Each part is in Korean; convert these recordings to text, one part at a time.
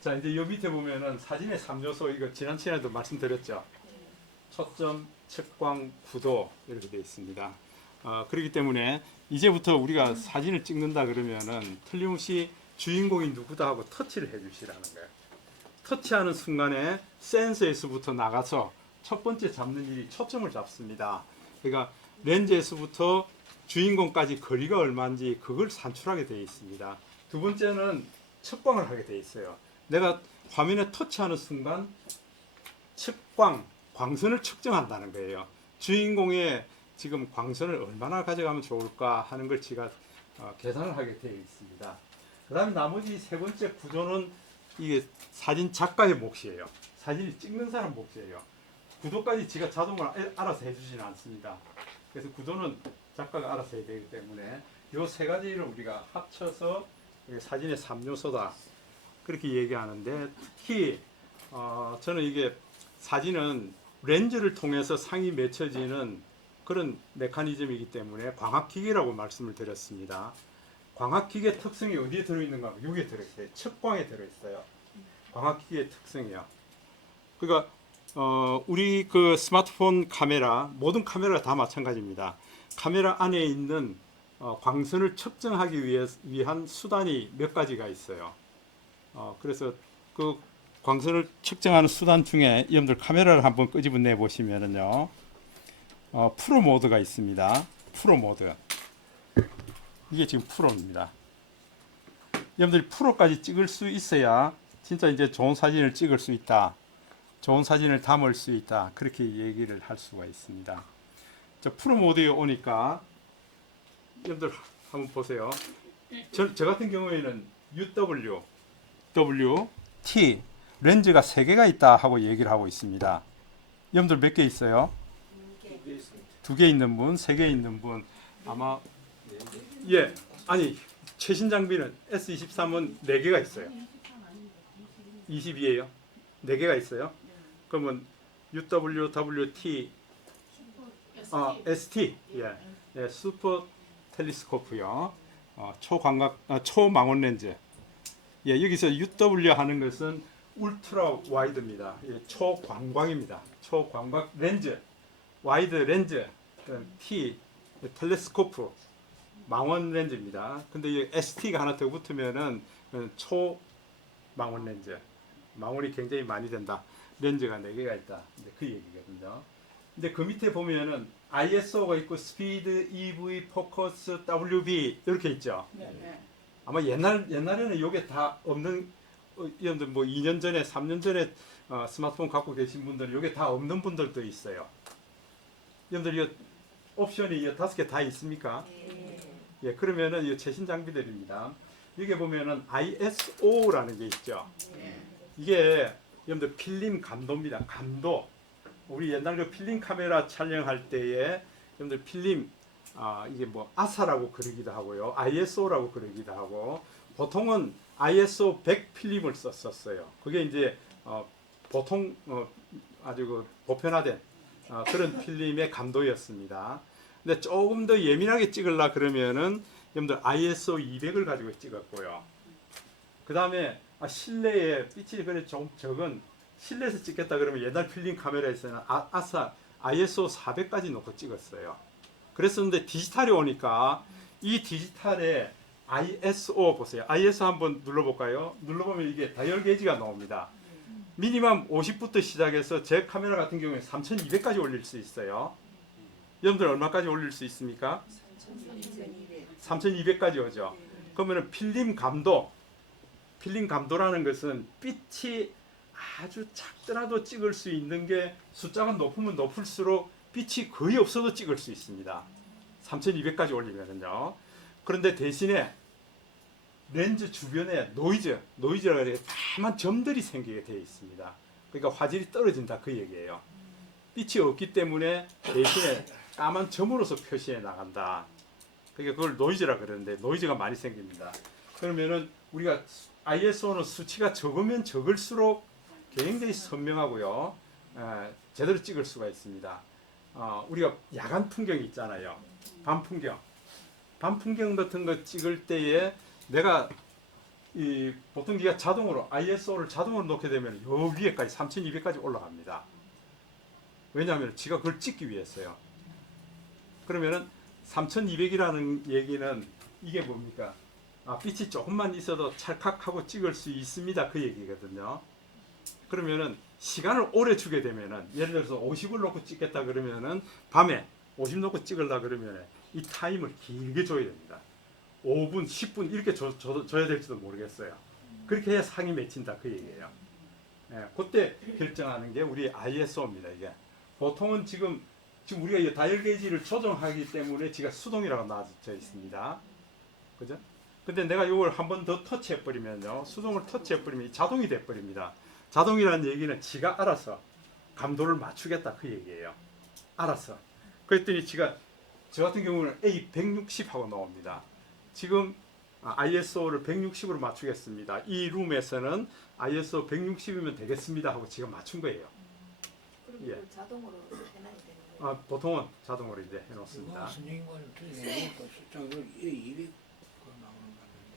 자, 이제 요 밑에 보면은 사진의 3요소, 이거 지난 시간에도 말씀드렸죠. 초점, 측광, 구도 이렇게 되어 있습니다. 그렇기 때문에 이제부터 우리가 사진을 찍는다 그러면은 틀림없이 주인공이 누구다 하고 터치를 해주시라는 거예요. 터치하는 순간에 센서에서부터 나가서 첫 번째 잡는 일이 초점을 잡습니다. 그러니까 렌즈에서부터 주인공까지 거리가 얼마인지 그걸 산출하게 되어 있습니다. 두 번째는 측광을 하게 되어 있어요. 내가 화면에 터치하는 순간 측광, 광선을 측정한다는 거예요. 주인공의 지금 광선을 얼마나 가져가면 좋을까 하는 걸 제가 계산을 하게 되어 있습니다. 그 다음에 나머지 세 번째 구조는 이게 사진 작가의 몫이에요. 사진을 찍는 사람 몫이에요. 구도까지 제가 자동으로 알아서 해주지는 않습니다. 그래서 구도는 작가가 알아서 해야 되기 때문에 이 세 가지를 우리가 합쳐서 사진의 3요소다 그렇게 얘기하는데, 특히 저는 이게 사진은 렌즈를 통해서 상이 맺혀지는 그런 메커니즘이기 때문에 광학기계라고 말씀을 드렸습니다. 광학기계 특성이 어디에 들어있는가 하면 여기에 들어있어요. 측광에 들어있어요. 광학기계의 특성이요. 그러니까 우리 그 스마트폰 카메라, 모든 카메라가 다 마찬가지입니다. 카메라 안에 있는 광선을 측정하기 위한 수단이 몇 가지가 있어요. 그래서 그 광선을 측정하는 수단 중에 여러분들 카메라를 한번 끄집어내 보시면은요, 프로 모드가 있습니다. 프로 모드. 이게 지금 프로입니다. 여러분들이 프로까지 찍을 수 있어야 진짜 이제 좋은 사진을 찍을 수 있다. 좋은 사진을 담을 수 있다. 그렇게 얘기를 할 수가 있습니다. 저 프로 모드에 오니까 여러분들 한번 보세요. 저 같은 경우에는 UW, W, T 렌즈가 3개가 있다 하고 얘기를 하고 있습니다. 여러분들 몇 개 있어요? 2개 있는 분, 3개 있는 분 아마 예, 아니 최신 장비는 S23은 4개가 있어요. 22예요? 4개가 있어요? 그러면 UW, WT, ST, 예, 슈퍼 텔레스코프요. 초광각, 초망원 렌즈. 예, 여기서 UW 하는 것은 울트라 와이드입니다. 예, 초광광입니다. 초광각 렌즈, 와이드 렌즈, T, 텔레스코프, 망원 렌즈입니다. 근데 이 ST가 하나 더 붙으면은 초망원 렌즈. 망원이 굉장히 많이 된다. 렌즈가 4개가 있다. 그 얘기거든요. 근데 그 밑에 보면은 ISO가 있고 스피드, EV, 포커스, WB 이렇게 있죠. 네. 아마 옛날에는 이게 다 없는, 여러분들 뭐 2년 전에, 3년 전에 스마트폰 갖고 계신 분들은 이게 다 없는 분들도 있어요. 여러분들 이 옵션이 5개 다 있습니까? 네. 예, 그러면은 이 최신 장비들입니다. 여기 보면은 ISO라는 게 있죠. 네. 이게 여러분들 필름 감도입니다. 감도. 우리 옛날 그 필름 카메라 촬영할 때에 여러분들 필름 이게 뭐 아사라고 그러기도 하고요, ISO라고 그러기도 하고, 보통은 ISO 100 필름을 썼었어요. 그게 이제 보통 아주 그 보편화된 그런 필름의 감도였습니다. 근데 조금 더 예민하게 찍으려 그러면은 여러분들 ISO 200을 가지고 찍었고요. 그 다음에 실내에 빛이 그래 좀 적은 실내에서 찍겠다 그러면 옛날 필름 카메라에서는 아사 ISO 400까지 놓고 찍었어요. 그랬었는데 디지털이 오니까 이 디지털에 ISO 보세요. ISO 한번 눌러볼까요? 눌러보면 이게 다이얼 게이지가 나옵니다. 미니멈 50부터 시작해서 제 카메라 같은 경우에 3200까지 올릴 수 있어요. 여러분들 얼마까지 올릴 수 있습니까? 3200까지 오죠. 그러면 필름 감도라는 것은 빛이 아주 작더라도 찍을 수 있는 게 숫자가 높으면 높을수록 빛이 거의 없어도 찍을 수 있습니다. 3200까지 올리면은요. 그런데 대신에 렌즈 주변에 노이즈라고 해서 다만 점들이 생기게 되어 있습니다. 그러니까 화질이 떨어진다 그 얘기예요. 빛이 없기 때문에 대신에 까만 점으로서 표시해 나간다. 그러니까 그걸 노이즈라 그러는데 노이즈가 많이 생깁니다. 그러면은 우리가 ISO는 수치가 적으면 적을수록 굉장히 선명하고요, 제대로 찍을 수가 있습니다. 우리가 야간 풍경이 있잖아요. 밤 풍경 같은 거 찍을 때에 내가 이 보통기가 자동으로 ISO를 자동으로 놓게 되면 요 위에까지 3200까지 올라갑니다. 왜냐하면 지가 그걸 찍기 위해서요. 그러면은 3200이라는 얘기는 이게 뭡니까? 빛이 조금만 있어도 찰칵하고 찍을 수 있습니다. 그 얘기거든요. 그러면은 시간을 오래 주게 되면은 예를 들어서 50을 놓고 찍겠다 그러면은 밤에 50 놓고 찍으려 그러면 이 타임을 길게 줘야 됩니다. 5분, 10분 이렇게 줘야 될지도 모르겠어요. 그렇게 해야 상이 맺힌다 그 얘기예요. 그때 결정하는 게 우리 ISO입니다. 이게 보통은 지금 우리가 이 다이얼 게이지를 조정하기 때문에 지가 수동이라고 나와져 있습니다. 그죠? 근데 내가 이걸 한 번 더 터치해 버리면요, 수동을 터치해 버리면 자동이 돼 버립니다. 자동이라는 얘기는 지가 알아서 감도를 맞추겠다 그 얘기예요. 알아서. 그랬더니 지가 저 같은 경우는 A160 하고 나옵니다. 지금 ISO를 160으로 맞추겠습니다. 이 룸에서는 ISO 160이면 되겠습니다 하고 지금 맞춘 거예요. 그럼 예. 자동으로 해놔야 되는 거예요? 보통은 자동으로 이제 해놓습니다. 선생님은 숫자가 200 나오는 거 같은데.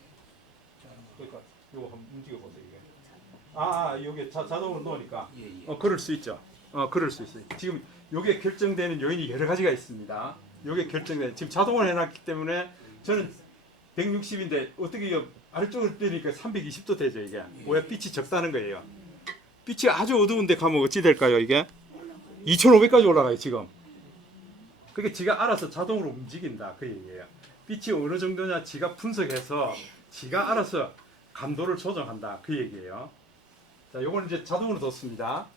그러니까 이거 한번 움직여 보세요. 이게 이게 자동으로 넣으니까 예. 그럴 수 있죠. 그럴 수 있어요. 지금 이게 결정되는 요인이 여러 가지가 있습니다. 이게 결정되는 지금 자동으로 해놨기 때문에 저는 160인데 어떻게 이 아래쪽으로 뜨니까 320도 되죠 이게. 왜 빛이 적다는 거예요. 빛이 아주 어두운데 가면 어찌 될까요 이게? 2500까지 올라가요 지금. 그게 지가 알아서 자동으로 움직인다 그 얘기예요. 빛이 어느 정도냐 지가 분석해서 지가 알아서 감도를 조정한다 그 얘기예요. 자, 요거는 이제 자동으로 뒀습니다.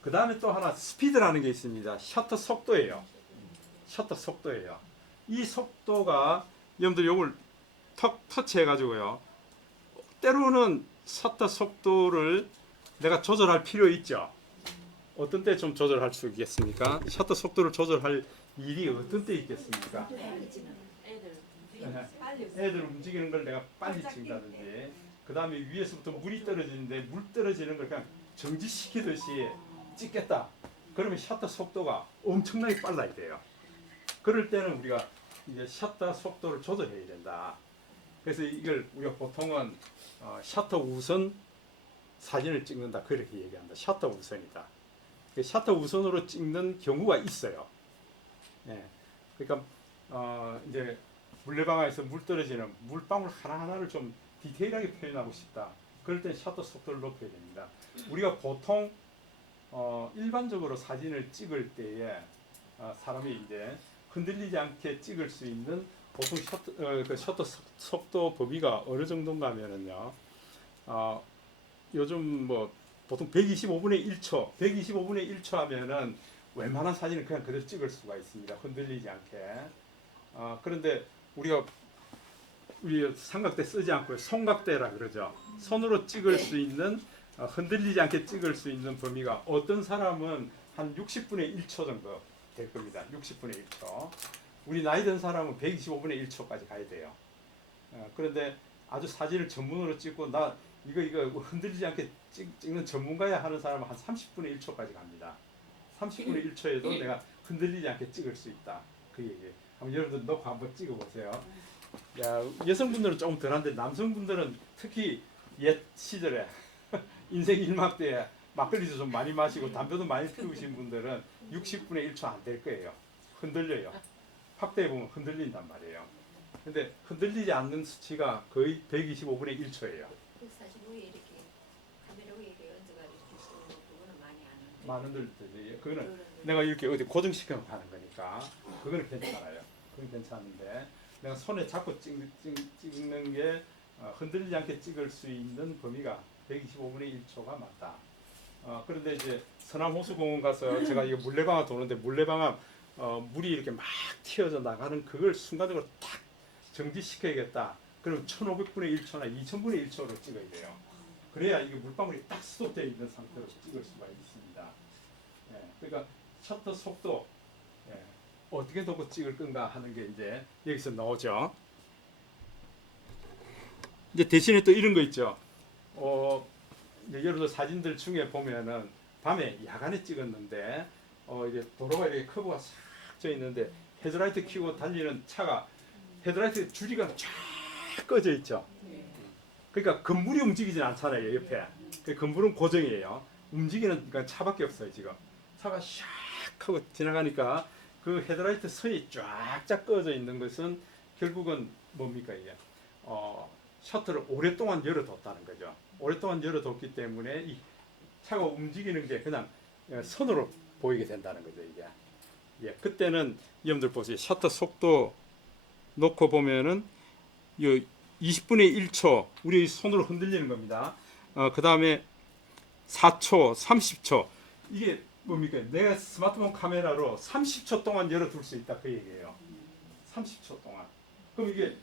그 다음에 또 하나 스피드라는 게 있습니다. 셔터 속도예요. 셔터 속도예요. 이 속도가 여러분들 요걸 터치해 가지고요. 때로는 셔터 속도를 내가 조절할 필요 있죠. 어떤 때 좀 조절할 수 있겠습니까? 셔터 속도를 조절할 일이 어떤 때 있겠습니까? 애들 움직이는 걸 내가 빨리 찍는다든지, 그 다음에 위에서부터 물이 떨어지는데 물 떨어지는 걸 그냥 정지시키듯이 찍겠다. 그러면 셔터 속도가 엄청나게 빨라야 돼요. 그럴 때는 우리가 이제 셔터 속도를 조절해야 된다. 그래서 이걸 우리가 보통은 셔터 우선 사진을 찍는다 그렇게 얘기한다. 셔터 우선이다. 셔터 우선으로 찍는 경우가 있어요. 예. 그러니까 이제 물레방아에서 물 떨어지는 물방울 하나하나를 좀 디테일하게 표현하고 싶다. 그럴 땐 셔터 속도를 높여야 됩니다. 우리가 보통 일반적으로 사진을 찍을 때에 사람이 이제 흔들리지 않게 찍을 수 있는 보통 셔터 속도 범위가 어느 정도인가 하면은요. 요즘 뭐 보통 125분의 1초, 125분의 1초 하면은 웬만한 사진을 그냥 그대로 찍을 수가 있습니다. 흔들리지 않게. 그런데 우리 삼각대 쓰지 않고 손각대라 그러죠. 손으로 찍을 수 있는 흔들리지 않게 찍을 수 있는 범위가 어떤 사람은 한 60분의 1초 정도 될 겁니다. 60분의 1초. 우리 나이 든 사람은 125분의 1초까지 가야 돼요. 그런데 아주 사진을 전문으로 찍고 나 이거 흔들리지 않게 찍는 전문가야 하는 사람은 한 30분의 1초까지 갑니다. 30분의 1초에도 내가 흔들리지 않게 찍을 수 있다. 그 얘기. 한번 여러분들 놓고 한번 찍어보세요. 야, 여성분들은 조금 덜한데 남성분들은 특히 옛 시절에 인생 일막 때 막걸리도 좀 많이 마시고 담배도 많이 피우신 분들은 60분의 1초 안 될 거예요. 흔들려요. 확대해 보면 흔들린단 말이에요. 근데 흔들리지 않는 수치가 거의 125분의 1초예요. 사실 위에 이렇게 카메라 위에 이렇게 얹어가 이렇게 쓰는 그거는 많이 안 하는데. 많은들 그거는 내가 이렇게 어디 고정시켜 하는 거니까 그거는 괜찮아요. 그건 괜찮은데 내가 손에 잡고 찍는 게 흔들리지 않게 찍을 수 있는 범위가 125분의 1초가 맞다. 그런데 이제 서남호수공원 가서 제가 이거 물레방아 도는데 물레방아 물이 이렇게 막 튀어져 나가는 그걸 순간적으로 탁 정지시켜야겠다. 그럼 1500분의 1초나 2000분의 1초로 찍어야 돼요. 그래야 이게 물방울이 딱 스톱되어 있는 상태로 찍을 수가 있습니다. 예, 그러니까 셔터 속도 어떻게 놓고 찍을 건가 하는 게 이제 여기서 나오죠. 이제 대신에 또 이런 거 있죠. 여러분 사진들 중에 보면은 밤에 야간에 찍었는데 이제 도로가 이렇게 커브가 싹 져 있는데 헤드라이트 켜고 달리는 차가 헤드라이트 줄이가 쫙 꺼져 있죠. 그러니까 건물이 움직이진 않잖아요 옆에. 그 건물은 고정이에요. 움직이는 그러니까 차밖에 없어요 지금. 차가 샥 하고 지나가니까 그 헤드라이트 선이 쫙쫙 꺼져 있는 것은 결국은 뭡니까 이게? 셔터를 오랫동안 열어뒀다는 거죠. 오랫동안 열어뒀기 때문에 이 차가 움직이는 게 그냥 선으로 보이게 된다는 거죠 이게. 예, 그때는 여러분들 보세요. 셔터 속도 놓고 보면은 이 20분의 1초 우리 손으로 흔들리는 겁니다. 그 다음에 4초, 30초 이게 뭡니까? 내가 스마트폰 카메라로 30초 동안 열어둘 수 있다 그 얘기예요. 30초 동안. 그럼 이게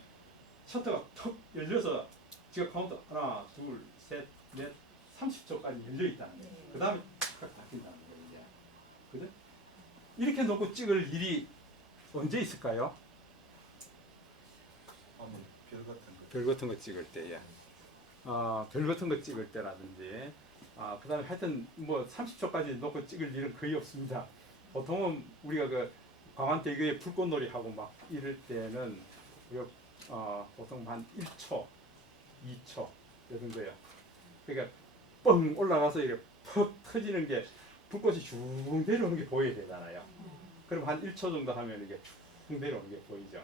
셔터가 턱 열려서 지금 카운트 하나, 둘, 셋, 넷, 30초까지 열려 있다는 거예요. 그 다음에 탁 닫힌다는 거예요. 이제. 그죠? 이렇게 놓고 찍을 일이 언제 있을까요? 별 같은 거 찍을 때에. 별 같은 거 찍을 때라든지. 그 다음에 하여튼 뭐 30초까지 놓고 찍을 일은 거의 없습니다. 보통은 우리가 그 광안대교에 불꽃놀이 하고 막 이럴 때는 우리가 보통 한 1초, 2초 요 정도예요. 그러니까 뻥 올라가서 이렇게 퍽 터지는 게 불꽃이 쭉 내려오는 게 보여야 되잖아요. 그럼 한 1초 정도 하면 이게 쭉 내려오는 게 보이죠.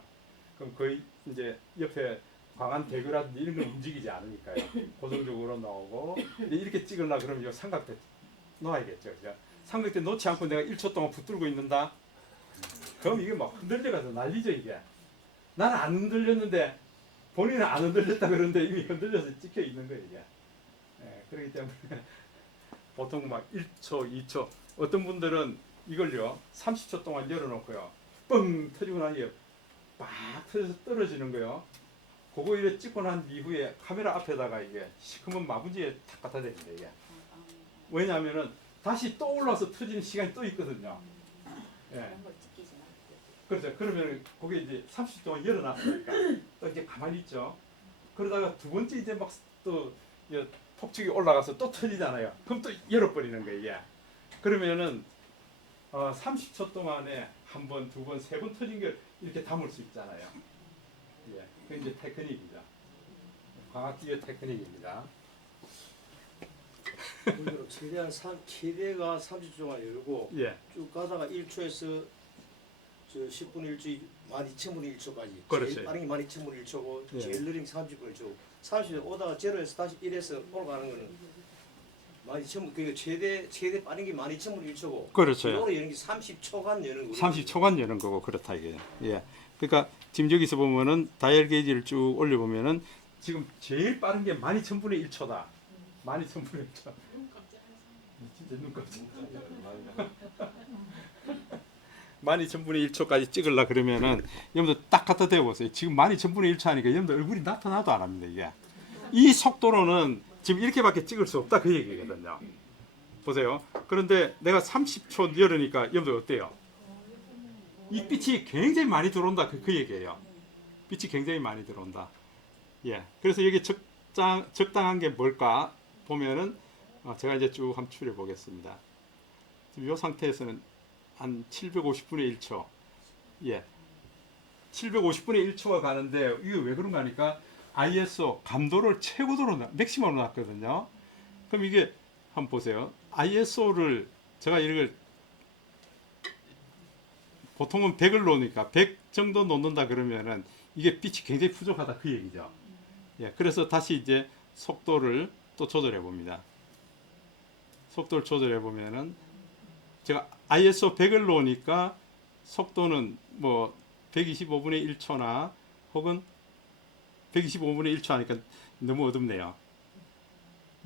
그럼 거의 이제 옆에 광안대교라든지 이런 건 움직이지 않으니까요. 고정적으로 나오고 이렇게 찍으려 그러면 이 삼각대 놓아야겠죠. 그죠? 삼각대 놓지 않고 내가 1초 동안 붙들고 있는다. 그럼 이게 막 흔들려가서 난리죠 이게. 나는 안 흔들렸는데 본인은 안 흔들렸다 그러는데 이미 흔들려서 찍혀 있는 거예요 이게. 그렇기 때문에 보통 막 1초, 2초 어떤 분들은 이걸요 30초 동안 열어놓고요 뻥 터지고 나니까 막 터져서 떨어지는 거요. 그거 이래 찍고 난 이후에 카메라 앞에다가 이게 시커먼 마부지에 탁 갖다 대는데 이게. 왜냐하면은 다시 또 올라와서 터지는 시간이 또 있거든요. 예. 그런 걸 찍히지 않아요. 그렇죠. 그러면 그게 이제 30초 동안 열어놨으니까 또 이제 가만히 있죠. 그러다가 두 번째 이제 막 또 폭죽이 올라가서 또 터지잖아요. 그럼 또 열어버리는 거예요. 이게. 그러면은 30초 동안에 한 번, 두 번, 세 번 터진 걸 이렇게 담을 수 있잖아요. 예, 그게 이제 테크닉이죠. 광학기계 테크닉입니다. 최대한 최대가 30초 동안 열고 예, 쭉 가다가 1초에서 10분의 1초, 12,000분의 1초까지. 그렇지. 제일 빠른 게 12,000분의 1초고 예. 제일 느린 게 30분의 1초. 30에 오다가 제로에서 다시 1에서 올라가는 거는 12,000분. 그러니까 최대 빠른 게 12,000분의 1초고. 그렇죠. 이거로 여는 게 30초간 여는 거고. 30초간 여는 거고 그렇다 이게. 예. 그러니까 지금 여기서 보면은 다이얼 게이지를 쭉 올려 보면은 지금 제일 빠른 게 12,000분의 1초다. 12,000분의 1초. 진짜 눈 깜짝. 12,000분의 1초까지 찍으려 그러면은 여러분들 딱 갖다 대고 보세요. 지금 12,000분의 1초 하니까 여러분들 얼굴이 나타나도 안 합니다 이게. 이 속도로는 지금 이렇게밖에 찍을 수 없다 그 얘기거든요. 보세요. 그런데 내가 30초 열으니까 여러분들 어때요? 이 빛이 굉장히 많이 들어온다 그 얘기예요. 빛이 굉장히 많이 들어온다. 예. 그래서 여기 적당한 게 뭘까 보면은 제가 이제 쭉 한번 추려 보겠습니다. 지금 이 상태에서는 한 750분의 1초. 예. 750분의 1초가 가는데 이게 왜 그런가 하니까 ISO 감도를 최고도로 맥시멈으로 놨거든요. 그럼 이게 한번 보세요. ISO를 제가 이걸 보통은 100을 놓으니까 100 정도 놓는다 그러면은 이게 빛이 굉장히 부족하다 그 얘기죠. 예. 그래서 다시 이제 속도를 또 조절해 봅니다. 속도를 조절해 보면은 제가 ISO 100을 놓으니까 속도는 뭐 125분의 1초나 혹은 125분의 1초 하니까 너무 어둡네요.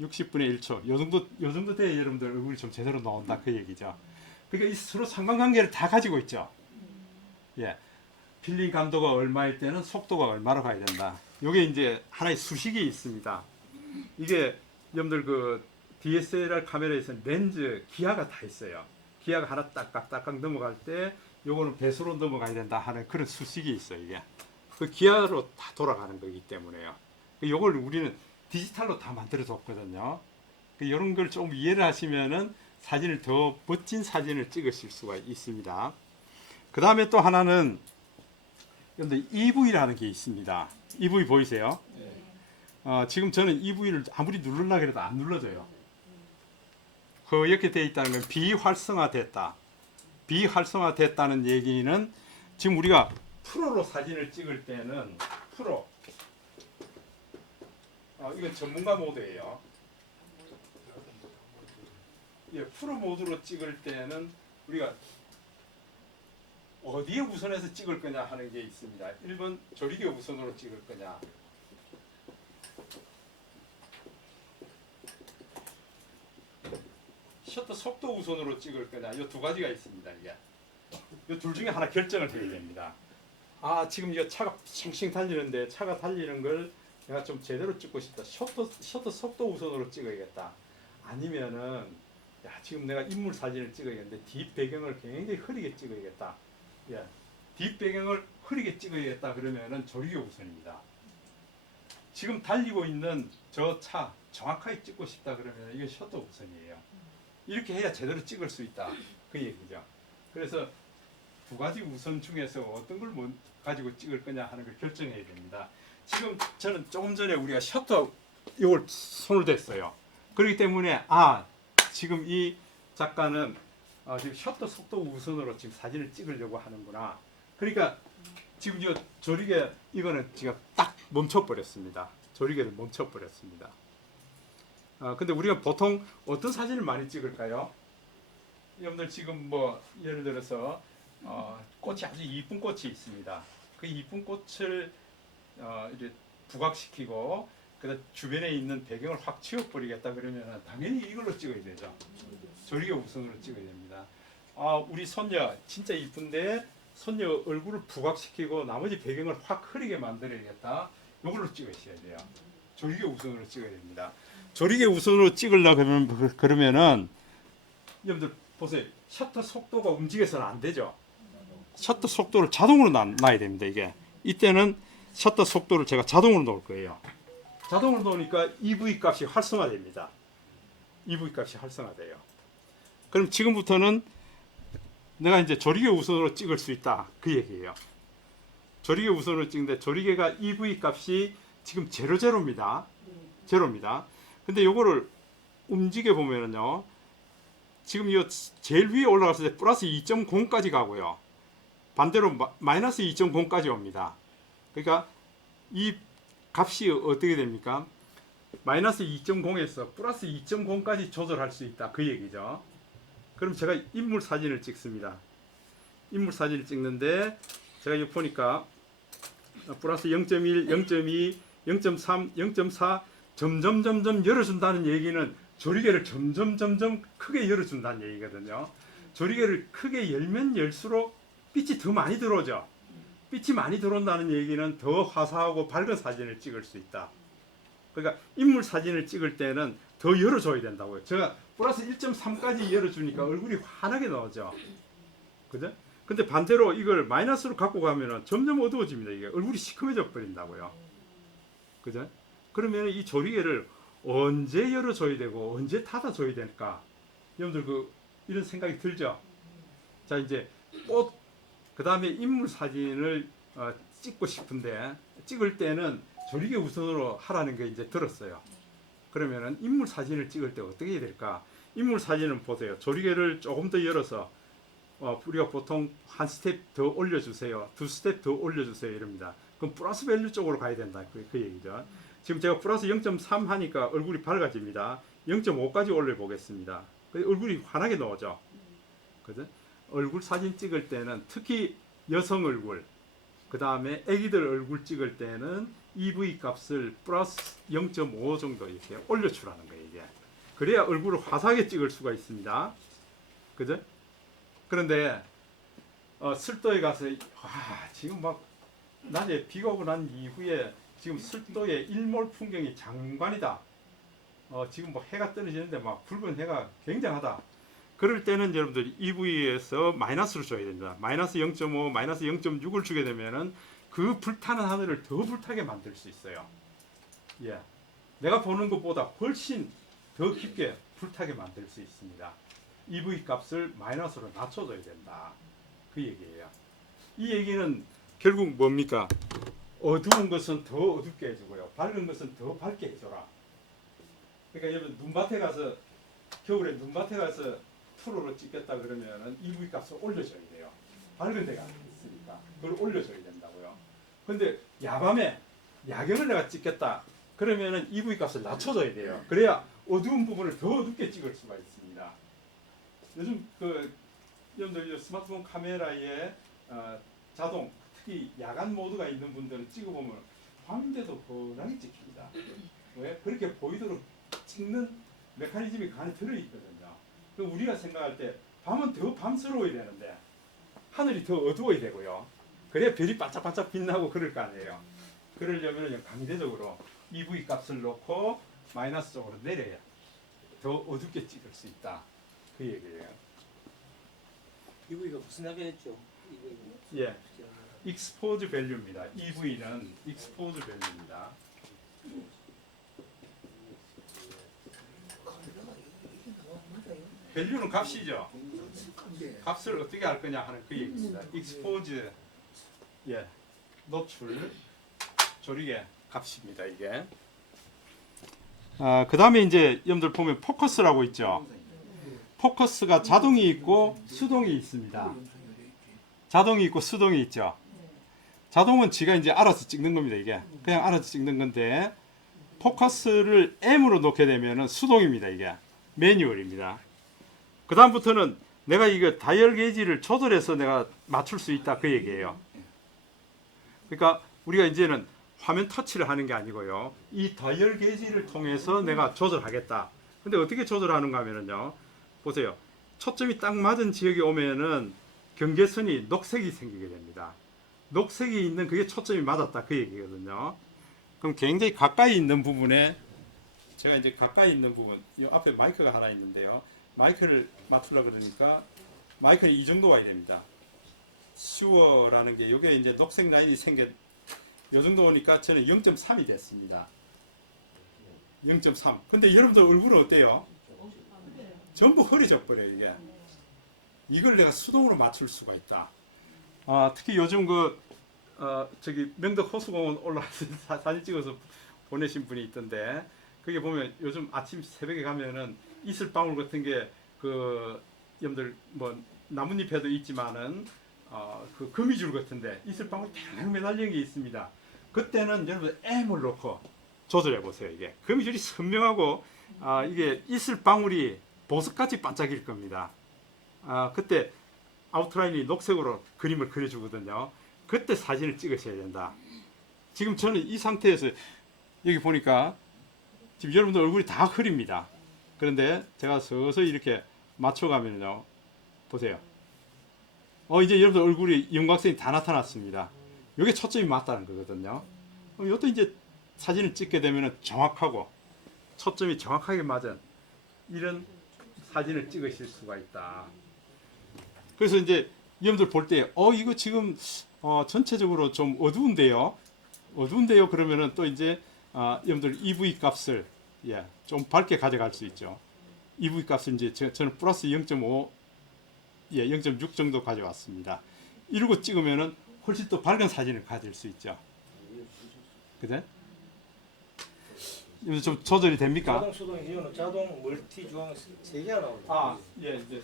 60분의 1초. 요 정도 돼야 여러분들 얼굴이 좀 제대로 나온다 그 얘기죠. 그러니까 이 서로 상관관계를 다 가지고 있죠. 예. 필름 감도가 얼마일 때는 속도가 얼마로 가야 된다. 요게 이제 하나의 수식이 있습니다. 이게 여러분들 그 DSLR 카메라에서 렌즈 기하가 다 있어요. 기하가 하나 딱딱딱딱 넘어갈 때 요거는 배수로 넘어가야 된다 하는 그런 수식이 있어요. 이게 그 기하로 다 돌아가는 거기 때문에요. 요걸 우리는 디지털로 다 만들어 뒀거든요. 이런 걸 좀 이해를 하시면은 사진을 더 멋진 사진을 찍으실 수가 있습니다. 그 다음에 또 하나는 여러분들 EV라는 게 있습니다. EV 보이세요? 지금 저는 EV를 아무리 누르려고 해도 안 눌러져요. 이렇게 돼 있다는 건 비활성화됐다. 비활성화됐다는 얘기는 지금 우리가 프로로 사진을 찍을 때는 프로. 이건 전문가 모드예요. 예, 프로 모드로 찍을 때는 우리가 어디에 우선해서 찍을 거냐 하는 게 있습니다. 1번 조리개 우선으로 찍을 거냐. 셔터 속도 우선으로 찍을 거냐. 이 두 가지가 있습니다. 이게 이 둘 중에 하나 결정을 해야 됩니다. 지금 이거 차가 싱싱 달리는데 차가 달리는 걸 내가 좀 제대로 찍고 싶다. 셔터 속도 우선으로 찍어야겠다. 아니면은 지금 내가 인물 사진을 찍어야겠는데 뒷 배경을 굉장히 흐리게 찍어야겠다. 예, 뒷 배경을 흐리게 찍어야겠다. 그러면은 조리개 우선입니다. 지금 달리고 있는 저 차 정확하게 찍고 싶다 그러면 이게 셔터 우선이에요. 이렇게 해야 제대로 찍을 수 있다. 그 얘기죠. 그래서 두 가지 우선 중에서 어떤 걸 가지고 찍을 거냐 하는 걸 결정해야 됩니다. 지금 저는 조금 전에 우리가 셔터 이걸 손을 댔어요. 그렇기 때문에 지금 이 작가는 지금 셔터 속도 우선으로 지금 사진을 찍으려고 하는구나. 그러니까 지금 저 조리개 이거는 지금 딱 멈춰버렸습니다. 조리개를 멈춰버렸습니다. 근데 우리가 보통 어떤 사진을 많이 찍을까요? 여러분들 지금 뭐 예를 들어서 꽃이 아주 이쁜 꽃이 있습니다. 그 이쁜 꽃을 이제 부각시키고 그다음 주변에 있는 배경을 확 치워버리겠다 그러면 당연히 이걸로 찍어야 되죠. 조리개 우선으로 찍어야 됩니다. 우리 손녀 진짜 이쁜데 손녀 얼굴을 부각시키고 나머지 배경을 확 흐리게 만들어야겠다. 이걸로 찍으셔야 돼요. 조리개 우선으로 찍어야 됩니다. 조리개 우선으로 찍으려고 그러면은 여러분들 보세요. 셔터 속도가 움직여서는 안 되죠. 셔터 속도를 자동으로 놔야 됩니다. 이때는 셔터 속도를 제가 자동으로 놓을 거예요. 자동으로 놓으니까 EV 값이 활성화됩니다. EV 값이 활성화돼요. 그럼 지금부터는 내가 이제 조리개 우선으로 찍을 수 있다. 그 얘기예요. 조리개 우선으로 찍는데 조리개가 EV 값이 지금 제로입니다. 근데 요거를 움직여 보면은요. 지금 이 제일 위에 올라갔을 때 플러스 2.0까지 가고요. 반대로 마이너스 2.0까지 옵니다. 그러니까 이 값이 어떻게 됩니까? 마이너스 2.0에서 플러스 2.0까지 조절할 수 있다. 그 얘기죠. 그럼 제가 인물 사진을 찍습니다. 인물 사진을 찍는데 제가 여기 보니까 플러스 0.1, 0.2, 0.3, 0.4 점점 열어준다는 얘기는 조리개를 점점 크게 열어준다는 얘기거든요. 조리개를 크게 열면 열수록 빛이 더 많이 들어오죠. 빛이 많이 들어온다는 얘기는 더 화사하고 밝은 사진을 찍을 수 있다. 그러니까 인물 사진을 찍을 때는 더 열어줘야 된다고요. 제가 플러스 1.3까지 열어주니까 얼굴이 환하게 나오죠. 그죠? 근데 반대로 이걸 마이너스로 갖고 가면은 점점 어두워집니다. 이게 얼굴이 시커매져 버린다고요. 그죠? 그러면 이 조리개를 언제 열어줘야 되고 언제 닫아줘야 될까? 여러분들 이런 생각이 들죠? 자, 이제 꽃, 그 다음에 인물 사진을 찍고 싶은데 찍을 때는 조리개 우선으로 하라는 게 이제 들었어요. 그러면은 인물 사진을 찍을 때 어떻게 해야 될까? 인물 사진은 보세요. 조리개를 조금 더 열어서 우리가 보통 한 스텝 더 올려주세요. 두 스텝 더 올려주세요. 이럽니다. 그럼 플러스 밸류 쪽으로 가야 된다. 그 얘기죠. 지금 제가 플러스 0.3 하니까 얼굴이 밝아집니다. 0.5까지 올려보겠습니다. 얼굴이 환하게 나오죠. 그죠? 얼굴 사진 찍을 때는 특히 여성 얼굴, 그 다음에 애기들 얼굴 찍을 때는 EV 값을 플러스 0.5 정도 이렇게 올려주라는 거예요. 이게. 그래야 얼굴을 화사하게 찍을 수가 있습니다. 그죠? 그런데 술도에 가서 지금 막 낮에 비가 오고 난 이후에 지금 술도의 일몰 풍경이 장관이다. 지금 뭐 해가 떨어지는데 막 붉은 해가 굉장하다. 그럴 때는 여러분들 EV에서 마이너스를 줘야 됩니다. 마이너스 0.5, 마이너스 0.6을 주게 되면은 그 불타는 하늘을 더 불타게 만들 수 있어요. 예, 내가 보는 것보다 훨씬 더 깊게 불타게 만들 수 있습니다. EV 값을 마이너스로 낮춰줘야 된다. 그 얘기예요. 이 얘기는 결국 뭡니까? 어두운 것은 더 어둡게 해주고요. 밝은 것은 더 밝게 해줘라. 그러니까 여러분 눈밭에 가서 겨울에 눈밭에 가서 프로로 찍겠다 그러면은 EV 값을 올려줘야 돼요. 밝은 데가 있으니까 그걸 올려줘야 된다고요. 근데 야밤에 야경을 내가 찍겠다 그러면은 EV 값을 낮춰줘야 돼요. 그래야 어두운 부분을 더 어둡게 찍을 수가 있습니다. 요즘 그 여러분들 스마트폰 카메라에 자동 특히 야간 모드가 있는 분들은 찍어보면 밤인데도 환하게 찍힙니다. 왜? 그렇게 보이도록 찍는 메커니즘이 그 안에 들어있거든요. 그럼 우리가 생각할 때 밤은 더 밤스러워야 되는데 하늘이 더 어두워야 되고요. 그래야 별이 반짝반짝 빛나고 그럴 거 아니에요. 그러려면 강제적으로 EV 값을 놓고 마이너스 쪽으로 내려야 더 어둡게 찍을 수 있다. 그 얘기예요. EV가 무슨 약이었죠? 예. 익스포즈 밸류입니다. EV는 익스포즈 밸류입니다. 카메라가 이게 나와 맞아요. 밸류는 값이죠. 근데 값을 어떻게 할 거냐 하는 그 얘기입니다. 익스포즈, 예, 노출, 조리개 값입니다. 이게. 그 다음에 이제 여러분들 보면 포커스라고 있죠. 포커스가 자동이 있고 수동이 있습니다. 자동이 있고 수동이 있죠. 자동은 지가 이제 알아서 찍는 겁니다. 이게 그냥 알아서 찍는 건데 포커스를 M으로 놓게 되면은 수동입니다. 이게 매뉴얼입니다. 그 다음부터는 내가 이거 다이얼 게이지를 조절해서 내가 맞출 수 있다 그 얘기예요. 그러니까 우리가 이제는 화면 터치를 하는 게 아니고요. 이 다이얼 게이지를 통해서 내가 조절하겠다. 근데 어떻게 조절하는가 하면은요. 보세요. 초점이 딱 맞은 지역에 오면은 경계선이 녹색이 생기게 됩니다. 녹색이 있는 그게 초점이 맞았다 그 얘기거든요. 그럼 굉장히 가까이 있는 부분에 제가 이제 가까이 있는 부분 이 앞에 마이크가 하나 있는데요. 마이크를 맞추려고 그러니까 마이크는 이 정도 와야 됩니다. 슈어라는 게 이게 이제 녹색 라인이 생겨 요 정도 오니까 저는 0.3이 됐습니다. 0.3. 근데 여러분들 얼굴은 어때요? 전부 흐려져 버려요 이게. 이걸 내가 수동으로 맞출 수가 있다. 특히 요즘 저기 명덕 호수공원 올라와서 사진 찍어서 보내신 분이 있던데 그게 보면 요즘 아침 새벽에 가면은 이슬방울 같은 게 여러분들 뭐 나뭇잎에도 있지만은 그 거미줄 같은데 이슬방울이 쫙 매달린 게 있습니다. 그때는 여러분 M을 놓고 조절해 보세요. 이게 거미줄이 선명하고 이게 이슬방울이 보석같이 반짝일 겁니다. 그때 아웃라인이 녹색으로 그림을 그려주거든요. 그때 사진을 찍으셔야 된다. 지금 저는 이 상태에서 여기 보니까 지금 여러분들 얼굴이 다 흐립니다. 그런데 제가 서서히 이렇게 맞춰가면요. 보세요. 이제 여러분들 얼굴이 윤곽선이 다 나타났습니다. 이게 초점이 맞다는 거거든요. 이것도 이제 사진을 찍게 되면 정확하고 초점이 정확하게 맞은 이런 사진을 찍으실 수가 있다. 그래서 이제 여러분들 볼 때 이거 지금 전체적으로 좀 어두운데요. 그러면은 또 이제 여러분들 EV 값을 좀 밝게 가져갈 수 있죠. EV 값을 이제 저는 플러스 0.5 0.6 정도 가져왔습니다. 이러고 찍으면은 훨씬 더 밝은 사진을 가질 수 있죠. 그래? 이거 좀 조절이 됩니까? 자동 수동 기준은 자동 멀티 중앙 세 개가 나옵니다. 이제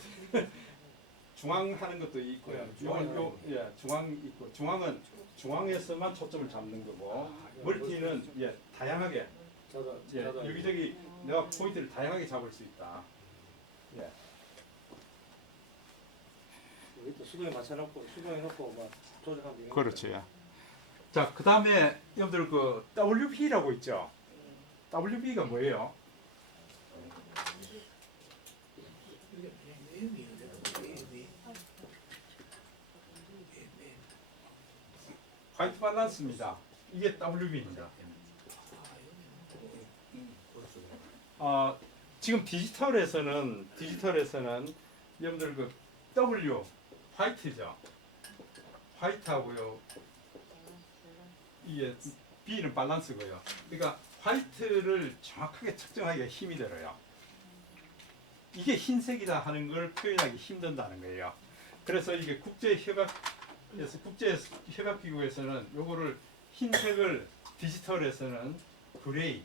중앙 하는 것도 있고요. 중앙 있고 중앙은 중앙에서만 초점을 잡는 거고 멀티는 다양하게 여기저기 내가 포인트를 다양하게 잡을 수 있다. 여기 또 수동에 맞춰놓고 수동에 놓고 막 조절하면 되는 그렇죠. 자, 그 다음에 여러분들 그 WB라고 있죠. WB가 뭐예요? 이게 매음이에요. 화이트 밸런스입니다. 이게 WB입니다. 지금 디지털에서는 여러분들 그 W 화이트죠. 화이트하고요. 이게 B는 밸런스고요. 그러니까 화이트를 정확하게 측정하기가 힘이 들어요. 이게 흰색이다 하는 걸 표현하기 힘든다는 거예요. 그래서 이게 국제협약기구에서는 요거를 흰색을 디지털에서는 그레이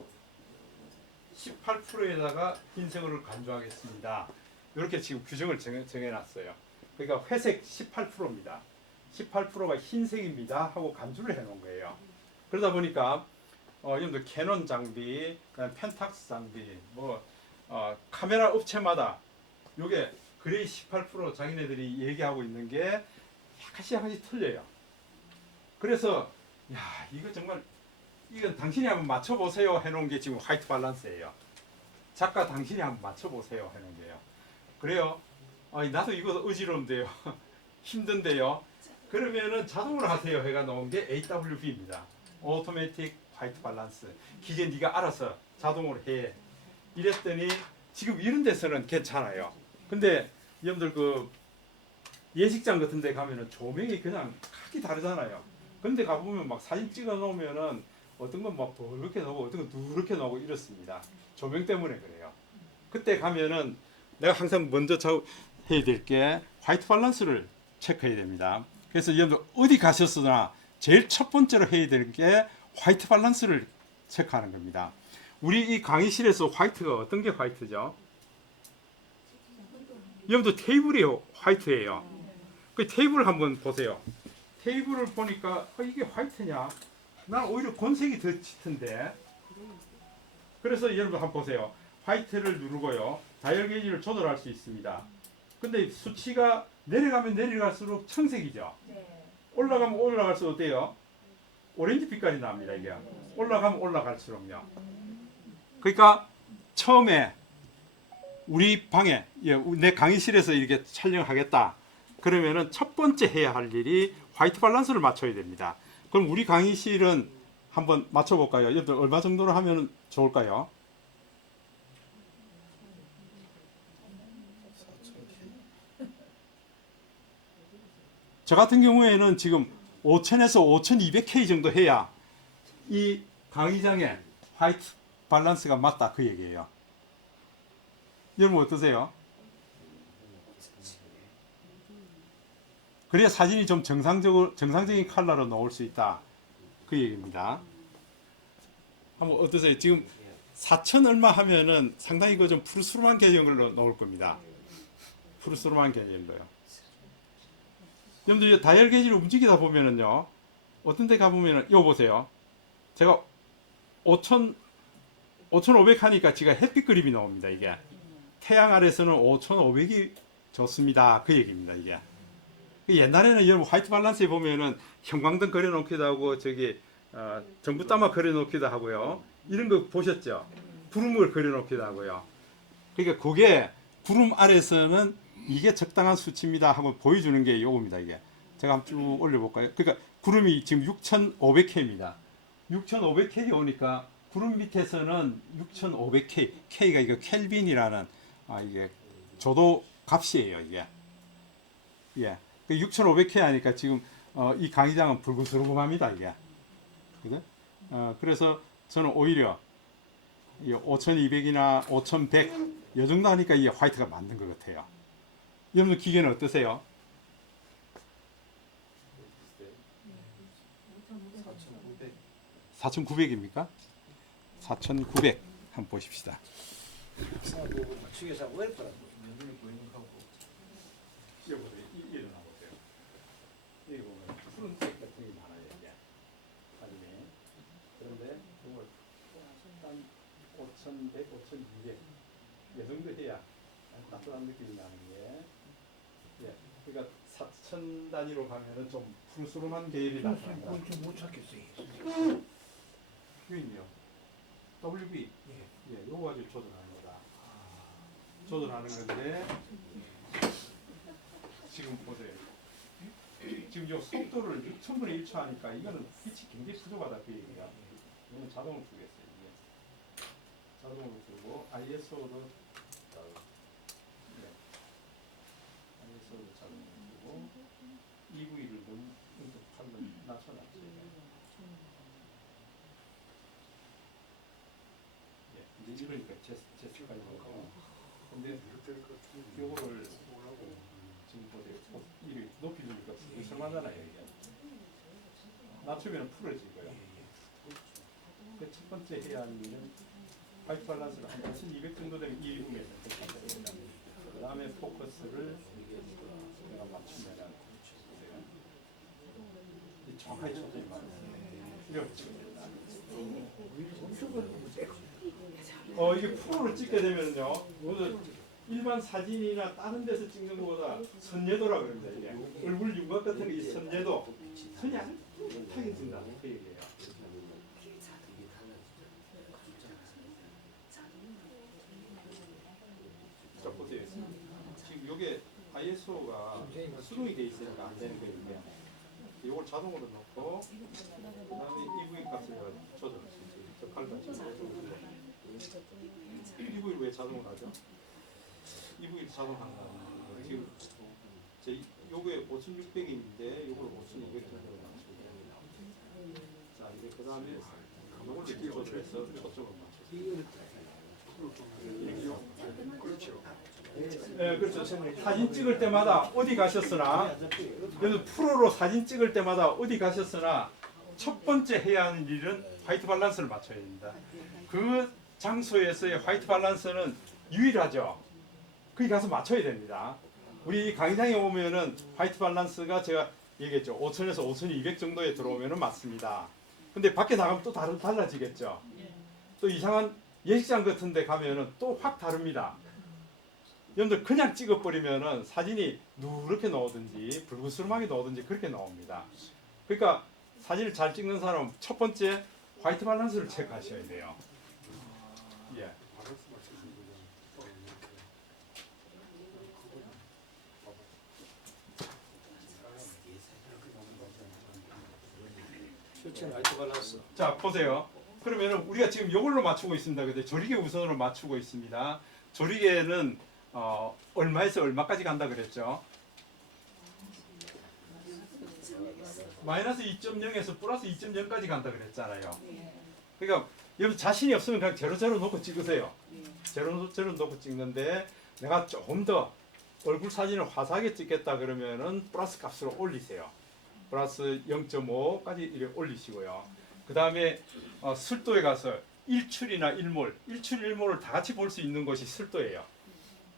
18%에다가 흰색을 간주하겠습니다. 이렇게 지금 규정을 정해놨어요. 그러니까 회색 18%입니다. 18%가 흰색입니다 하고 간주를 해놓은 거예요. 그러다 보니까 여러분들 캐논 장비, 그다음 펜탁스 장비, 카메라 업체마다 요게 그레이 18% 자기네들이 얘기하고 있는 게 약간씩 틀려요. 그래서 야 이거 정말 이건 당신이 한번 맞춰보세요 해놓은 게 지금 화이트 밸런스예요. 작가 당신이 한번 맞춰보세요 해놓은 게요. 그래요. 나도 이거 어지러운데요. 힘든데요. 그러면은 자동으로 하세요 해가 나온 게 AWB입니다. Automatic White Balance. 기계 네가 알아서 자동으로 해. 이랬더니 지금 이런 데서는 괜찮아요. 근데 여러분들 그 예식장 같은 데 가면은 조명이 그냥 각이 다르잖아요. 근데 가보면 막 사진 찍어 놓으면은 어떤 건 막 이렇게 나오고 어떤 건 누렇게 나오고 이렇습니다. 조명 때문에 그래요. 그때 가면은 내가 항상 먼저 해야 될 게 화이트 밸런스를 체크해야 됩니다. 그래서 여러분들 어디 가셨으나 제일 첫 번째로 해야 될 게 화이트 밸런스를 체크하는 겁니다. 우리 이 강의실에서 화이트가 어떤 게 화이트죠? 여러분들 테이블이 화이트예요. 그 테이블을 한번 보세요. 테이블을 보니까 이게 화이트냐? 난 오히려 곤색이 더 짙은데. 그래서 여러분 한번 보세요. 화이트를 누르고요. 다이얼 게이지를 조절할 수 있습니다. 근데 수치가 내려가면 내려갈수록 청색이죠. 네. 올라가면 올라갈수록 어때요? 오렌지 빛깔이 납니다. 이게 올라가면 올라갈수록요. 그러니까 처음에 우리 방에 내 강의실에서 이렇게 촬영하겠다. 그러면은 첫 번째 해야 할 일이 화이트 밸런스를 맞춰야 됩니다. 그럼 우리 강의실은 한번 맞춰볼까요? 여러분들 얼마 정도로 하면 좋을까요? 저 같은 경우에는 지금 5000에서 5200K 정도 해야 이 강의장에 화이트 밸런스가 맞다 그 얘기예요. 여러분 어떠세요? 그래야 사진이 좀 정상적인 컬러로 나올 수 있다 그 얘기입니다. 한번 어떠세요? 지금 4000 얼마 하면은 상당히 그 좀 푸르스름한 계정으로 나올 겁니다. 푸르스름한 계정으로요. 여러분들 다이얼 게이지를 움직이다 보면은요, 어떤 데 가보면은 이거 보세요. 제가 5500 하니까 지가 햇빛 그림이 나옵니다. 이게 태양 아래서는 5500이 좋습니다 그 얘기입니다. 이게 옛날에는 여러분 화이트 밸런스에 보면은 형광등 그려놓기도 하고 전구따마 그려놓기도 하고요. 이런 거 보셨죠? 구름을 그려놓기도 하고요. 그러니까 그게 구름 아래서는 이게 적당한 수치입니다 하고 보여주는 게 요겁니다. 이게 제가 한번 쭉 올려볼까요? 그러니까 구름이 지금 6500K입니다. 6500K 오니까 구름 밑에서는 6500K, K가 이거 켈빈이라는 이게 조도 값이에요. 이게 6500K 하니까 지금 이 강의장은 불구스름합니다. 이게 그죠? 그래서 저는 오히려 5200이나 5100 이 정도 하니까 이 화이트가 맞는 것 같아요. 여러분 기계는 어떠세요? 4900입니까? 4900 한번 보십시다. 맞추기 잘 어렵더라고. 이게 나오세요. 여기 보면 푸른색 같은 게 많아요. 이게 사진에. 그런데 이걸 한 5100, 5200 이 정도 해야 따뜻한 느낌이 나는 게. 그러니까 4000 단위로 가면은 좀 푸르스름한 계열이 나타납니다. 그걸 좀 못 찾겠어요. 큐인이요. WB. 요거 가지고 조절하는 거다. 조절하는 건데 지금 보세요. 지금 요 속도를 6000분의 1초 하니까 이거는 빛이 굉장히 부족하다 그 얘기가. 이거는 자동으로 주겠어요. 이게. 자동으로 주고 ISO도 ISO도 자동으로 주고 EV를 좀 한번 낮춰놨어요. 이제 이러니까 제스까지 나오고. 근데 요거를 지금 보세요. 이를 높이 주니까 불쌍하잖아요. 이게. 낮추면 풀어지고요. 첫 번째 해야 하는 일은 화이트 밸런스를 한 2200 정도 되면 1분에 그 다음에 포커스를 내가 맞추면 정확하게 초점이 맞아요. 이렇게 찍어야 된다. 이게 프로를 찍게 되면요, 오늘 일반 사진이나 다른 데서 찍는 것보다 선예도라 그럽니다. 이게 얼굴 윤곽 같은 게 이 선예도 선이 아주 뚜렷하게 든다 그 얘기예요. 자 보세요. 지금 이게 ISO가 수동이 돼 있으니까 안 되는 거예요. 이게 이걸 자동으로 넣고 그다음에 EV 값을 조절할 수 있어요. 저 칼같이 EV를 왜 자동으로 하죠? EV를 자동하는 거예요. 지금 제 요게 5,600인데 요걸 5,500 정도로 맞추고 자 이제 그 다음에 요걸 이렇게 조절해서 초점을 맞춰서 그렇죠. 네, 그렇죠. 사진 찍을 때마다 어디 가셨으나 여기서 프로로 사진 찍을 때마다 어디 가셨으나 첫 번째 해야 하는 일은 화이트 밸런스를 맞춰야 됩니다. 그 장소에서의 화이트 밸런스는 유일하죠. 거기 가서 맞춰야 됩니다. 우리 강의장에 오면은 화이트 밸런스가 제가 얘기했죠. 5000에서 5200 정도에 들어오면은 맞습니다. 근데 밖에 나가면 또 달라지겠죠. 또 이상한 예식장 같은 데 가면은 또 확 다릅니다. 여러분들 그냥 찍어버리면은 사진이 누렇게 나오든지 불그스름하게 나오든지 그렇게 나옵니다. 그러니까 사진을 잘 찍는 사람은 첫 번째 화이트 밸런스를 체크하셔야 돼요. 예. 실제 화이트 밸런스. 자 보세요. 그러면은 우리가 지금 이걸로 맞추고 있습니다. 근데 조리개 우선으로 맞추고 있습니다. 조리개는 얼마에서 얼마까지 간다 그랬죠? 마이너스 2.0에서 플러스 2.0까지 간다 그랬잖아요. 그러니까 여러분 자신이 없으면 그냥 제로 놓고 찍으세요. 제로 놓고 찍는데 내가 조금 더 얼굴 사진을 화사하게 찍겠다 그러면은 플러스 값으로 올리세요. 플러스 0.5까지 이렇게 올리시고요. 그 다음에 술도에 가서 일출이나 일몰, 일몰을 다 같이 볼 수 있는 것이 술도예요.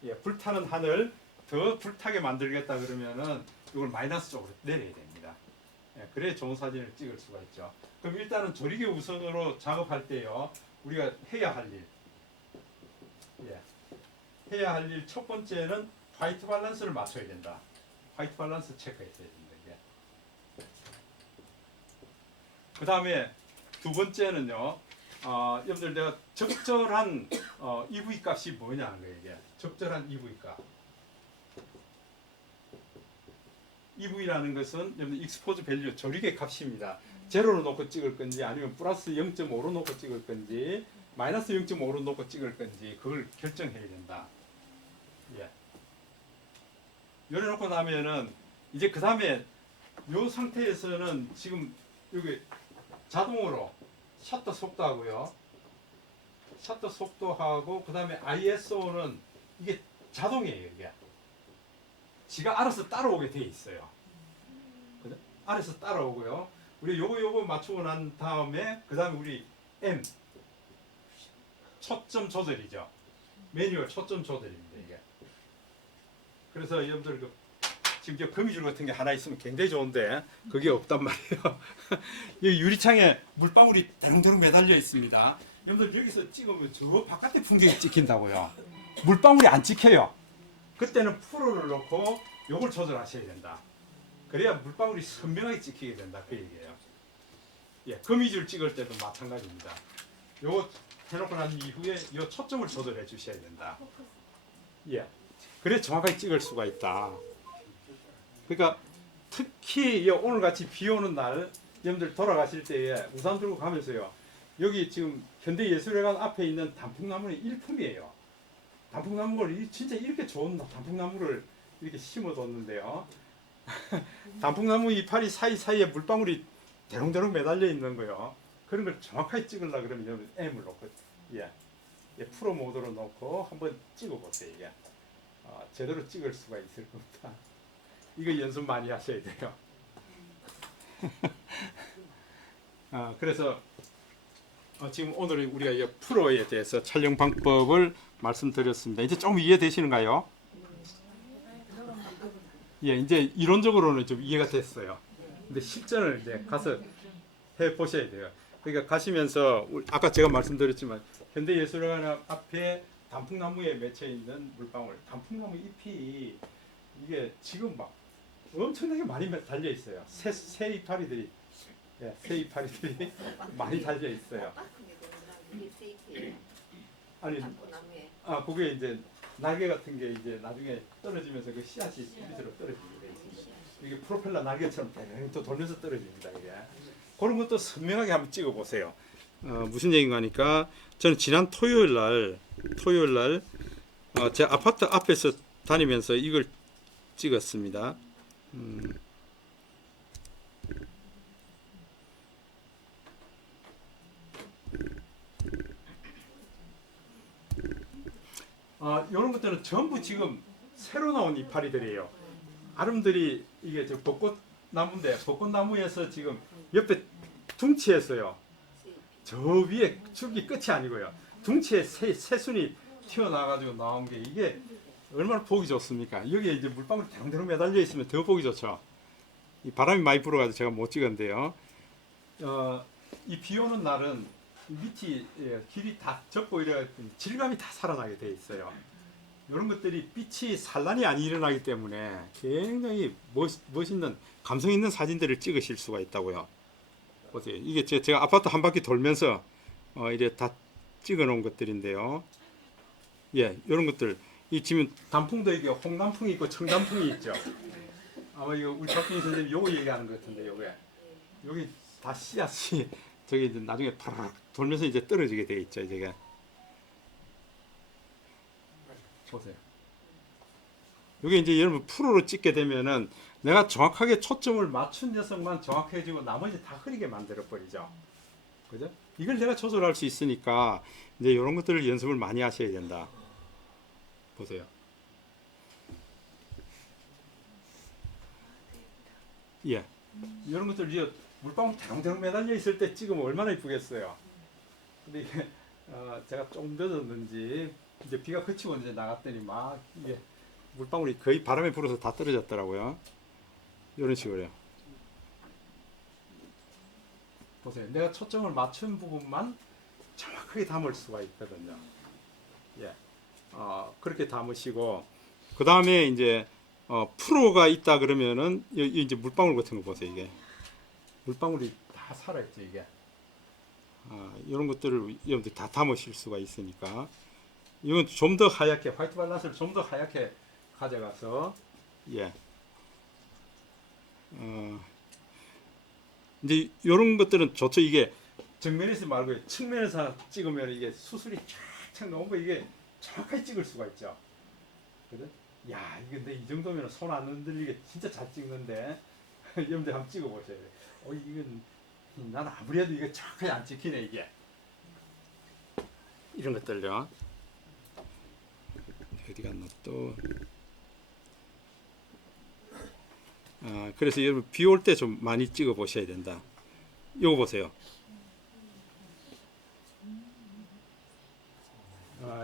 예, 불타는 하늘 더 불타게 만들겠다 그러면은 이걸 마이너스 쪽으로 내려야 됩니다. 예, 그래야 좋은 사진을 찍을 수가 있죠. 그럼 일단은 조리개 우선으로 작업할 때요, 우리가 해야 할 일, 해야 할 일 첫 번째는 화이트 밸런스를 맞춰야 된다. 화이트 밸런스 체크했어야 됩니다. 그 다음에 두 번째는요, 여러분들 내가 적절한 EV 값이 뭐냐는 거예요. 이게 적절한 EV 값. EV라는 것은 여러분들 익스포즈 밸류 조리개 값입니다. 제로로 놓고 찍을 건지 아니면 플러스 0.5로 놓고 찍을 건지 마이너스 0.5로 놓고 찍을 건지 그걸 결정해야 된다. 예. 요래 놓고 나면은 이제 그 다음에 요 상태에서는 지금 여기 자동으로 셔터 속도하고요. 셔터 속도하고 그 다음에 ISO는 이게 자동이에요. 이게 지가 알아서 따라오게 돼 있어요. 알아서 따라오고요. 우리 요거 맞추고 난 다음에 그 다음에 우리 M 초점 조절이죠. 매뉴얼 초점 조절입니다. 이게. 그래서 여러분들 지금 저 거미줄 같은 게 하나 있으면 굉장히 좋은데 그게 없단 말이에요. 이 유리창에 물방울이 대롱대롱 매달려 있습니다. 여러분들 여기서 찍으면 저 바깥의 풍경이 찍힌다고요. 물방울이 안 찍혀요. 그때는 프로를 놓고 요걸 조절하셔야 된다. 그래야 물방울이 선명하게 찍히게 된다. 그 얘기예요. 예, 거미줄 찍을 때도 마찬가지입니다. 요거 해놓고 난 이후에 요 초점을 조절해 주셔야 된다. 예, 그래 정확하게 찍을 수가 있다. 그러니까 특히 오늘 같이 비 오는 날 여러분들 돌아가실 때에 우산 들고 가면서요. 여기 지금 현대예술회관 앞에 있는 단풍나무는 일품이에요. 단풍나무를 진짜 이렇게 좋은 단풍나무를 이렇게 심어뒀는데요. 단풍나무 이파리 사이사이에 물방울이 대롱대롱 매달려 있는 거요. 그런 걸 정확하게 찍으려고 그러면 여러분 M을 놓고 프로 모드로 놓고 한번 찍어보세요. 이게 제대로 찍을 수가 있을 겁니다. 이거 연습 많이 하셔야 돼요. 그래서 지금 오늘 우리가 이 프로에 대해서 촬영 방법을 말씀드렸습니다. 이제 좀 이해되시는가요? 예, 이제 이론적으로는 좀 이해가 됐어요. 근데 실전을 이제 가서 해 보셔야 돼요. 그러니까 가시면서 아까 제가 말씀드렸지만 현대예술관 앞에 단풍나무에 맺혀 있는 물방울, 단풍나무 잎이 이게 지금 막 엄청나게 많이 달려 있어요. 새 이파리들이, 예, 새 이파리들이 많이 달려 있어요. 이게 세이프예요. 아니, 단포나무에. 그게 이제 날개 같은 게 이제 나중에 떨어지면서 그 씨앗이 밑으로 떨어지게 돼 있습니다. 이게 프로펠러 날개처럼 또 돌면서 떨어집니다. 이게 그런 것도 선명하게 한번 찍어 보세요. 무슨 얘기인가 하니까 저는 지난 토요일 날 제 아파트 앞에서 다니면서 이걸 찍었습니다. 이런 것들은 전부 지금 새로 나온 이파리들이에요. 아름들이 이게 저 벚꽃나무인데 벚꽃나무에서 지금 옆에 둥치에서요. 저 위에 줄기 끝이 아니고요. 둥치에 새순이 튀어나와가지고 나온 게 이게 얼마나 보기 좋습니까? 여기에 이제 물방울이 대롱대롱 매달려 있으면 더 보기 좋죠. 이 바람이 많이 불어가지고 제가 못 찍었는데요. 이 비 오는 날은 밑이 길이 다 젖고 이래 질감이 다 살아나게 돼 있어요. 이런 것들이 빛이 산란이 안 일어나기 때문에 굉장히 멋있는 감성 있는 사진들을 찍으실 수가 있다고요. 보세요. 이게 제가 아파트 한 바퀴 돌면서 이래 다 찍어 놓은 것들인데요. 예, 이런 것들. 이 지금 단풍도 이게 홍단풍이 있고 청단풍이 있죠. 아마 이거 우리 박준희 선생님 요거 얘기하는 것 같은데 여기 다 씨앗이 저기 이제 나중에 파르르 돌면서 이제 떨어지게 돼 있죠. 이게 보세요. 여기 이제 여러분 프로로 찍게 되면은 내가 정확하게 초점을 맞춘 녀석만 정확해지고 나머지 다 흐리게 만들어 버리죠. 그죠? 이걸 내가 조절할 수 있으니까 이제 이런 것들을 연습을 많이 하셔야 된다. 보세요. 예. 이런 것들 이제 물방울 대롱대롱 매달려 있을 때 찍으면 얼마나 이쁘겠어요. 근데 이게 제가 좀 늦었는지 이제 비가 그치고 이제 나갔더니 막 이게 물방울이 거의 바람에 불어서 다 떨어졌더라고요. 이런 식으로요. 보세요. 내가 초점을 맞춘 부분만 정확하게 담을 수가 있거든요. 예. 그렇게 담으시고 그 다음에 이제 프로가 있다 그러면은 이제 물방울 같은 거 보세요. 이게 물방울이 다 살아있죠. 이게 이런 것들을 여러분들 다 담으실 수가 있으니까 이건 좀 더 하얗게 화이트 밸런스를 좀 더 하얗게 가져가서 예. 이제 이런 것들은 좋죠. 이게 정면에서 말고 측면에서 찍으면 이게 수술이 쫙쫙 나온 거 이게 정확하게 찍을 수가 있죠. 그죠? 야, 이게 근데 이 정도면 손 안 흔들리게 진짜 잘 찍는데 여러분들 한번 찍어 보셔야 돼요. 이건 난 아무리 해도 이게 정확하게 안 찍히네 이게. 이런 것들요. 어디 갔나 또. 그래서 여러분 비 올 때 좀 많이 찍어 보셔야 된다. 이거 보세요.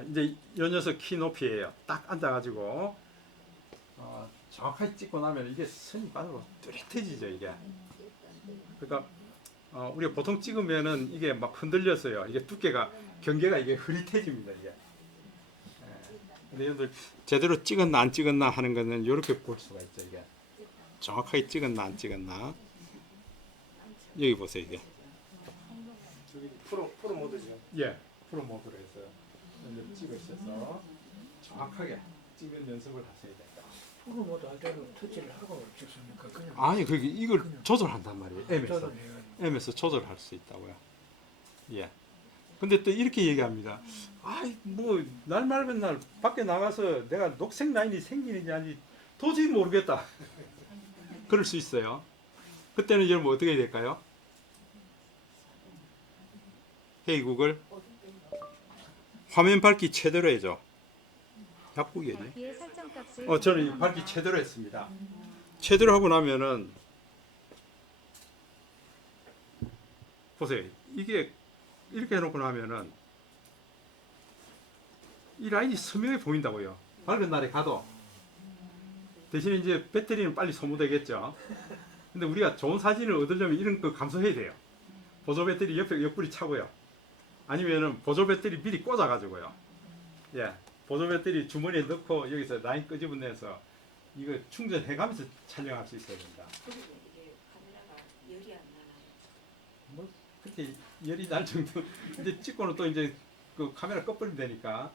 이제 이 녀석 키 높이에요. 딱 앉아가지고 정확하게 찍고 나면 이게 선이 빠지고 뚜렷해지죠 이게. 그러니까 우리가 보통 찍으면은 이게 막 흔들렸어요. 이게 두께가 경계가 이게 흐릿해집니다 이게. 근데 여러분들 제대로 찍었나 안 찍었나 하는 거는 이렇게 볼 수가 있죠 이게. 정확하게 찍었나 안 찍었나. 여기 보세요 이게. 저기 프로 모드죠. 예, 프로 모드로 해서 찍으셔서 정확하게 찍는 연습을 하셔야 된다. 프로 모드 할 때는 터치를 하고 찍습니까? 그냥 아니 그게 이걸 조절한단 말이에요. M에서 조절해요. M에서 조절할 수 있다고요. 예. 근데 또 이렇게 얘기합니다. 아이 뭐 날말 맨날 밖에 나가서 내가 녹색 라인이 생기는지 아닌지 도저히 모르겠다. 그럴 수 있어요. 그때는 여러분 어떻게 해야 될까요? 헤이 구글 화면 밝기 최대로 해줘. 약국이죠. 저는 이 밝기 최대로 했습니다. 최대로 하고 나면은 보세요. 이게 이렇게 해놓고 나면은 이 라인이 선명해 보인다고요. 밝은 날에 가도. 대신에 이제 배터리는 빨리 소모되겠죠. 근데 우리가 좋은 사진을 얻으려면 이런 거 감소해야 돼요. 보조 배터리 옆에 옆구리 차고요. 아니면은 보조 배터리 미리 꽂아 가지고요. 예, 보조 배터리 주머니에 넣고 여기서 라인 끄집어내서 이거 충전해가면서 촬영할 수 있어야 된다. 그리고 이게 카메라가 열이 안 나나요? 뭐 그렇게 열이 날 정도. 근데 찍고는 또 이제 그 카메라 꺼버리면 되니까.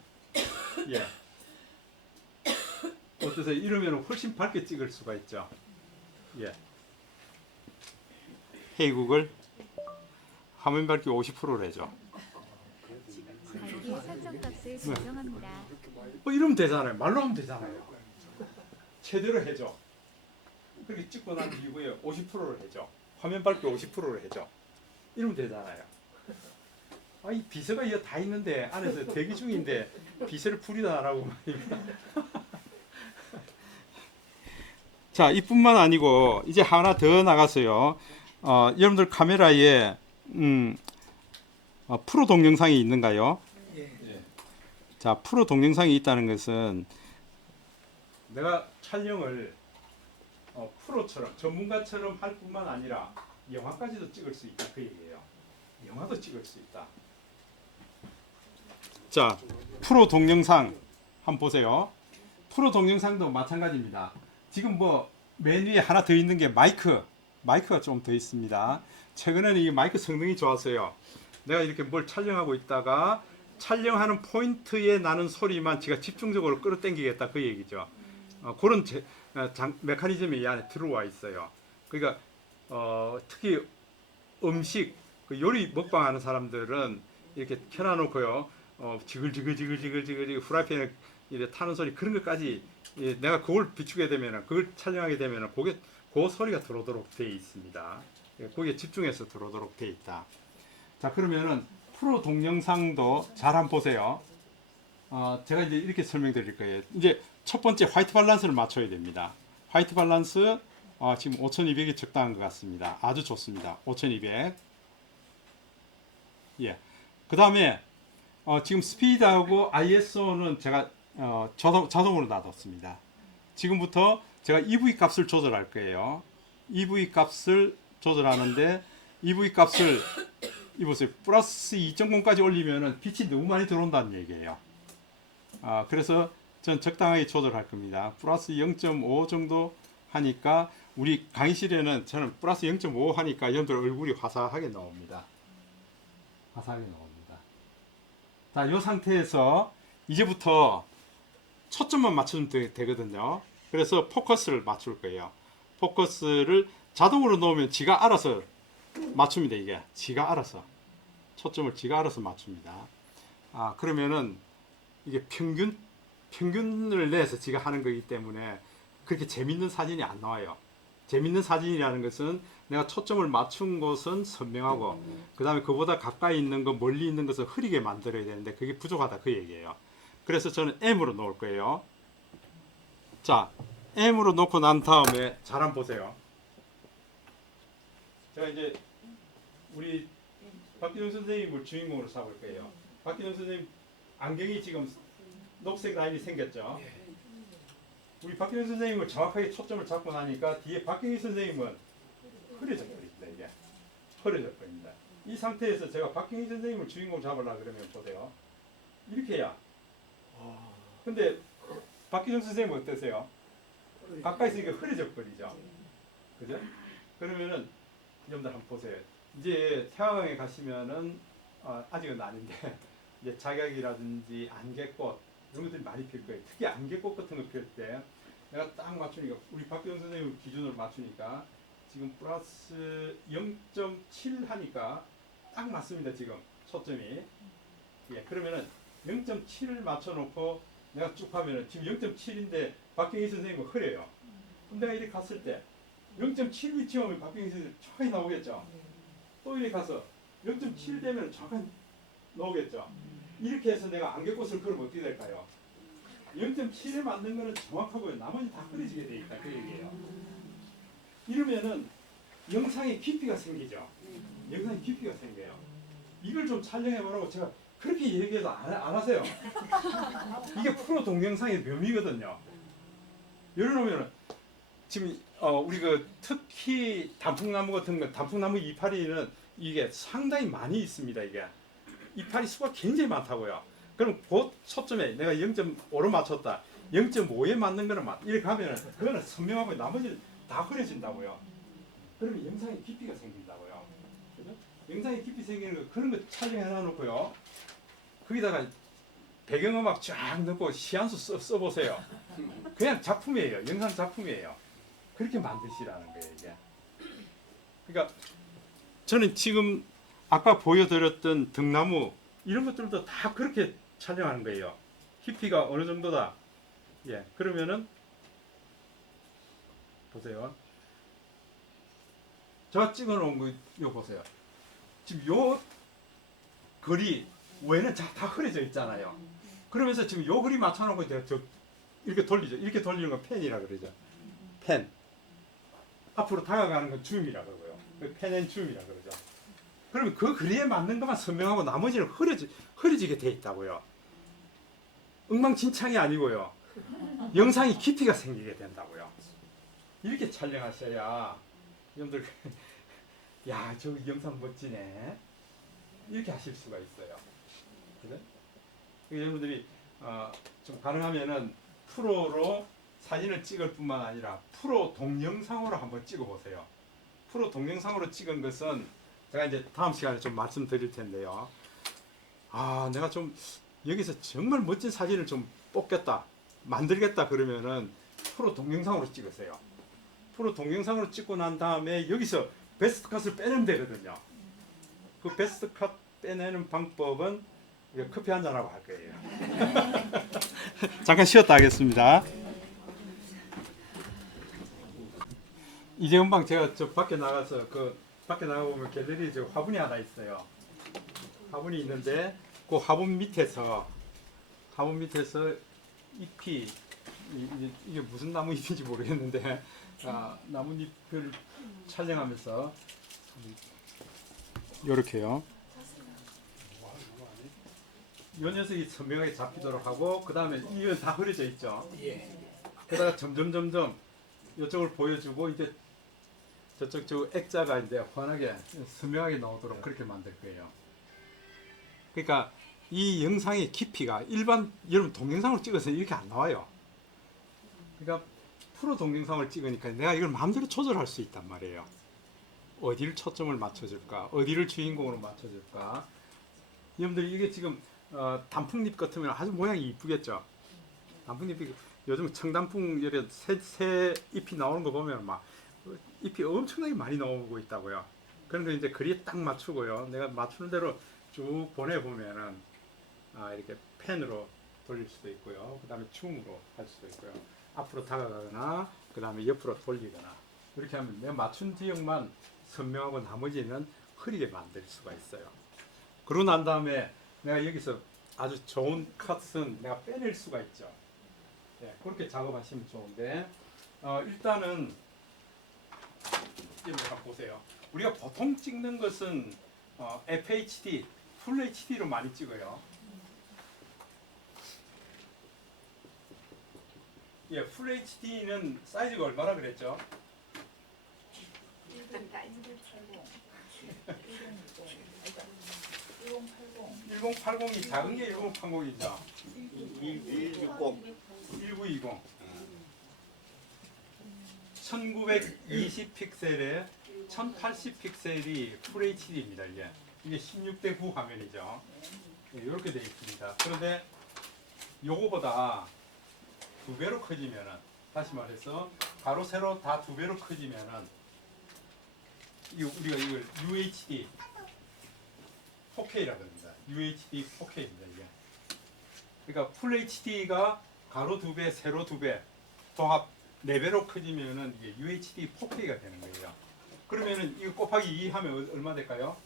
예. 어떠세요? 이러면 훨씬 밝게 찍을 수가 있죠. 예. 헤이 구글 화면 밝기 50%로 해줘. 밝기의 설정값을 조정합니다. 이러면 되잖아요. 말로 하면 되잖아요. 최대로 해줘. 그렇게 찍고 난 이후에 50%를 해줘. 화면 밝기 50%를 해줘. 이러면 되잖아요. 이 비서가 이거 다 있는데 안에서 대기 중인데 비서를 풀이다라고 말입니다. 자, 이뿐만 아니고 이제 하나 더 나가서요. 여러분들 카메라에 프로 동영상이 있는가요? 예. 자, 프로 동영상이 있다는 것은 내가 촬영을 프로처럼 전문가처럼 할 뿐만 아니라 영화까지도 찍을 수 있다 그 얘기예요. 영화도 찍을 수 있다. 자, 프로 동영상 한번 보세요. 프로 동영상도 마찬가지입니다. 지금 뭐 맨 위에 하나 더 있는 게 마이크가 좀 더 있습니다. 최근에는 이 마이크 성능이 좋아서요. 내가 이렇게 뭘 촬영하고 있다가 촬영하는 포인트에 나는 소리만 제가 집중적으로 끌어당기겠다 그 얘기죠. 그런 메커니즘이 이 안에 들어와 있어요. 그러니까 특히 음식 그 요리 먹방하는 사람들은 이렇게 켜놔놓고요. 지글지글 후라이팬에 이렇게 타는 소리 그런 것까지 내가 그걸 비추게 되면은 그걸 촬영하게 되면은 그 소리가 들어오도록 되어 있습니다. 거기에 집중해서 들어오도록 되어 있다. 자, 그러면은 프로 동영상도 잘 한번 보세요. 제가 이제 이렇게 설명드릴 거예요. 이제 첫 번째 화이트 밸런스를 맞춰야 됩니다. 화이트 밸런스 지금 5200이 적당한 것 같습니다. 아주 좋습니다. 5200. 예. 그 다음에 지금 스피드하고 ISO는 제가 자동으로 놔뒀습니다. 지금부터 제가 EV 값을 조절할 거예요. EV 값을 조절하는데 EV 값을 이보세요. 플러스 2.0까지 올리면은 빛이 너무 많이 들어온다는 얘기예요. 그래서 전 적당하게 조절할 겁니다. 플러스 0.5 정도 하니까 우리 강의실에는 저는 플러스 0.5 하니까 여러분들 얼굴이 화사하게 나옵니다. 화사하게 나옵니다. 자, 이 상태에서 이제부터 초점만 맞추면 되거든요. 그래서 포커스를 맞출 거예요. 포커스를 자동으로 놓으면 지가 알아서 맞춥니다. 이게 지가 알아서 초점을 지가 알아서 맞춥니다. 그러면은 이게 평균을 내서 지가 하는 거기 때문에 그렇게 재밌는 사진이 안 나와요. 재밌는 사진이라는 것은 내가 초점을 맞춘 곳은 선명하고 그 다음에 그보다 가까이 있는 것 멀리 있는 것을 흐리게 만들어야 되는데 그게 부족하다 그 얘기예요. 그래서 저는 M으로 놓을 거예요. 자, M으로 놓고 난 다음에 잘 한번 보세요. 제가 이제 우리 박기동 선생님을 주인공으로 삼을 거예요. 박기동 선생님 안경이 지금 녹색 라인이 생겼죠. 우리 박기동 선생님을 정확하게 초점을 잡고 나니까 뒤에 박경희 선생님은 흐려져 버립니다. 이게 흐려져 버립니다. 이 상태에서 제가 박경희 선생님을 주인공 잡으려고 그러면 보세요. 이렇게 해야. 근데 박기동 선생님 어떠세요? 가까이 있으니까 흐려져 버리죠. 그죠? 그러면은 여러분들 한번 보세요. 이제 태화강에 가시면은 아직은 아닌데 이제 작약이라든지 안개꽃 이런 것들이 많이 필 거예요. 특히 안개꽃 같은 거 필 때 내가 딱 맞추니까 우리 박기동 선생님 기준으로 맞추니까 지금 플러스 0.7 하니까 딱 맞습니다. 지금 초점이. 예, 그러면은 0.7을 맞춰놓고 내가 쭉 하면은 지금 0.7인데 박경희 선생님은 흐려요. 그럼 내가 이렇게 갔을 때 0.7 위치 오면 박경희 선생님 정확히 나오겠죠. 또 이렇게 가서 0.7 되면 정확히 나오겠죠. 이렇게 해서 내가 안개꽃을 그리면 어떻게 될까요? 0.7에 맞는 거는 정확하고요. 나머지 다 흐려지게 돼 있다 그 얘기예요. 이러면은 영상의 깊이가 생기죠. 영상의 깊이가 생겨요. 이걸 좀 촬영해 보라고 제가 그렇게 얘기해도 안 하세요. 이게 프로 동영상의 묘미거든요. 예를 들면 지금 우리 그 특히 단풍나무 같은 거, 단풍나무 이파리는 이게 상당히 많이 있습니다. 이게 이파리 수가 굉장히 많다고요. 그럼 그 초점에 내가 0.5로 맞췄다. 0.5에 맞는 거는 이렇게 하면은 그거는 선명하고 나머지는 다 흐려진다고요. 그러면 영상의 깊이가 생긴다고요. 그죠? 영상의 깊이 생기는 거 그런 거 촬영해 놔놓고요. 거기다가 배경음악 쫙 넣고 시한수 써보세요. 그냥 작품이에요. 영상 작품이에요. 그렇게 만드시라는 거예요, 이게. 그러니까 저는 지금 아까 보여드렸던 등나무 이런 것들도 다 그렇게 촬영하는 거예요. 깊이가 어느 정도다. 예, 그러면은 보세요. 제가 찍어놓은 거 이거 보세요. 지금 요 글이 외는 다 흐려져 있잖아요. 그러면서 지금 요 글이 맞춰놓고 제가 이렇게 돌리죠. 이렇게 돌리는 건 펜이라 그러죠. 펜. 앞으로 다가가는 건 줌이라 그러고요. 펜앤 줌이라 그러죠. 그러면 그 글에 맞는 것만 선명하고 나머지는 흐려지게 돼 있다고요. 엉망진창이 아니고요. 영상이 깊이가 생기게 된다고요. 이렇게 촬영하셔야 여러분들 야, 저 영상 멋지네. 이렇게 하실 수가 있어요. 그래? 여러분들이 좀 가능하면은 프로로 사진을 찍을 뿐만 아니라 프로 동영상으로 한번 찍어보세요. 프로 동영상으로 찍은 것은 제가 이제 다음 시간에 좀 말씀드릴 텐데요. 내가 좀 여기서 정말 멋진 사진을 좀 뽑겠다, 만들겠다 그러면은 프로 동영상으로 찍으세요. 프로 동영상으로 찍고 난 다음에 여기서 베스트 컷을 빼내면 되거든요. 그 베스트 컷 빼내는 방법은 커피 한잔 하고 할 거예요. 잠깐 쉬었다 하겠습니다. 이제 금방 제가 저 밖에 나가서 밖에 나가 보면 갤러리에 저 화분이 하나 있어요. 화분이 있는데 그 화분 밑에서 잎이 이게 무슨 나무 잎인지 모르겠는데 나뭇잎을 촬영하면서 이렇게요. 이 녀석이 선명하게 잡히도록 하고 그 다음에 이건 다 흐려져 있죠. 예. 그러다가 점점 이쪽을 보여주고 이제 저쪽 저 액자가 이제 환하게 선명하게 나오도록 그렇게 만들 거예요. 그러니까 이 영상의 깊이가 일반 여러분 동영상으로 찍어서 이렇게 안 나와요. 그러니까 프로 동영상을 찍으니까 내가 이걸 마음대로 조절할 수 있단 말이에요. 어디를 초점을 맞춰줄까, 어디를 주인공으로 맞춰줄까. 여러분들 이게 지금 단풍잎 같으면 아주 모양이 이쁘겠죠. 단풍잎이 요즘 청단풍 이렇게 새 잎이 나오는 거 보면 막 잎이 엄청나게 많이 나오고 있다고요. 그런 거 이제 글에 딱 맞추고요. 내가 맞추는 대로 쭉 보내 보면은 이렇게 펜으로 돌릴 수도 있고요. 그 다음에 줌으로 할 수도 있고요. 앞으로 다가가거나 그 다음에 옆으로 돌리거나 이렇게 하면 내가 맞춘 지역만 선명하고 나머지는 흐리게 만들 수가 있어요. 그러고 난 다음에 내가 여기서 아주 좋은 컷은 내가 빼낼 수가 있죠. 네, 그렇게 작업하시면 좋은데 일단은 여기 보세요. 우리가 보통 찍는 것은 FHD, 풀 HD로 많이 찍어요. 예, 풀 HD는 사이즈가 얼마나 그랬죠? 1080이 작은 게 1080이죠. 1920. 1920. 1920 픽셀에 1080 픽셀이 풀 HD입니다. 이게 16대 9 화면이죠. 이렇게 되어 있습니다. 그런데 요거보다 2배로 커지면은, 다시 말해서 가로 세로 다 2배로 커지면은 우리가 이걸 UHD 4K라 합니다. UHD 4K입니다. 이게. 그러니까 풀 HD가 가로 2배, 세로 2배, 종합 4배로 커지면은 이게 UHD 4K가 되는 거예요. 그러면은 이거 곱하기 2 하면 얼마 될까요?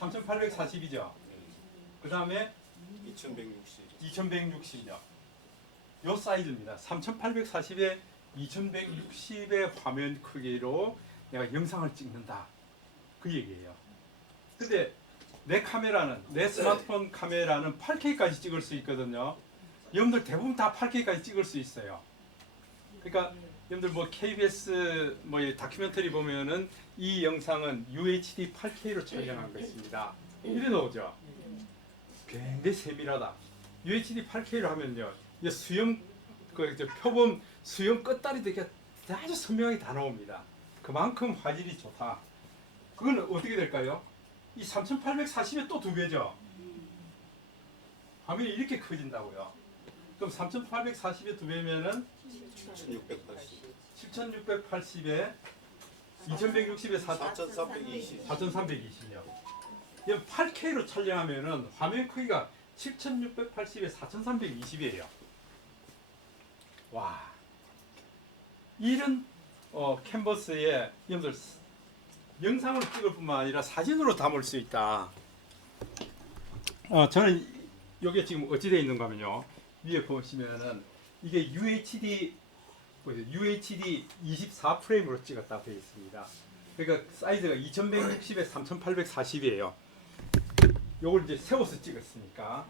3840이죠. 그 다음에 2160이죠. 요 사이즈입니다. 3840에 2160의 화면 크기로 내가 영상을 찍는다. 그 얘기예요. 근데 내 스마트폰 카메라는 8K까지 찍을 수 있거든요. 여러분들 대부분 다 8K까지 찍을 수 있어요. 그러니까 여러분들 뭐 KBS 뭐 이 다큐멘터리 보면은 이 영상은 UHD 8K로 촬영한 것입니다. 이래 나오죠. 굉장히 세밀하다. UHD 8K로 하면요, 이 수영 표범 수영 끝다리 되게 아주 선명하게 다 나옵니다. 그만큼 화질이 좋다. 그건 어떻게 될까요? 이 3840에 또 2배죠. 화면이 이렇게 커진다고요. 그럼 3840에 2배면은 7680에 2160에 4320이요. 8K로 촬영하면은 화면 크기가 7680에 4320이에요. 와, 이런 캔버스에 여러분들 영상으로 찍을 뿐만 아니라 사진으로 담을 수 있다. 저는 이게 지금 어찌 되어 있는가 하면요, 위에 보시면은 이게 UHD 24 프레임으로 찍었다고 되어 있습니다. 그러니까 사이즈가 2160에 3840이에요. 요걸 이제 세워서 찍었으니까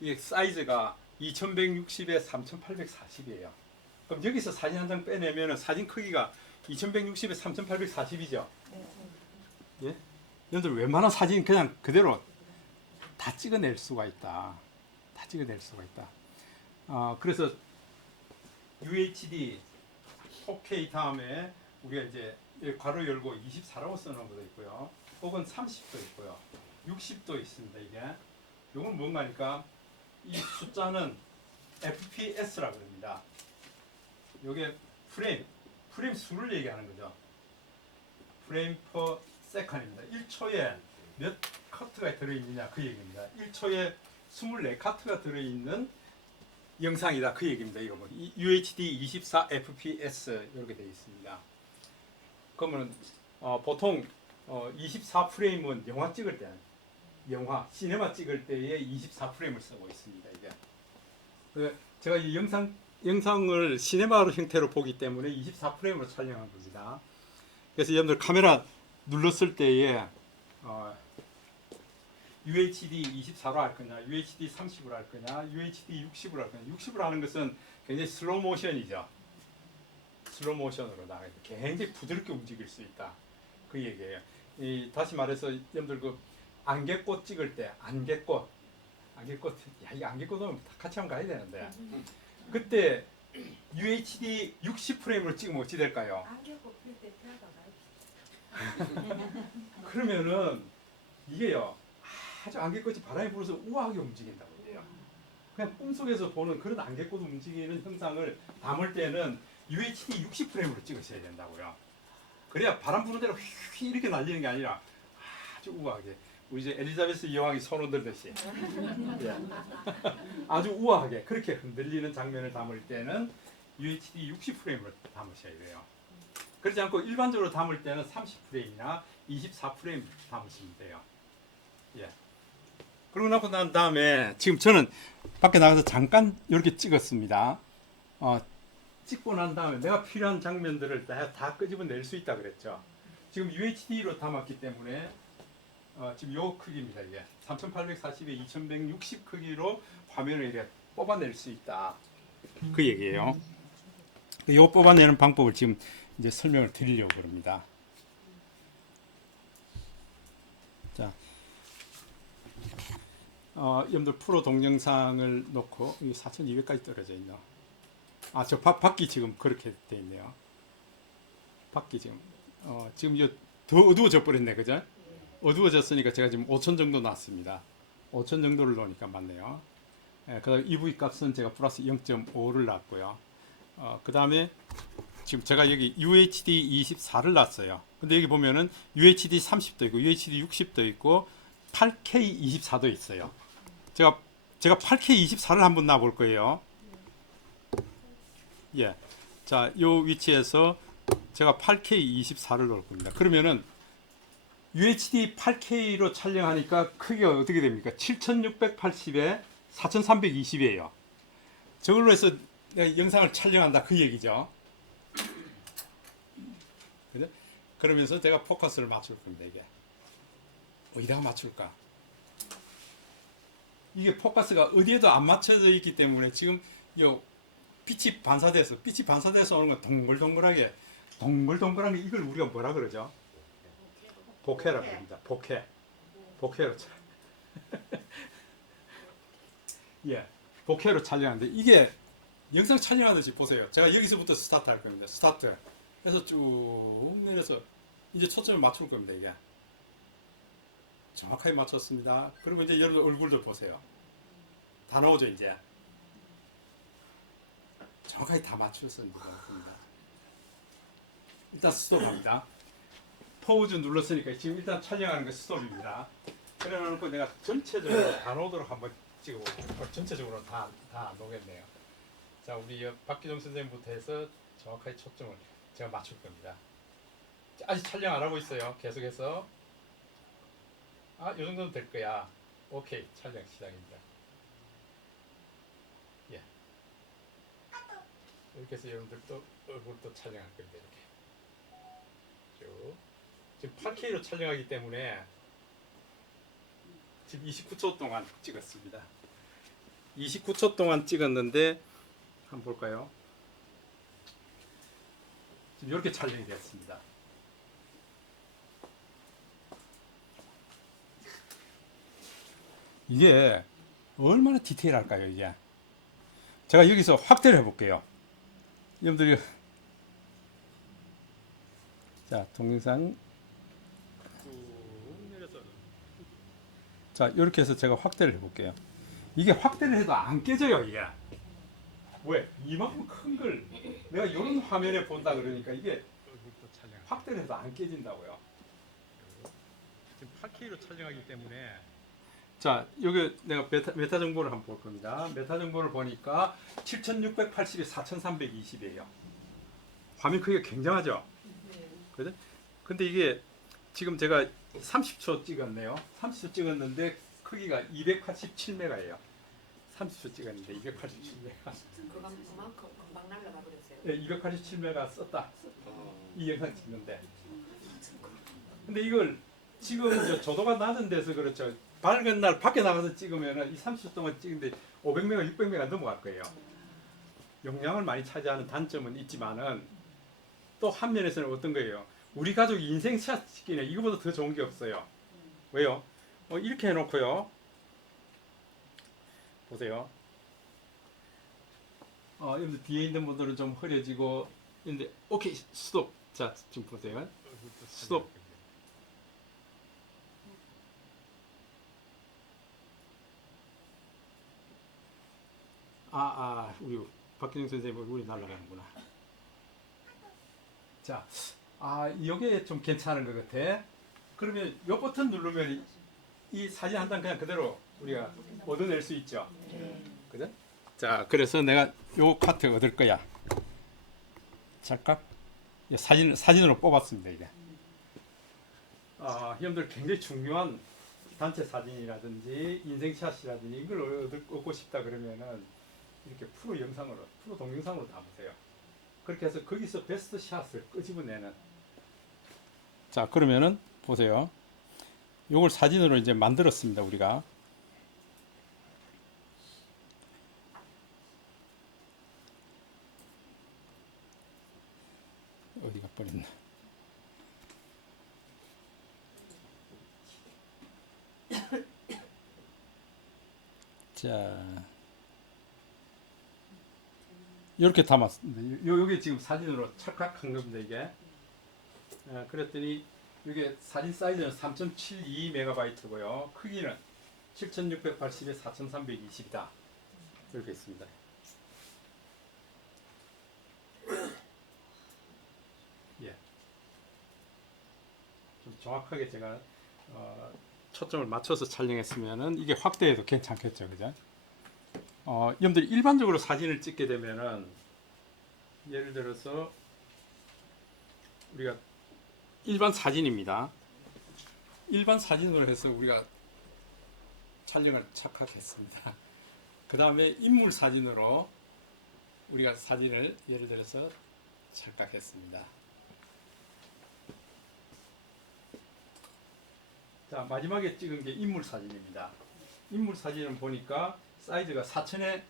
이게 사이즈가 2160에 3840이에요. 그럼 여기서 사진 한 장 빼내면 사진 크기가 2160에 3840이죠. 예? 여러분들 웬만한 사진 그냥 그대로 다 찍어낼 수가 있다. 그래서 UHD 4K 다음에 우리가 이제 괄호 열고 24라고 써놓은 것도 있고요. 혹은 30도 있고요. 60도 있습니다. 이게 이건 뭔가 하니까 이 숫자는 FPS라고 합니다. 이게 프레임 수를 얘기하는 거죠. 프레임 퍼 세컨입니다. 1초에 몇 커트가 들어있느냐 그 얘기입니다. 1초에 24카트가 들어있는 영상이다 그 얘기입니다. 이거 뭐 UHD 24 FPS 이렇게 되어 있습니다. 그러면 보통 24 프레임은 영화 찍을 때, 시네마 찍을 때에 24 프레임을 쓰고 있습니다. 이게 제가 이 영상을 시네마로 형태로 보기 때문에 24 프레임으로 촬영한 겁니다. 그래서 여러분들 카메라 눌렀을 때에 UHD 24로 할 거냐, UHD 30으로 할 거냐, UHD 60으로 할 거냐. 60으로 하는 것은 굉장히 슬로우 모션이죠. 슬로우 모션으로 나가요. 굉장히 부드럽게 움직일 수 있다. 그 얘기예요. 다시 말해서 여러분들 그 안개꽃 찍을 때 안개꽃 이 안개꽃은 같이 한번 가야 되는데 그때 UHD 60 프레임으로 찍으면 어찌 될까요? 안개 꼽힐 때 태아가 많이 그러면은 이게요, 아주 안개꽃이 바람이 불어서 우아하게 움직인다고 해요. 그냥 꿈속에서 보는 그런 안개꽃 움직이는 형상을 담을 때는 UHD 60 프레임으로 찍으셔야 된다고요. 그래야 바람 부는 대로 휘 이렇게 날리는 게 아니라 아주 우아하게, 우리 이제 엘리자베스 여왕이 손 흔들듯이 예. 아주 우아하게 그렇게 흔들리는 장면을 담을 때는 UHD 60 프레임으로 담으셔야 돼요. 그렇지 않고 일반적으로 담을 때는 30 프레임이나 24 프레임 담으시면 돼요. 예. 그러고 나고 난 다음에 지금 저는 밖에 나가서 잠깐 이렇게 찍었습니다. 찍고 난 다음에 내가 필요한 장면들을 다 끄집어낼 수 있다 그랬죠. 지금 UHD로 담았기 때문에 지금 요 크기입니다. 이게 3840에 2160 크기로 화면을 이렇게 뽑아낼 수 있다. 그 얘기예요. 요 뽑아내는 방법을 지금 이제 설명을 드리려고 그럽니다. 자, 여러분들 프로 동영상을 놓고 이 4200까지 떨어져 있나? 저 밖이 지금 그렇게 돼 있네요. 밖이 지금 지금 이제 더 어두워져 버렸네, 그죠? 어두워졌으니까 제가 지금 5000 정도 놨습니다. 5000 정도를 놓으니까 맞네요. 그다음 EV 값은 제가 플러스 0.5를 놨고요. 그 다음에 지금 제가 여기 UHD 24를 놨어요. 근데 여기 보면은 UHD 30도 있고 UHD 60도 있고 8K 24도 있어요. 제가 8K 24를 한번 놔볼 거예요. 예. 자, 요 위치에서 제가 8K 24를 놓을 겁니다. 그러면은 UHD 8K로 촬영하니까 크기가 어떻게 됩니까? 7680에 4320이에요. 저걸로 해서 내가 영상을 촬영한다 그 얘기죠. 그러면서 제가 포커스를 맞출 겁니다. 이게 어디다가 맞출까? 이게 포커스가 어디에도 안 맞춰져 있기 때문에 지금 요 빛이 반사돼서 오는 건 동글동글한 게 이걸 우리가 뭐라 그러죠? 복해라고 합니다. 복해로 예, 복해로 촬영하는데 이게 영상 촬영하듯이 보세요. 제가 여기서부터 스타트 할 겁니다. 스타트. 그래서 쭉 내려서 이제 초점을 맞출 겁니다. 이게 정확하게 맞췄습니다. 그리고 이제 여러분 얼굴도 보세요. 다 나오죠 이제. 정확하게 다 맞췄습니다. 일단 스톱합니다. 포즈 눌렀으니까 지금 일단 촬영하는 거 스톱입니다. 그래놓고 내가 전체적으로 다 나오도록 한번 찍어볼게요. 전체적으로 다 안 나오겠네요. 자, 우리 박기종 선생님부터 해서 정확하게 초점을 제가 맞출 겁니다. 아직 촬영 안 하고 있어요. 계속해서. 아, 이 정도는 될 거야. 오케이, 촬영 시작입니다. 예. 이렇게 해서 여러분들도 얼굴도 촬영할 겁니다. 이렇게. 쭉. 지금 8K로 촬영하기 때문에 지금 29초 동안 찍었습니다. 29초 동안 찍었는데 한번 볼까요? 지금 이렇게 촬영이 되었습니다. 이게 얼마나 디테일할까요, 이게? 제가 여기서 확대를 해볼게요. 여러분들이 자, 동영상 자, 이렇게 해서 제가 확대를 해볼게요. 이게 확대를 해도 안 깨져요, 이게. 왜? 이만큼 큰 걸 내가 이런 화면에 본다 그러니까 이게 확대를 해도 안 깨진다고요. 지금 8K로 촬영하기 때문에 자, 여기 내가 메타 정보를 한번 볼 겁니다. 메타 정보를 보니까 7680에 4320이에요. 화면 크기가 굉장하죠? 그죠? 근데 이게 지금 제가 30초 찍었네요. 30초 찍었는데 크기가 287메가예요. 30초 찍었는데 287메가. 그만큼 금방 날라가 버렸어요. 네, 287메가 썼다. 이 영상 찍는데. 근데 이걸 지금 저도가 낮은 데서 그렇죠. 밝은 날 밖에 나가서 찍으면 이 30초 동안 찍는데 500메가, 600메가 넘어갈 거예요. 용량을 많이 차지하는 단점은 있지만은 또 한 면에서는 어떤 거예요? 우리 가족 인생샷 찍기는 이거보다 더 좋은 게 없어요. 왜요? 이렇게 해놓고요. 보세요. 여러분들 뒤에 있는 분들은 좀 흐려지고 있는데 오케이 스톱. 자 지금 보세요. 스톱. 우리 박기정 선생님 얼굴이 날아가는구나. 자, 이게 좀 괜찮은 것 같아. 그러면 이 버튼 누르면 이 사진 한 장 그냥 그대로 우리가 얻어낼 수 있죠. 그죠? 자, 그래서 내가 요 카트 얻을 거야. 잠깐. 사진으로 뽑았습니다, 이게. 여러분들 굉장히 중요한 단체 사진이라든지 인생샷이라든지 이걸 얻고 싶다 그러면은 이렇게 프로 동영상으로 담으세요. 그렇게 해서 거기서 베스트 샷을 끄집어내는. 자, 그러면은 보세요. 요걸 사진으로 이제 만들었습니다, 우리가. 어디가 버렸나? 자, 이렇게 담았습니다. 요게 지금 사진으로 찰칵한 겁니다, 이게. 그랬더니 이게 사진 사이즈는 3.72MB고요. 크기는 7680에 4320이다. 이렇게 있습니다. 예. 좀 정확하게 제가 초점을 맞춰서 촬영했으면은 이게 확대해도 괜찮겠죠, 그죠? 여러분들이 일반적으로 사진을 찍게 되면은 예를 들어서 우리가 일반 사진입니다. 일반 사진으로 해서 우리가 촬영을 착각했습니다. 그 다음에 인물 사진으로 우리가 사진을 예를 들어서 착각했습니다. 자, 마지막에 찍은 게 인물 사진입니다. 인물 사진은 보니까 사이즈가 4000에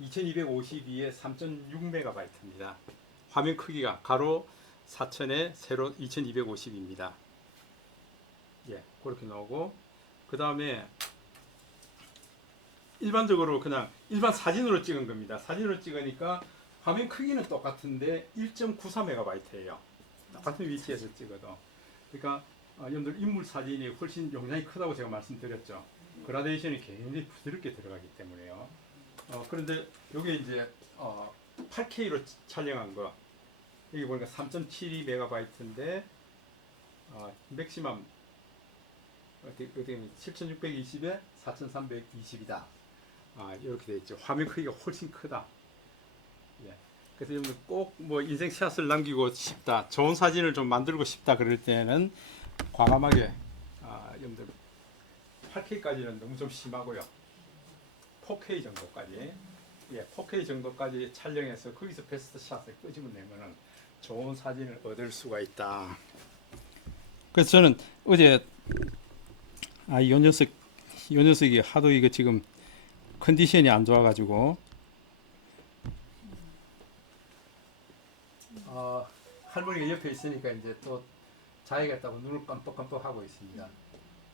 2252에 3.6MB입니다. 화면 크기가 가로 4000에 세로 2250입니다. 예, 그렇게 나오고, 그 다음에 일반적으로 그냥 일반 사진으로 찍은 겁니다. 사진으로 찍으니까 화면 크기는 똑같은데 1.94MB예요. 똑같은 위치에서 찍어도. 그러니까 여러분들 인물 사진이 훨씬 용량이 크다고 제가 말씀드렸죠. 그라데이션이 굉장히 부드럽게 들어가기 때문에요. 그런데 여기 이제 8K로 촬영한 거, 여기 보니까 3.72MB인데 맥시멈 어떻게 7620에 4320이다. 이렇게 되어 있죠. 화면 크기가 훨씬 크다. 예. 그래서 여러분 꼭 뭐 인생 샷을 남기고 싶다, 좋은 사진을 좀 만들고 싶다 그럴 때는 과감하게 여러분들 8K까지는 너무 좀 심하고요. 4K 정도까지, 예, 4K 정도까지 촬영해서 거기서 베스트 샷을 끄집어내면은 좋은 사진을 얻을 수가 있다. 그래서 저는 어제 요 녀석이 하도 이거 지금 컨디션이 안 좋아가지고 할머니가 옆에 있으니까 이제 또 자야겠다고 눈을 깜빡깜빡 하고 있습니다.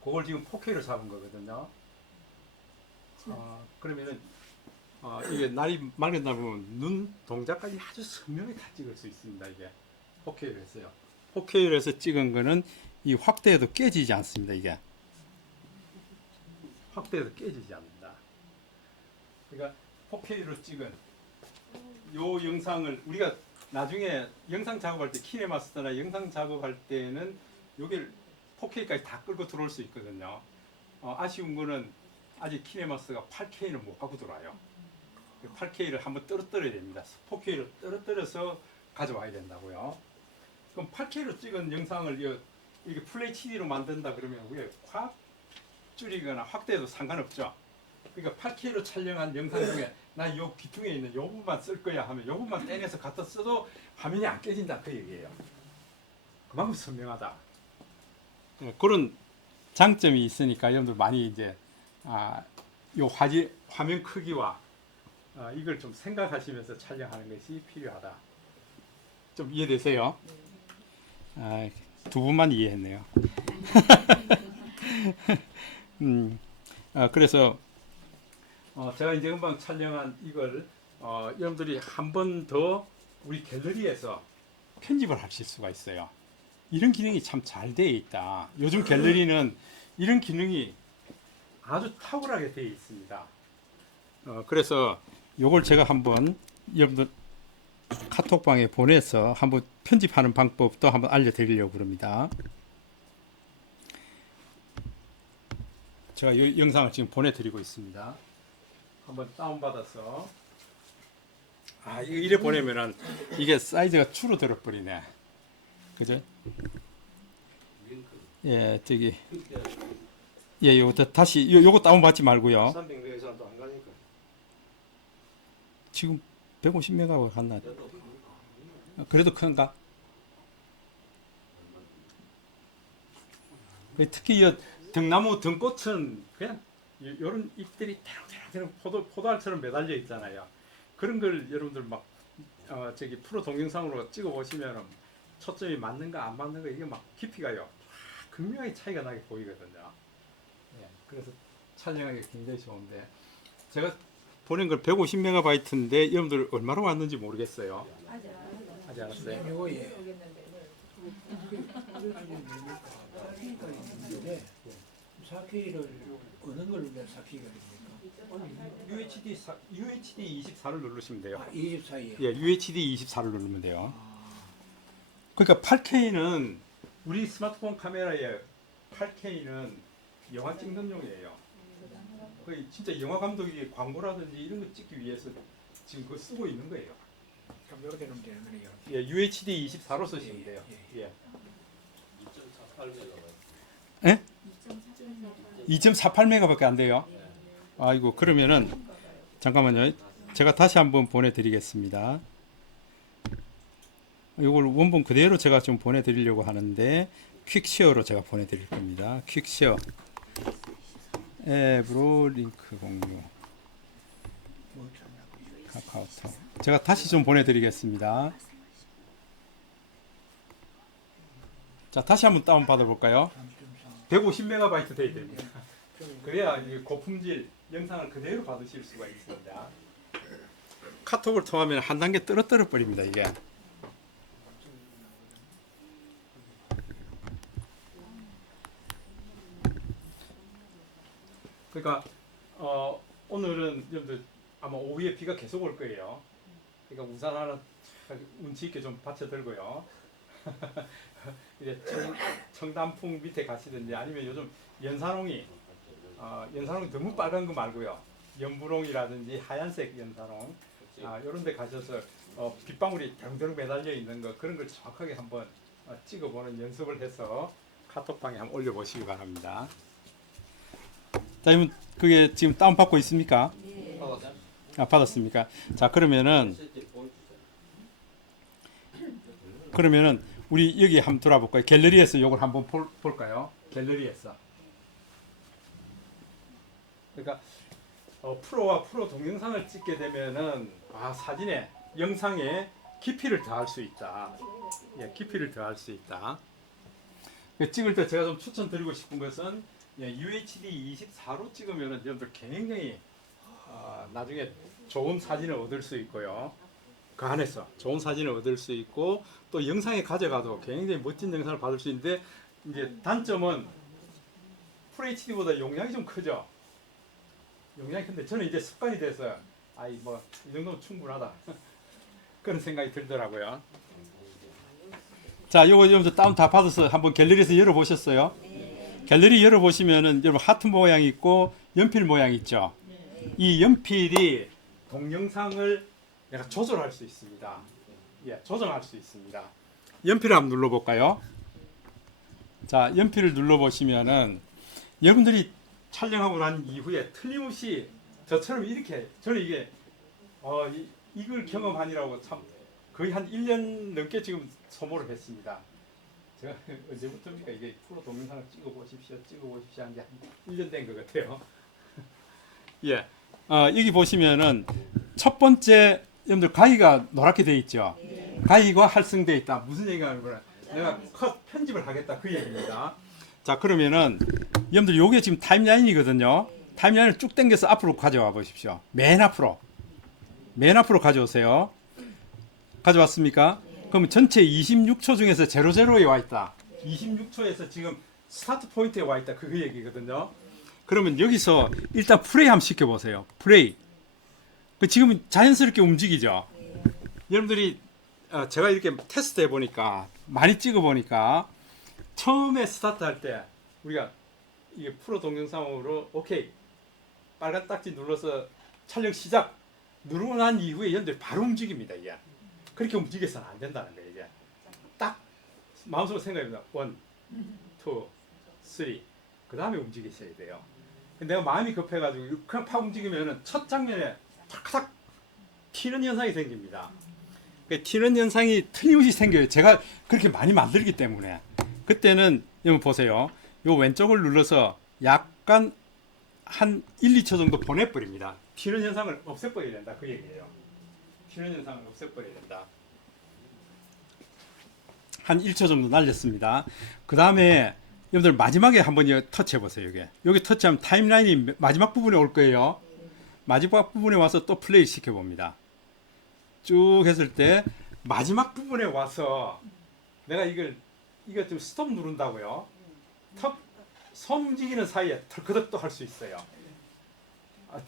그걸 지금 4K로 잡은 거거든요. 그러면은 이게 날이 맑은 날 보면 눈 동작까지 아주 선명히 다 찍을 수 있습니다. 이게 4K로 했어요. 4K로 해서 찍은 거는 이 확대해도 깨지지 않습니다. 이게 확대해도 깨지지 않는다. 그러니까 4K로 찍은 요 영상을 우리가 나중에 영상 작업할 때, 키네마스터나 영상 작업할 때는 여기를 4K까지 다 끌고 들어올 수 있거든요. 아쉬운 거는 아직 키네마스터가 8K는 못 갖고 들어와요. 8K를 한번 떨어뜨려야 됩니다. 4K로 떨어뜨려서 가져와야 된다고요. 그럼 8K로 찍은 영상을 이게 FHD로 만든다 그러면 왜 확 줄이거나 확대해도 상관없죠. 그러니까 8K로 촬영한 영상 중에 나 요 귀퉁에 있는 요 부분만 쓸 거야 하면 요 부분만 떼내서 갖다 써도 화면이 안 깨진다 그 얘기예요. 그만큼 선명하다. 그런 장점이 있으니까 여러분들 많이 이제 요 화면 크기와 이걸 좀 생각하시면서 촬영하는 것이 필요하다. 좀 이해되세요? 두 분만 이해했네요. 그래서 제가 이제 금방 촬영한 이걸 여러분들이 한 번 더 우리 갤러리에서 편집을 하실 수가 있어요. 이런 기능이 참 잘 되어 있다. 요즘 갤러리는 이런 기능이 아주 탁월하게 되어 있습니다. 그래서 요걸 제가 한번 여러분들 카톡방에 보내서 한번 편집하는 방법도 한번 알려드리려고 합니다. 제가 이 영상을 지금 보내드리고 있습니다. 한번 다운받아서 이거 이래 보내면은 이게 사이즈가 줄어들어 버리네. 그죠? 예, 저기 요거 다시 요거 다운받지 말고요. 300메가에서는 또 안 가니까. 지금 150메가가 갔나? 그래도 큰가? 특히 이 등나무 등꽃은 그냥 이런 잎들이 대롱대롱 포도알처럼 매달려 있잖아요. 그런 걸 여러분들 막 저기 프로 동영상으로 찍어 보시면 초점이 맞는가 안 맞는가 이게 막 깊이가요 극명하게 차이가 나게 보이거든요. 예, 그래서 촬영하기 굉장히 좋은데 제가 보낸 걸 150MB인데 여러분들 얼마로 왔는지 모르겠어요. 아직 안 왔어요. 요거에 네. 4K를 어느 걸 위한 4K가 됩니까? UHD 24를 누르시면 돼요. 24이요. 예, UHD 24를 누르면 돼요. 그러니까 8K는 우리 스마트폰 카메라에 8K는 영화 찍는 용이에요. 거의 진짜 영화 감독이 광고라든지 이런 거 찍기 위해서 지금 그거 쓰고 있는 거예요. 그럼 이렇게 놓으면 되는 거네요. 예, UHD 24로 쓰시면 돼요. 예. 2.48메가. 예? 2.48메가밖에 안 돼요. 아이고 그러면은 잠깐만요. 제가 다시 한번 보내드리겠습니다. 이걸 원본 그대로 제가 좀 보내드리려고 하는데 퀵쉐어로 제가 보내드릴 겁니다. 퀵쉐어 앱으로 링크 공유 뭐 찾냐고. 카카오톡. 제가 다시 좀 보내드리겠습니다. 자, 다시 한번 다운 받아볼까요? 150MB 돼야 됩니다. 그래야 이 고품질 영상을 그대로 받으실 수가 있습니다. 카톡을 통하면 한 단계 떨어뜨려 버립니다. 이게. 그러니까 오늘은 여러분들 아마 오후에 비가 계속 올 거예요. 그러니까 우산 하나 운치 있게 좀 받쳐 들고요. 이제 청단풍 밑에 가시든지 아니면 요즘 연산홍이 연산홍이 너무 빨간 거 말고요. 연분홍이라든지 하얀색 연산홍 이런 데 가셔서 빗방울이 대롱대롱 매달려 있는 거 그런 걸 정확하게 한번 찍어보는 연습을 해서 카톡방에 한번 올려보시기 바랍니다. 자, 그러면 그게 지금 다운받고 있습니까? 네. 받았습니까? 자, 그러면은 우리 여기 한번 돌아볼까요? 갤러리에서 이걸 한번 볼까요? 갤러리에서. 그러니까 프로와 프로 동영상을 찍게 되면은 사진에 영상에 깊이를 더할 수 있다. 예, 깊이를 더할 수 있다. 찍을 때 제가 좀 추천드리고 싶은 것은 UHD 24로 찍으면은 여러분들 굉장히 나중에 좋은 사진을 얻을 수 있고요. 그 안에서 좋은 사진을 얻을 수 있고 또 영상에 가져가도 굉장히 멋진 영상을 받을 수 있는데 이제 단점은 FHD보다 용량이 좀 크죠. 용량이 큰데 저는 이제 습관이 돼서 이 정도면 충분하다 그런 생각이 들더라고요. 자, 요거 좀 다운 다 받아서 한번 갤러리에서 열어보셨어요? 갤러리 열어보시면은 여러분 하트 모양 있고 연필 모양 있죠. 이 연필이 동영상을 내가 조절할 수 있습니다. 예, 조정할 수 있습니다. 연필을 한번 눌러볼까요? 자, 연필을 눌러보시면은 여러분들이 촬영하고 난 이후에 틀림없이 저처럼 이렇게 저는 이게 이걸 경험하니라고 참 거의 한 1년 넘게 지금 소모를 했습니다. 제가 언제부터입니까? 이게 프로 동영상을 찍어보십시오 하는 게 한 1년 된 것 같아요. 예, 여기 보시면은 첫 번째 여러분들 가위가 노랗게 되어 있죠. 가위가 활성되어 있다. 무슨 얘기가 하는 내가 편집을 하겠다 그 얘기입니다. 자, 그러면은 여러분들 요게 지금 타임라인이거든요. 타임라인을 쭉 당겨서 앞으로 가져와 보십시오. 맨 앞으로 가져오세요. 가져왔습니까? 그럼 전체 26초 중에서 00에 와 있다. 26초에서 지금 스타트 포인트에 와 있다. 그 얘기거든요. 그러면 여기서 일단 플레이 한번 시켜보세요. 플레이. 지금은 자연스럽게 움직이죠. 여러분들이 제가 이렇게 테스트 해보니까 많이 찍어보니까 처음에 스타트 할 때 우리가 이게 프로 동영상으로 오케이 빨간 딱지 눌러서 촬영 시작 누르고 난 이후에 여러분들이 바로 움직입니다. 이게 그렇게 움직여서는 안 된다는 거예요. 이게 딱 마음속으로 생각해봅니다. 1, 2, 3 그 다음에 움직이셔야 돼요. 내가 마음이 급해가지고 그냥 팍 움직이면은 첫 장면에 탁탁 튀는 현상이 생깁니다. 튀는 현상이 틀림없이 생겨요. 제가 그렇게 많이 만들기 때문에. 그때는 여러분 보세요. 요 왼쪽을 눌러서 약간 한 1, 2초 정도 보내버립니다. 튀는 현상을 없애버려야 된다. 그 얘기예요. 튀는 현상을 없애버려야 된다. 한 1초 정도 날렸습니다. 그 다음에 여러분들 마지막에 한번 터치해 보세요. 여기 터치하면 타임라인이 마지막 부분에 올 거예요. 마지막 부분에 와서 또 플레이 시켜 봅니다. 쭉 했을 때 마지막 부분에 와서 내가 이걸 좀 스톱 누른다고요. 손 움직이는 사이에 털커덕 또 할 수 있어요.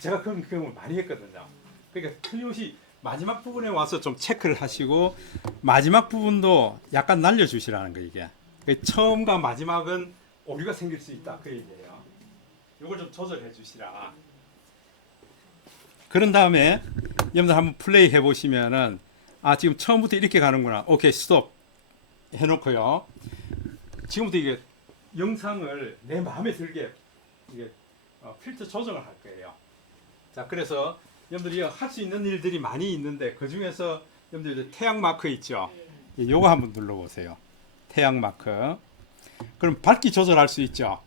제가 그런 경험을 많이 했거든요. 그러니까 틀림없이 마지막 부분에 와서 좀 체크를 하시고 마지막 부분도 약간 날려주시라는 거 이게. 처음과 마지막은 오류가 생길 수 있다 그 얘기예요. 이걸 좀 조절해 주시라. 그런 다음에 여러분들 한번 플레이 해보시면은 지금 처음부터 이렇게 가는구나. 오케이 스톱 해놓고요. 지금부터 이게 영상을 내 마음에 들게 이게 필터 조정을 할 거예요. 자, 그래서 여러분들이 할 수 있는 일들이 많이 있는데 그 중에서 여러분들 태양 마크 있죠. 요거 한번 눌러보세요. 태양 마크. 그럼 밝기 조절할 수 있죠.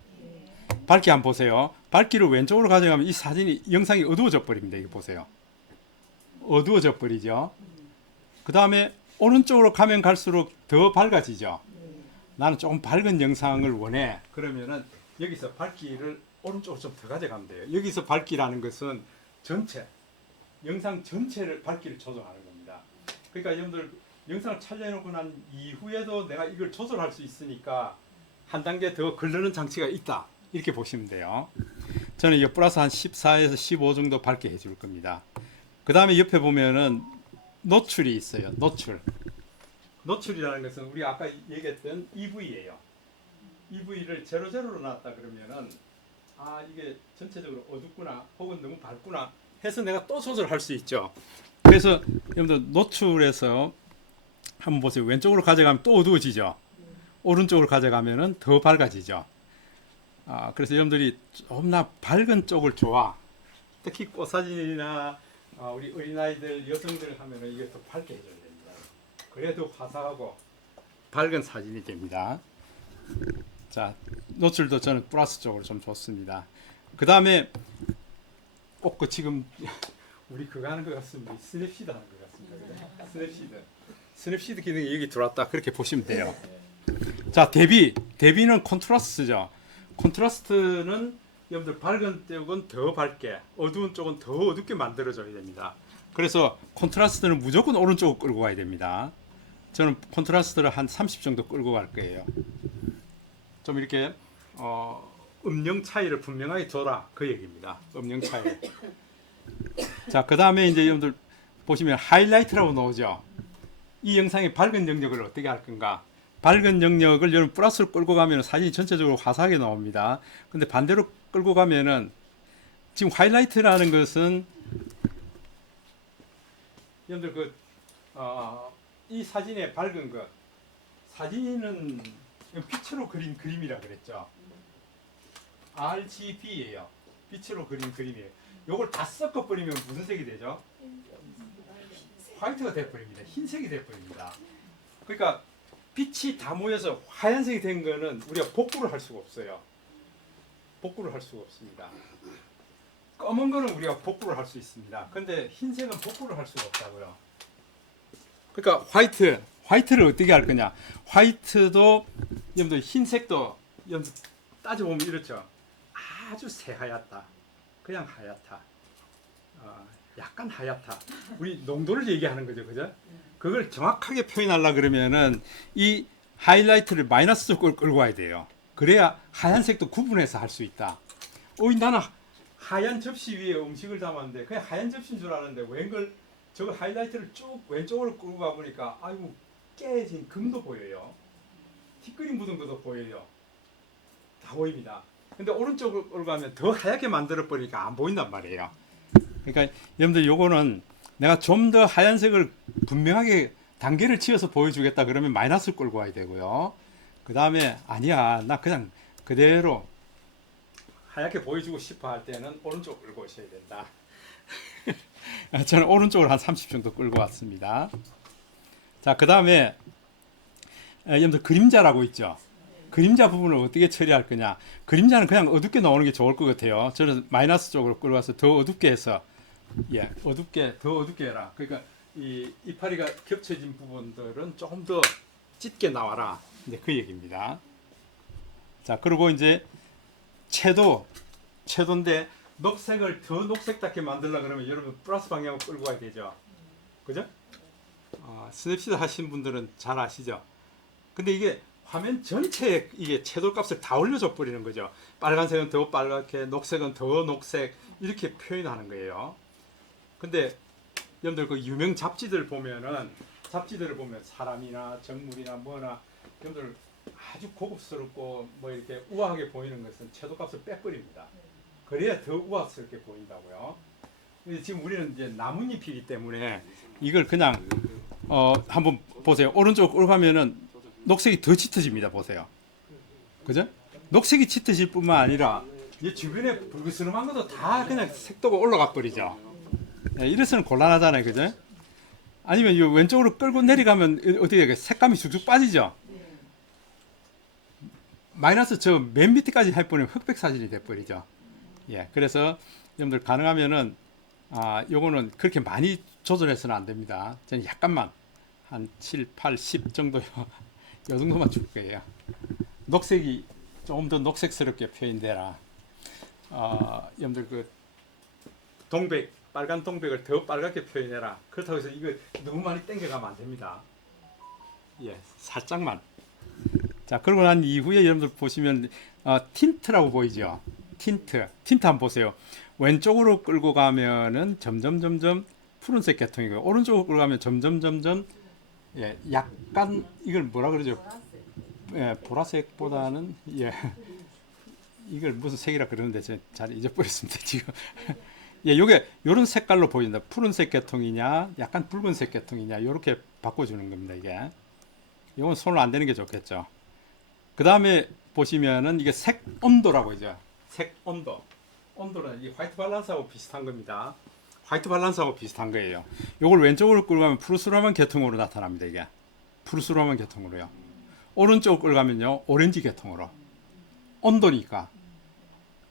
밝기 한번 보세요. 밝기를 왼쪽으로 가져가면 이 사진이 영상이 어두워져 버립니다. 이거 보세요. 어두워져 버리죠. 그 다음에 오른쪽으로 가면 갈수록 더 밝아지죠. 나는 조금 밝은 영상을 원해. 그러면은 여기서 밝기를 오른쪽으로 좀 더 가져가면 돼요. 여기서 밝기라는 것은 전체, 영상 전체를 밝기를 조정하는 겁니다. 그러니까 여러분들 영상을 촬영해놓고 난 이후에도 내가 이걸 조절할 수 있으니까 한 단계 더 걸르는 장치가 있다. 이렇게 보시면 돼요. 저는 이 플러스 한 14에서 15 정도 밝게 해줄 겁니다. 그 다음에 옆에 보면은 노출이 있어요. 노출이라는 것은 우리 아까 얘기했던 EV예요. EV를 00로 놨다 그러면은 아 이게 전체적으로 어둡구나 혹은 너무 밝구나 해서 내가 또 조절할 수 있죠. 그래서 여러분들 노출에서 한번 보세요. 왼쪽으로 가져가면 또 어두워지죠. 오른쪽으로 가져가면은 더 밝아지죠. 그래서 여러분들이 너무나 밝은 쪽을 좋아. 특히 꽃사진이나 우리 어린아이들, 여성들 하면은 이게 더 밝게 해줘야 됩니다. 그래도 화사하고 밝은 사진이 됩니다. 자, 노출도 저는 플러스 쪽으로 좀 좋습니다. 그 다음에 꼭 그 지금 우리 그거 하는 것 같습니다. 스냅시드 하는 것 같습니다. 스냅시드 기능이 여기 들어왔다. 그렇게 보시면 돼요. 자, 대비는 콘트라스트죠. 콘트라스트는 여러분들 밝은 쪽은 더 밝게, 어두운 쪽은 더 어둡게 만들어줘야 됩니다. 그래서 콘트라스트는 무조건 오른쪽으로 끌고 가야 됩니다. 저는 콘트라스트를 한 30 정도 끌고 갈 거예요. 좀 이렇게 음영 차이를 분명하게 줘라 그 얘기입니다. 음영 차이. 자, 그 다음에 이제 여러분들 보시면 하이라이트라고 나오죠. 이 영상의 밝은 영역을 어떻게 할 건가? 밝은 영역을 여러분 플러스로 끌고 가면 사진이 전체적으로 화사하게 나옵니다. 근데 반대로 끌고 가면은 지금 하이라이트라는 것은 여러분들 이 사진의 밝은 것, 사진은 빛으로 그린 그림이라 그랬죠. RGB예요. 빛으로 그린 그림이에요. 요걸 다 섞어버리면 무슨 색이 되죠? 화이트가 돼버립니다. 흰색이 돼버립니다. 그러니까 빛이 다 모여서 하얀색이 된 거는 우리가 복구를 할 수가 없어요. 복구를 할 수가 없습니다. 검은 거는 우리가 복구를 할 수 있습니다. 근데 흰색은 복구를 할 수가 없다고요. 그러니까 화이트를 어떻게 할 거냐? 화이트도 여러분들 흰색도 여러분들 따져보면 이렇죠. 아주 새하얗다. 그냥 하얗다. 약간 하얗다. 우리 농도를 얘기하는 거죠, 그죠? 그걸 정확하게 표현하려 그러면은 이 하이라이트를 마이너스 쪽으로 끌고 와야 돼요. 그래야 하얀색도 구분해서 할 수 있다. 나는 하얀 접시 위에 음식을 담았는데 그냥 하얀 접시인 줄 아는데 웬걸 저거 하이라이트를 쭉 왼쪽으로 끌고 가 보니까 아이고 깨진 금도 보여요. 티끌이 묻은 것도 보여요. 다 보입니다. 근데 오른쪽으로 가면 더 하얗게 만들어 버리니까 안 보인단 말이에요. 그러니까 여러분들 요거는 내가 좀 더 하얀색을 분명하게 단계를 치어서 보여주겠다 그러면 마이너스를 끌고 와야 되고요. 그 다음에 아니야 나 그냥 그대로 하얗게 보여주고 싶어 할 때는 오른쪽 끌고 오셔야 된다. 저는 오른쪽으로 한 30 정도 끌고 왔습니다. 자, 그 다음에 여러분들 그림자라고 있죠. 그림자 부분을 어떻게 처리할 거냐. 그림자는 그냥 어둡게 나오는 게 좋을 것 같아요. 저는 마이너스 쪽으로 끌어와서 더 어둡게 해서 더 어둡게 해라. 그러니까 이 이파리가 겹쳐진 부분들은 조금 더 짙게 나와라. 이제 그 얘기입니다. 자, 그리고 이제 채도인데 녹색을 더 녹색답게 만들려 그러면 여러분 플러스 방향으로 끌고 가야 되죠. 그죠? 스냅시드 하신 분들은 잘 아시죠? 근데 이게 화면 전체에 이게 채도 값을 다 올려줘 버리는 거죠. 빨간색은 더 빨갛게, 녹색은 더 녹색 이렇게 표현하는 거예요. 근데 여러분들 그 유명 잡지들을 보면 사람이나 정물이나 뭐나 여러분들 아주 고급스럽고 뭐 이렇게 우아하게 보이는 것은 채도 값을 빼버립니다. 그래야 더 우아스럽게 보인다고요. 근데 지금 우리는 이제 나뭇잎이기 때문에 이걸 그냥 한번 보세요. 오른쪽 올가면은 녹색이 더 짙어집니다. 보세요. 그죠? 녹색이 짙어질 뿐만 아니라 이 주변에 붉으스름한 것도 다 그냥 색도가 올라가 버리죠. 이래서는 곤란하잖아요. 그죠? 아니면 이 왼쪽으로 끌고 내려가면 어떻게 색감이 쑥쑥 빠지죠. 마이너스 저 맨 밑에까지 할 뻔하면 흑백 사진이 돼 버리죠. 예, 그래서 여러분들 가능하면은 요거는 그렇게 많이 조절해서는 안 됩니다. 저는 약간만 한 7, 8, 10 정도요. 요 정도만 줄 거예요. 녹색이 조금 더 녹색스럽게 표현되라. 여러분들 그 동백, 빨간 동백을 더 빨갛게 표현해라. 그렇다고 해서 이거 너무 많이 당겨가면 안 됩니다. 예, 살짝만. 자, 그러고 난 이후에 여러분들 보시면 틴트라고 보이죠? 틴트 한번 보세요. 왼쪽으로 끌고 가면은 점점 푸른색 계통이고 오른쪽으로 끌고 가면 점점 예, 약간 이걸 뭐라 그러죠? 예, 보라색보다는 예. 이걸 무슨 색이라 그러는데 제가 잘 잊어버렸습니다 지금. 예, 요게 요런 색깔로 보인다. 푸른색 계통이냐, 약간 붉은색 계통이냐, 요렇게 바꿔주는 겁니다 이게. 이건 손을 안 대는 게 좋겠죠. 그 다음에 보시면은 이게 색 온도라고 하죠. 색 온도. 온도는 이 화이트 밸런스하고 비슷한 겁니다. 화이트 밸런스하고 비슷한 거예요. 요걸 왼쪽으로 끌고 가면 푸르스름한 계통으로 나타납니다 이게. 푸르스름한 계통으로요. 오른쪽으로 끌고 가면요 오렌지 계통으로. 온도니까.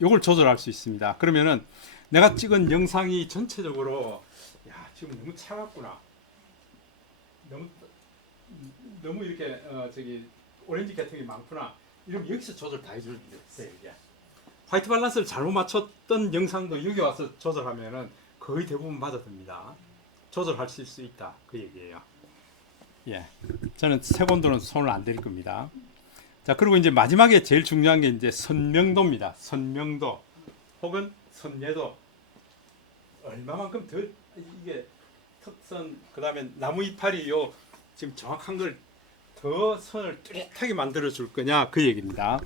요걸 조절할 수 있습니다. 그러면은 내가 찍은 영상이 전체적으로 야 지금 너무 차갑구나. 너무 이렇게 저기 오렌지 계통이 많구나. 이러면 여기서 조절 다 해줄 수 있어요 이게. 화이트 밸런스를 잘못 맞췄던 영상도 여기 와서 조절하면은 거의 대부분 맞아듭니다. 조절할 수 있다 그 얘기예요. 예, 저는 색 온도는 손을 안 댈 겁니다. 자, 그리고 이제 마지막에 제일 중요한 게 이제 선명도입니다. 선명도 혹은 선예도. 얼마만큼 더 이게 특선 그다음에 나무 이파리 요 지금 정확한 걸 더 선을 뚜렷하게 만들어 줄 거냐 그 얘기입니다.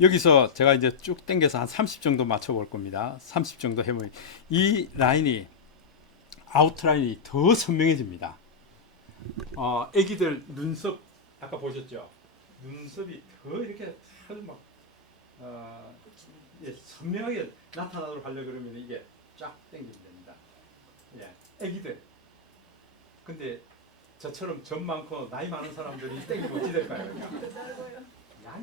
여기서 제가 이제 쭉 당겨서 한 30 정도 맞춰 볼 겁니다. 30 정도 해보면 이 라인이 아웃라인이 더 선명해집니다. 애기들 눈썹 아까 보셨죠? 눈썹이 더 이렇게 막 예, 선명하게 나타나도록 하려 그러면 이게 쫙 당기면 됩니다. 예, 애기들. 근데 저처럼 점 많고 나이 많은 사람들이 당기면 어찌 될까요? 야,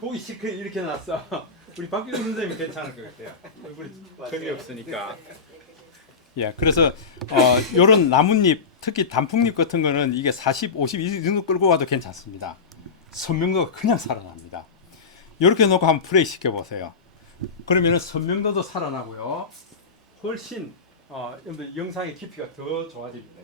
보기 싫게 이렇게 놨어. 우리 박규근 선생님 괜찮을 것 같아요. 얼굴이 전이 없으니까. 예, 그래서 요런 나뭇잎, 특히 단풍잎 같은 거는 이게 40, 50 이 정도 끌고 와도 괜찮습니다. 선명도가 그냥 살아납니다. 이렇게 놓고 한번 플레이 시켜 보세요. 그러면은 선명도도 살아나고요. 훨씬 영상의 깊이가 더 좋아집니다.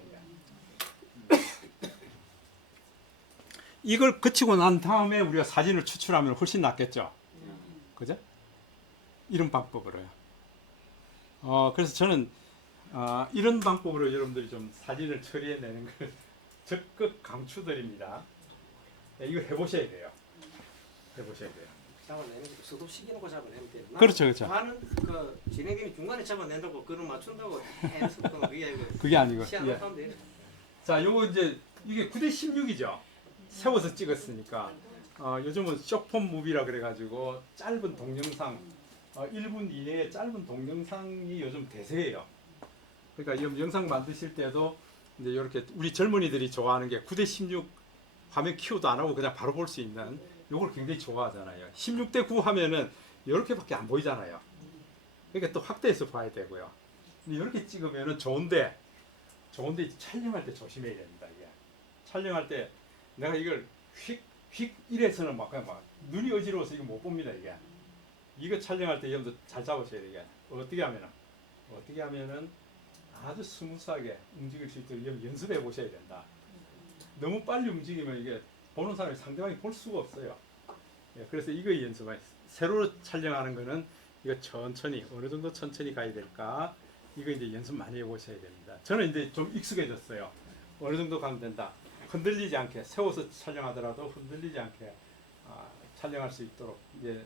이걸 거치고 난 다음에 우리가 사진을 추출하면 훨씬 낫겠죠. 그죠? 이런 방법으로요. 그래서 저는 이런 방법으로 여러분들이 좀 사진을 처리해내는 걸 적극 강추드립니다. 네, 이거 해보셔야 돼요. 해보셔야 돼요. 잡아내는 서도 시키놓고 잡아내면 돼요. 그렇죠, 그렇죠. 하는 그 진행님이 중간에 잡아낸다고 그걸 맞춘다고 해서 그게 아니고. 시합을 예. 하면 돼요. 자, 요거 이제 이게 9:16이죠. 세워서 찍었으니까. 요즘은 쇼폼 무비라 그래가지고 짧은 동영상, 1분 이내의 짧은 동영상이 요즘 대세예요. 그러니까 이 영상 만드실 때도 이제 이렇게 우리 젊은이들이 좋아하는 게 9:16 화면 키워도 안 하고 그냥 바로 볼 수 있는 요걸 굉장히 좋아하잖아요. 16:9 하면은 이렇게밖에 안 보이잖아요. 그러니까 또 확대해서 봐야 되고요. 근데 이렇게 찍으면은 좋은데 촬영할 때 조심해야 됩니다. 이게 촬영할 때 내가 이걸 휙 이래서는 막 그냥 막 눈이 어지러워서 이거 못 봅니다. 이거 촬영할 때 여러분들 잘 잡으셔야 돼요. 어떻게 하면은 아주 스무스하게 움직일 수 있도록 연습해 보셔야 된다. 너무 빨리 움직이면 이게 보는 사람이 상대방이 볼 수가 없어요. 예, 그래서 이거 연습을 새로 촬영하는 거는 이거 천천히 어느 정도 천천히 가야 될까? 이거 이제 연습 많이 해보셔야 됩니다. 저는 이제 좀 익숙해졌어요. 어느 정도 가면 된다. 흔들리지 않게 세워서 촬영하더라도 흔들리지 않게 촬영할 수 있도록 이제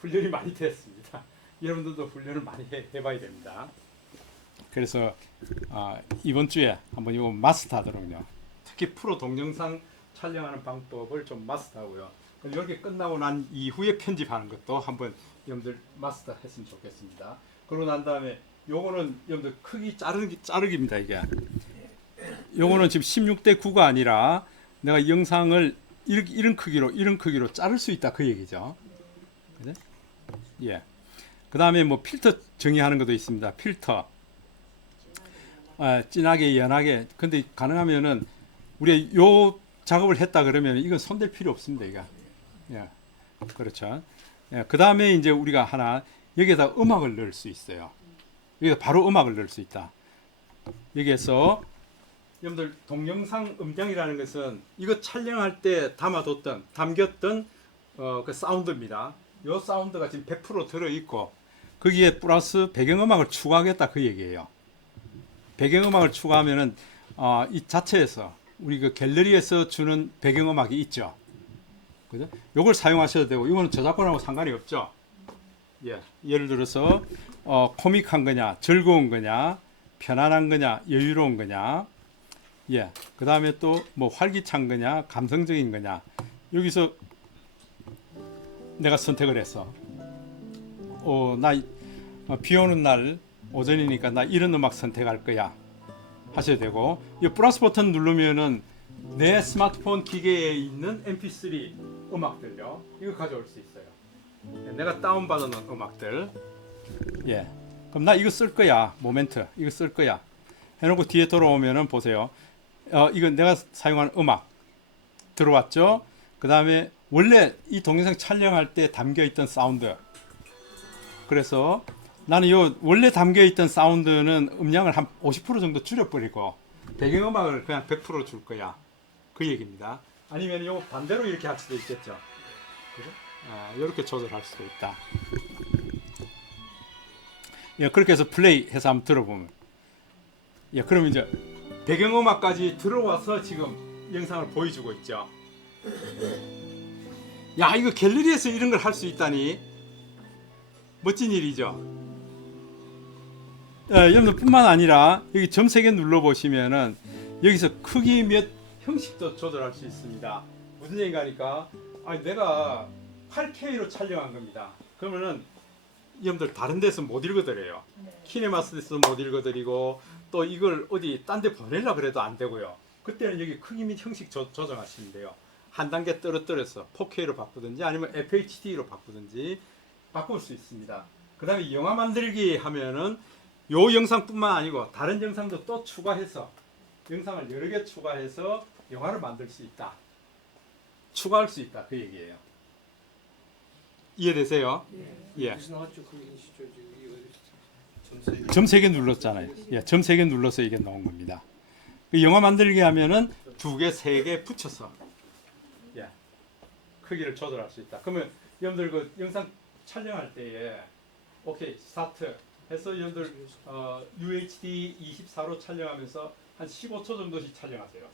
훈련이 많이 됐습니다. 여러분들도 훈련을 많이 해봐야 됩니다. 그래서 이번 주에 한번 이거 마스터하도록요. 특히 프로 동영상 촬영하는 방법을 좀 마스터하고요. 이렇게 끝나고 난 이후에 편집하는 것도 한번 여러분들 마스터했으면 좋겠습니다. 그러고 난 다음에 요거는 여러분들 크기 자르기입니다. 이게 요거는 지금 16:9가 아니라 내가 영상을 이런 크기로 자를 수 있다 그 얘기죠. 그죠? 예. 그다음에 뭐 필터 정의하는 것도 있습니다. 필터. 진하게 연하게. 근데 가능하면은 우리 요 작업을 했다 그러면 이건 손댈 필요 없습니다. 이거. 예. 그렇죠. 예. 그다음에 이제 우리가 하나 여기에다 음악을 넣을 수 있어요. 여기다 바로 음악을 넣을 수 있다. 여기에서 여러분들 동영상 음량이라는 것은 이거 촬영할 때 담겼던 그 사운드입니다. 이 사운드가 지금 100% 들어 있고 거기에 플러스 배경음악을 추가하겠다 그 얘기예요. 배경음악을 추가하면은 이 자체에서 우리 그 갤러리에서 주는 배경음악이 있죠. 그죠? 요걸 사용하셔도 되고 이거는 저작권하고 상관이 없죠. 예. 예를 들어서 코믹한 거냐, 즐거운 거냐, 편안한 거냐, 여유로운 거냐. 예. 그다음에 또 뭐 활기찬 거냐, 감성적인 거냐. 여기서 내가 선택을 해서 비 오는 날 오전이니까 나 이런 음악 선택할 거야 하셔야 되고 이 플러스 버튼 누르면은 내 스마트폰 기계에 있는 mp3 음악들요 이거 가져올 수 있어요. 내가 다운받은 음악들. 예. 그럼 나 이거 쓸 거야. 모멘트 이거 쓸 거야 해놓고 뒤에 돌아오면은 보세요. 이건 내가 사용하는 음악 들어왔죠. 그 다음에 원래 이 동영상 촬영할 때 담겨있던 사운드. 그래서 나는 요 원래 담겨있던 사운드는 음량을 한 50% 정도 줄여버리고 배경음악을 그냥 100% 줄 거야. 그 얘기입니다. 아니면 요 반대로 이렇게 할 수도 있겠죠. 그죠? 이렇게 조절할 수도 있다. 예, 그렇게 해서 플레이 해서 한번 들어보면. 예, 그러면 이제 배경음악까지 들어와서 지금 영상을 보여주고 있죠. 야, 이거 갤러리에서 이런 걸 할 수 있다니 멋진 일이죠. 여러분뿐만 아니라 여기 점 3개 눌러 보시면은 여기서 크기 몇 형식도 조절할 수 있습니다. 무슨 얘기가 하니까 내가 8K로 촬영한 겁니다. 그러면은 여러분들 다른 데서 못 읽어드려요. 키네마스에서 못 읽어드리고 또 이걸 어디 딴 데 보내려고 그래도 안 되고요. 그때는 여기 크기 및 형식 조정하시면 돼요. 한 단계 떨어뜨려서 4K로 바꾸든지 아니면 FHD로 바꾸든지 바꿀 수 있습니다. 그 다음에 영화 만들기 하면은 요 영상뿐만 아니고 다른 영상도 또 추가해서 영상을 여러 개 추가해서 영화를 만들 수 있다. 추가할 수 있다. 그 얘기예요. 이해되세요? 예. 무슨 나왔죠? 그 인시죠. 점 3개 눌렀잖아요. 예, 점 3개 눌러서 이게 나온 겁니다. 그 영화 만들기 하면은 2개, 3개 붙여서 예, 크기를 조절할 수 있다. 그러면 여러분들 그 영상 촬영할 때에 오케이 스타트 해서 여러분들 UHD 24로 촬영하면서 한 15초 정도씩 촬영하세요.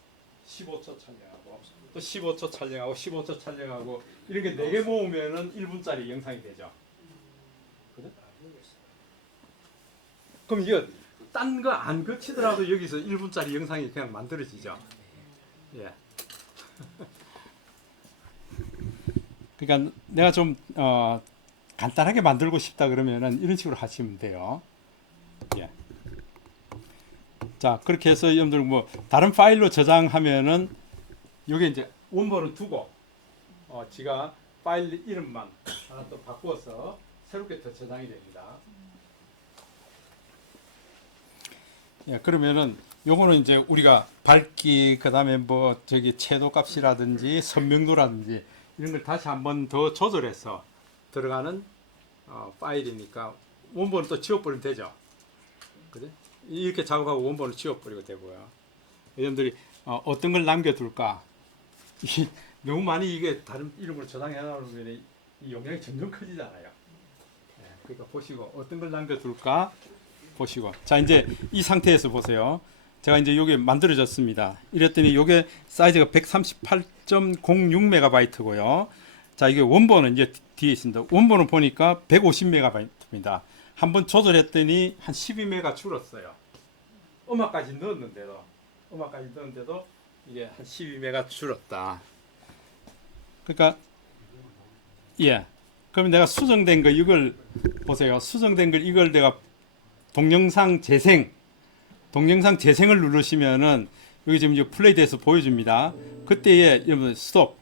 15초 촬영하고 또 15초 촬영하고 15초 촬영하고 이런 게 4개 모으면은 1분짜리 영상이 되죠. 그죠? 그럼 이거 딴 거 안 거치더라도 여기서 1분짜리 영상이 그냥 만들어지죠. 예. 그러니까 내가 좀 간단하게 만들고 싶다 그러면은 이런 식으로 하시면 돼요. 예. 자, 그렇게 해서 여러분들 뭐 다른 파일로 저장하면은 여기 이제 원본은 두고 지가 파일 이름만 하나 또 바꾸어서 새롭게 더 저장이 됩니다. 예, 그러면은 요거는 이제 우리가 밝기 그다음에 뭐 저기 채도 값이라든지 선명도라든지 이런 걸 다시 한번 더 조절해서 들어가는 파일이니까 원본을 또 지워버리면 되죠. 그죠? 이렇게 작업하고 원본을 지워버리고 되고요. 여러분들이 어떤 걸 남겨둘까? 너무 많이 이게 다른 이름으로 저장해 놓으면 이 용량이 점점 커지잖아요. 네, 그러니까 보시고 어떤 걸 남겨둘까 보시고. 자, 이제 이 상태에서 보세요. 제가 이제 요게 만들어졌습니다. 이랬더니 요게 사이즈가 138.06MB고요. 자, 이게 원본은 이제 뒤에 있습니다. 원본은 보니까 150MB입니다. 한번 조절했더니 한 12MB 줄었어요. 음악까지 넣었는데도 이게 한 12MB 줄었다. 그러니까 예. 그러면 내가 수정된 거 이걸 보세요. 수정된 걸 이걸 내가 동영상 재생을 누르시면은 여기 지금 이제 플레이돼서 보여줍니다. 그때에 여러분 스톱.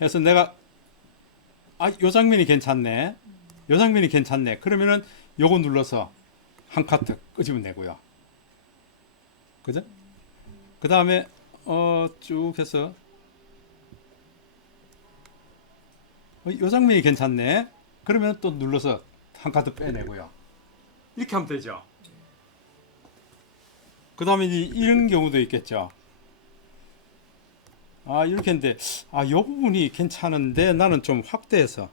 해서 내가 요 장면이 괜찮네. 요 장면이 괜찮네. 그러면은 요거 눌러서 한 카트 끄집어내고요. 그죠? 그 다음에 쭉 해서 요 장면이 괜찮네. 그러면 또 눌러서 한 카트 빼내고요. 이렇게 하면 되죠. 그 다음에 이런 경우도 있겠죠. 이렇게 했는데 요 부분이 괜찮은데 나는 좀 확대해서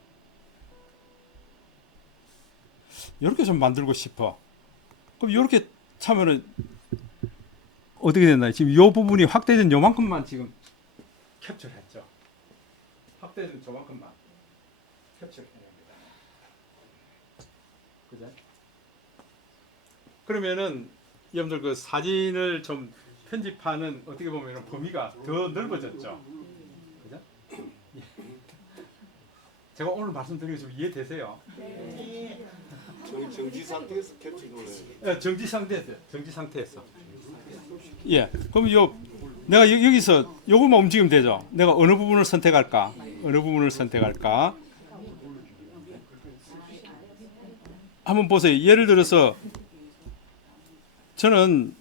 이렇게 좀 만들고 싶어. 그럼 이렇게 차면은 어떻게 됐나요? 지금 요 부분이 확대된 요만큼만 지금 캡처를 했죠. 확대된 저만큼만 캡처를 해냅니다. 그죠? 그러면은 여러분들 그 사진을 좀 편집하는 어떻게 보면 범위가 더 넓어졌죠. 그죠? 제가 오늘 말씀드린 게 좀 이해되세요? 정지 상태에서 캡처 눌러요. 예, 정지 상태에서. 예, 그럼 내가 여기서 요것만 움직이면 되죠. 내가 어느 부분을 선택할까? 한번 보세요. 예를 들어서 저는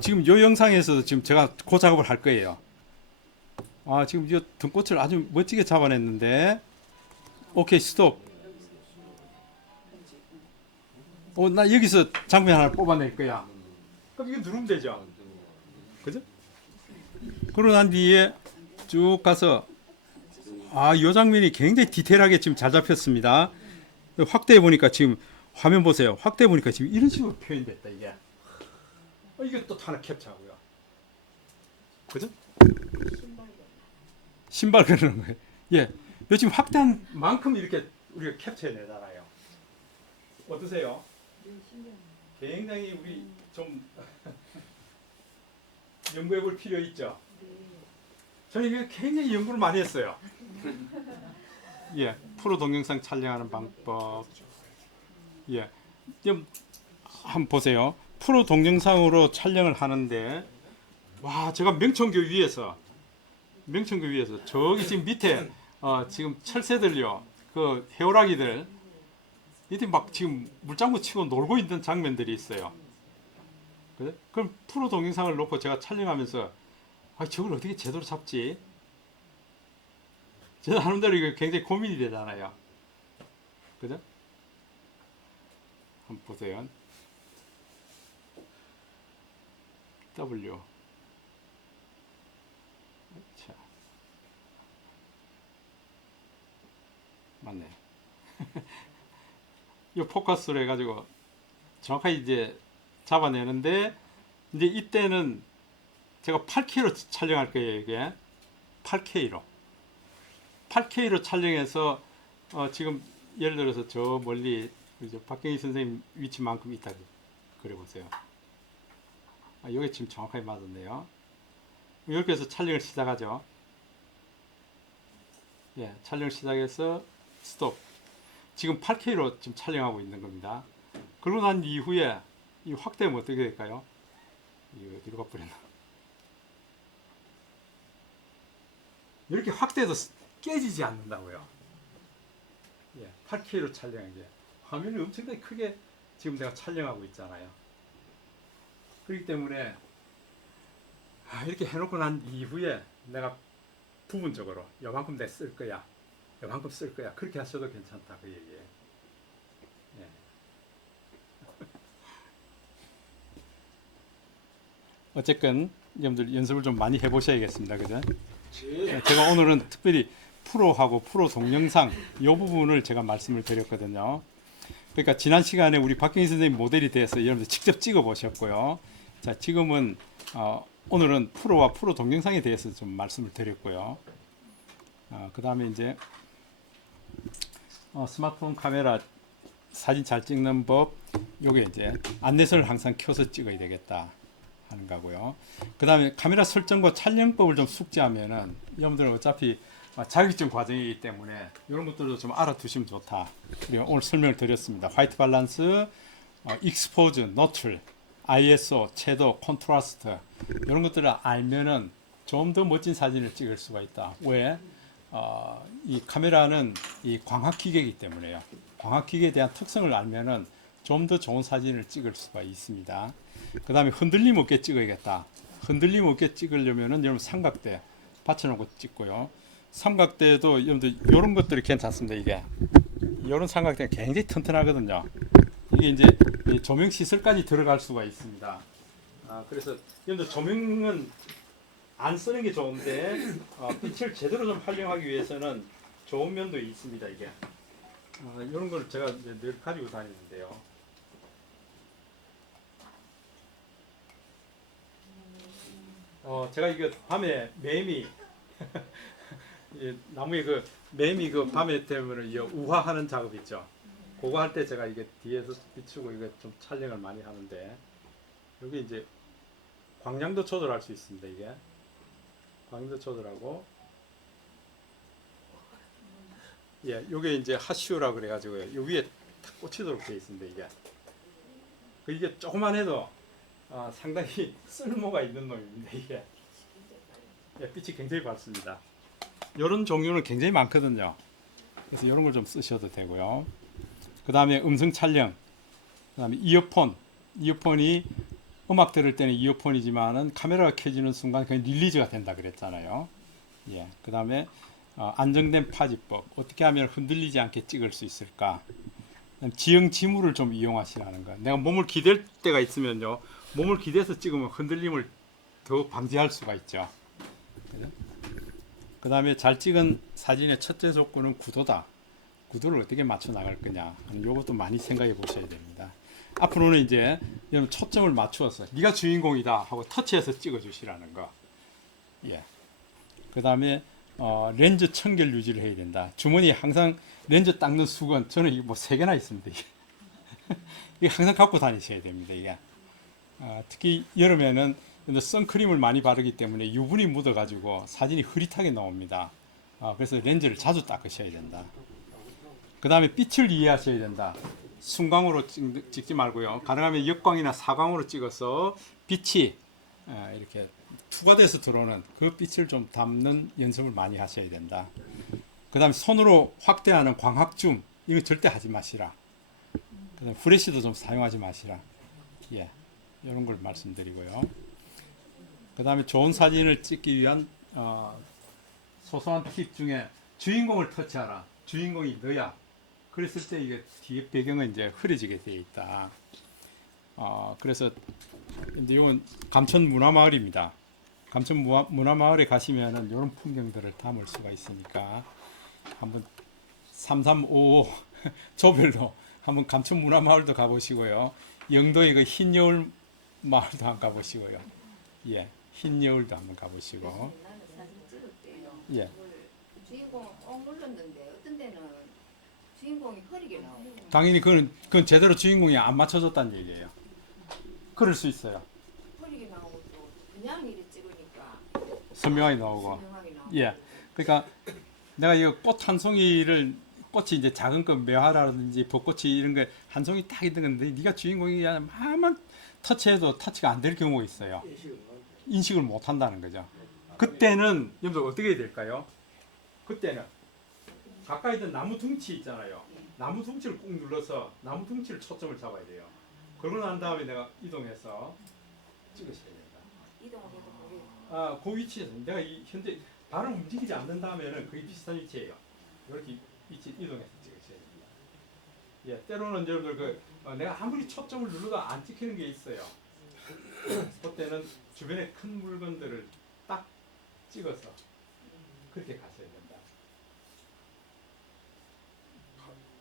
지금 요 영상에서 지금 제가 그 작업을 할 거예요. 지금 이 등꽃을 아주 멋지게 잡아냈는데, 오케이, 스톱. 나 여기서 장면 하나 뽑아낼 거야. 그럼 이거 누르면 되죠. 그죠? 그러고 난 뒤에 쭉 가서, 이 장면이 굉장히 디테일하게 지금 잘 잡혔습니다. 확대해 보니까 지금 화면 보세요. 확대해 보니까 지금 이런 식으로 표현됐다, 이게. 이게 또 하나 캡처하고요. 그죠? 신발 그러는 거예요. 예. 요 지금 확대한 만큼 이렇게 우리가 캡처해내잖아요. 어떠세요? 굉장히 우리 좀 연구해 볼 필요 있죠? 저는 이게 굉장히 연구를 많이 했어요. 예. 프로 동영상 촬영하는 방법. 예. 좀 한번 보세요. 프로 동영상으로 촬영을 하는데, 제가 명천교 위에서 저기 지금 밑에 지금 철새들요, 그 해오라기들 이들 막 지금 물장구 치고 놀고 있는 장면들이 있어요. 그래? 그럼 프로 동영상을 놓고 제가 촬영하면서 저걸 어떻게 제대로 잡지? 제가 나름대로 이거 굉장히 고민이 되잖아요. 그죠? 한번 보세요. W. 자, 맞네. 이 포커스로 해가지고 정확하게 이제 잡아내는데, 이제 이때는 제가 8K로 촬영할 거예요. 이게 8K로 촬영해서 지금 예를 들어서 저 멀리 이제 박경희 선생님 위치만큼 있다 그려보세요. 여기 지금 정확하게 맞았네요. 이렇게 해서 촬영을 시작하죠. 예, 촬영 시작해서 스톱. 지금 8K로 지금 촬영하고 있는 겁니다. 그러고 난 이후에 이 확대하면 어떻게 될까요? 이거 어디로 가버렸나? 이렇게 확대해도 깨지지 않는다고요. 예, 8K로 촬영하게. 화면이 엄청나게 크게 지금 내가 촬영하고 있잖아요. 그렇기 때문에 이렇게 해놓고 난 이후에 내가 부분적으로 요만큼 내 쓸 거야, 요만큼 쓸 거야, 그렇게 하셔도 괜찮다 그 얘기예요. 예. 어쨌건 여러분들 연습을 좀 많이 해보셔야겠습니다. 그죠? 제가 오늘은 특별히 프로하고 프로 동영상 이 부분을 제가 말씀을 드렸거든요. 그러니까 지난 시간에 우리 박경희 선생님 모델이 돼서 여러분들 직접 찍어 보셨고요. 자, 지금은 오늘은 프로와 프로 동영상에 대해서 좀 말씀을 드렸고요. 그 다음에 이제 스마트폰 카메라 사진 잘 찍는 법, 요게 이제 안내선을 항상 켜서 찍어야 되겠다 하는 거고요. 그 다음에 카메라 설정과 촬영법을 좀 숙지하면은 여러분들은 어차피 자격증 과정이기 때문에 이런 것들도 좀 알아두시면 좋다. 그리고 오늘 설명을 드렸습니다. 화이트 밸런스, 익스포즈, 노출, ISO, 채도, 콘트라스트 이런 것들을 알면은 좀 더 멋진 사진을 찍을 수가 있다. 왜? 이 카메라는 이 광학 기계이기 때문에요. 광학 기계에 대한 특성을 알면은 좀 더 좋은 사진을 찍을 수가 있습니다. 그 다음에 흔들림 없게 찍어야겠다. 흔들림 없게 찍으려면은 여러분 삼각대 받쳐놓고 찍고요. 삼각대도 여러분들 이런 것들이 괜찮습니다. 이게 이런 삼각대가 굉장히 튼튼하거든요. 이게 이제 조명 시설까지 들어갈 수가 있습니다. 그래서 여러분들 조명은 안 쓰는 게 좋은데 빛을 제대로 좀 활용하기 위해서는 좋은 면도 있습니다. 이게 이런 걸 제가 이제 늘 가지고 다니는데요. 제가 이거 밤에 매미 나무에 그 매미 그 밤에 되면 우화하는 작업 있죠. 그거 할 때 제가 이게 뒤에서 비추고 이거 좀 촬영을 많이 하는데 여기 이제 광량도 조절할 수 있습니다. 이게 광량도 조절하고 요게 이제 하슈라 그래가지고요. 요 위에 탁 꽂히도록 되어 있습니다. 이게 조그만 해도 상당히 쓸모가 있는 놈입니다. 이게 빛이 굉장히 밝습니다. 이런 종류는 굉장히 많거든요. 그래서 이런 걸 좀 쓰셔도 되고요. 그 다음에 음성 촬영, 그 다음에 이어폰이 음악 들을 때는 이어폰이지만은 카메라가 켜지는 순간 그냥 릴리즈가 된다 그랬잖아요. 그 다음에 안정된 파지법, 어떻게 하면 흔들리지 않게 찍을 수 있을까? 지형 지물을 좀 이용하시라는 거. 내가 몸을 기댈 때가 있으면요, 몸을 기대서 찍으면 흔들림을 더 방지할 수가 있죠. 그 다음에 잘 찍은 사진의 첫째 조건은 구도다. 구도를 어떻게 맞춰 나갈 거냐. 이것도 많이 생각해 보셔야 됩니다. 앞으로는 이제 여러분 초점을 맞추어서 네가 주인공이다 하고 터치해서 찍어 주시라는 거. 그 다음에 렌즈 청결 유지를 해야 된다. 주머니에 항상 렌즈 닦는 수건, 저는 이거 뭐 3개나 있습니다. 이게 항상 갖고 다니셔야 됩니다. 이게 특히 여름에는 선크림을 많이 바르기 때문에 유분이 묻어가지고 사진이 흐릿하게 나옵니다. 그래서 렌즈를 자주 닦으셔야 된다. 그 다음에 빛을 이해하셔야 된다. 순광으로 찍지 말고요. 가능하면 역광이나 사광으로 찍어서 빛이 이렇게 투과돼서 들어오는 그 빛을 좀 담는 연습을 많이 하셔야 된다. 그 다음에 손으로 확대하는 광학줌, 이거 절대 하지 마시라. 그 다음에 프레쉬도 좀 사용하지 마시라. 이런 걸 말씀드리고요. 그 다음에 좋은 사진을 찍기 위한 소소한 팁 중에 주인공을 터치하라. 주인공이 너야. 그랬을 때 이게 뒤에 배경은 이제 흐려지게 되어 있다. 그래서 이건 감천 문화마을입니다. 감천 문화마을에 가시면은 이런 풍경들을 담을 수가 있으니까 한번 3355 조별로 한번 감천 문화마을도 가보시고요. 영도의 그 흰여울 마을도 한번 가보시고요. 흰여울도 한번 가보시고. 나는 사진 찍을 때요. 주인공 물렀는데 어떤 데는 주인공이 흐리게 나오고. 당연히 그건 제대로 주인공이 안 맞춰졌다는 얘기예요. 그럴 수 있어요. 흐리게 나오고 또 그냥 이렇게 찍으니까 선명하게 나오고. 선명하게 나오고. 그러니까 내가 이 꽃 한 송이를 꽃이 이제 작은 거 매화라든지 벚꽃이 이런 거 한 송이 딱 있는 건데 네가 주인공이야 마음만 터치해도 터치가 안 될 경우가 있어요. 인식을 못 한다는 거죠. 그때는 여러분들 어떻게 해야 될까요? 그때는 가까이 있던 나무 둥치 있잖아요. 나무 둥치를 꾹 눌러서 나무 둥치를 초점을 잡아야 돼요. 그러고 난 다음에 내가 이동해서 찍으셔야 된다. 이동을 해도 그게 그 위치에서 내가 현재 발을 움직이지 않는다면은 거의 비슷한 위치예요. 이렇게 위치 이동해서 찍으셔야 됩니다. 때로는 여러분들 내가 아무리 초점을 눌러도 안 찍히는 게 있어요. 그때는 주변에 큰 물건들을 딱 찍어서 그렇게 가셔야 된다.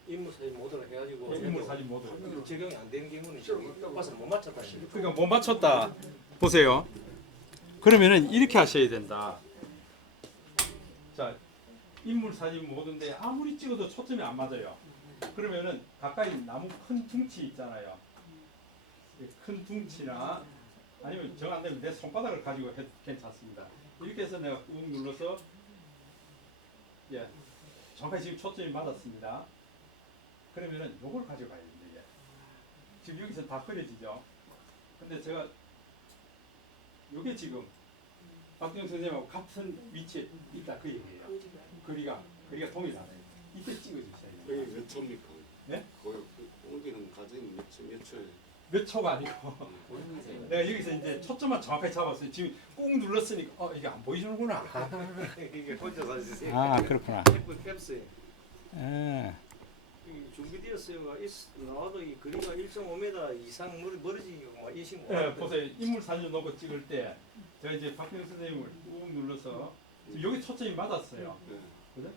인물 사진 모드로 해가지고 인물 사진 모드. 적용이 안 되는 경우는 딱 봐서 못 맞췄다. 그러니까 못 맞췄다. 보세요. 그러면은 이렇게 하셔야 된다. 자, 인물 사진 모드인데 아무리 찍어도 초점이 안 맞아요. 그러면은 가까이 나무 큰 둥치 있잖아요. 큰 둥치나 아니면 정 안 되면 내 손바닥을 가지고 해도 괜찮습니다. 이렇게 해서 내가 꾹 눌러서 정확히 지금 초점이 맞았습니다. 그러면은 요걸 가져가야 됩니다. 이게. 지금 여기서 다 흐려지죠. 근데 제가 요게 지금 박경 선생님하고 같은 위치에 있다 그 얘기예요. 거리가 동일하네. 이때 찍어주세요. 그게 몇 초입니까? 네? 거기 옮기는 과정이 몇 초예요? 몇 초가 아니고 내가 여기서 이제 초점만 정확하게 잡았어요. 지금 꾹 눌렀으니까 이게 안 보이시는구나. 이게 혼자 사주세요. 아 그렇구나. 캡스 예. 준비되었어요. 나와도 이 거리가 1.5m 이상 멀어지고 막 이신 거. 예, 보세요. 인물 사진 놓고 찍을 때 제가 이제 박경 선생님을 꾹 눌러서 지금 여기 초점이 맞았어요. 네. 그래?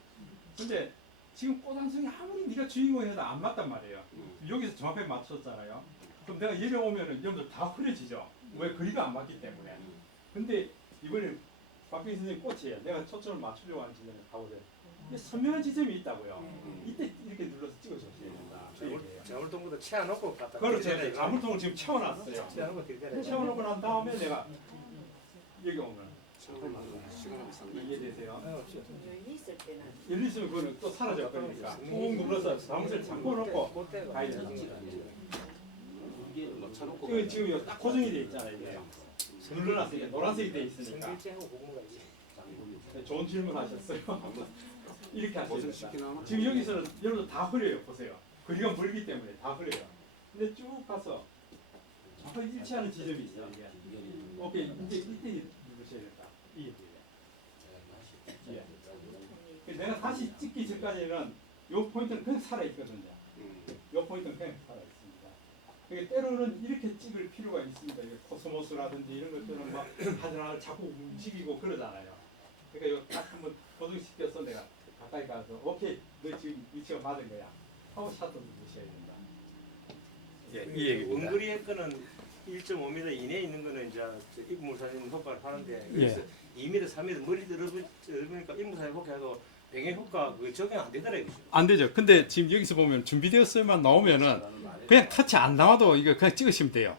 근데 지금 꼬장성이 아무리 네가 주인공이라도 안 맞단 말이에요. 여기서 정확하게 맞췄잖아요. 그럼 내가 내려오면은 여러분들 다 흐려지죠. 왜 거리가 안 맞기 때문에. 근데 이번에 박경 선생님 꽃이에요. 내가 초점을 맞추려고 하는 지점에 가보세요. 이게 선명한 지점이 있다고요. 이때 이렇게 눌러서 찍어줘야 된다. 그 얘기예요. 자물통보다 채워놓고 갖다. 그렇죠. 자물통을 지금 채워놨어요. 채워놓고 들이대라. 채워놓고 난 다음에 내가 여기 오면 시간이 상당히 이해되세요? 여기 있을 때는 열리시면 그거는 또 사라져 버리니까 꾹 눌러서 자물쇠를 잠궈놓고 가야 돼요. 맞춰놓고 이거 지금 이거 딱 고정이 돼 있잖아요. 이게 눌러놨으니까 노란색이 돼 있으니까. 성질제하고 고구마가 이제. 좋은 질문 하셨어요. 이렇게 하셔야 된다. 고정시키나 하나? 지금 여기서는 여러분 다 흐려요. 보세요. 거리가 멀기 때문에 다 흐려요. 근데 쭉 가서 아까 일치하는 지점이 있어요. 이게. 오케이 이제 이때 누르셔야겠다. 이 얘기예요. 예. 그래서 내가 다시 찍기 전까지는 요 포인트는 그냥 살아 있거든요. 요 포인트는 그냥 살아 있습니다. 그러니까 때로는 이렇게 찍을 필요가 있습니다. 이게 코스모스라든지 이런 것들은 막 하나를 자꾸 움직이고 그러잖아요. 그러니까 이거 딱 한번 고정시켜서 내가 가까이 가서 오케이 너 지금 위치가 맞은 거야 하고 샷도 누르셔야 된다. 예, 이 얘기입니다. 원거리의 거는 1.5m 이내에 있는 거는 이제 입물사진 효과를 하는데 여기서 2m, 3m 멀리 들어보니까 입물사진 효과도 배경 효과 그 적용 안 되더라고요. 안 되죠. 근데 지금 여기서 보면 준비되었어만 나오면은 그냥 터치 안 나와도 이거 그냥 찍으시면 돼요.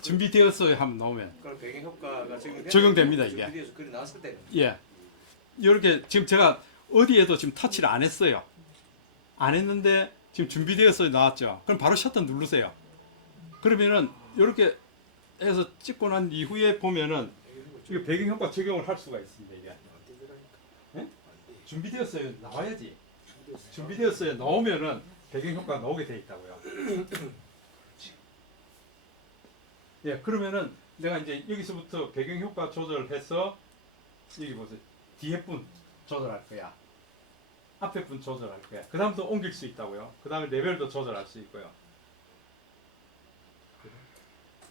준비되었어요 하면 나오면 그럼 배경 효과가 적용됩니다, 이게. 준비돼서 글이 나왔을 때 예. 이렇게 지금 제가 어디에도 지금 터치를 안 했어요. 안 했는데 지금 준비되어서 나왔죠. 그럼 바로 셔터 누르세요. 그러면은 이렇게 해서 찍고 난 이후에 보면은 이거 배경 효과 적용을 할 수가 있습니다. 이게 예? 준비되었어요 나와야지. 준비되었어요 나오면은 배경 효과 나오게 돼 있다고요. 예, 그러면은 내가 이제 여기서부터 배경 효과 조절해서 여기 보세요. 뒤에 분 조절할 거야. 앞에 분 조절할 거야. 그 다음부터 옮길 수 있다고요. 그 다음에 레벨도 조절할 수 있고요.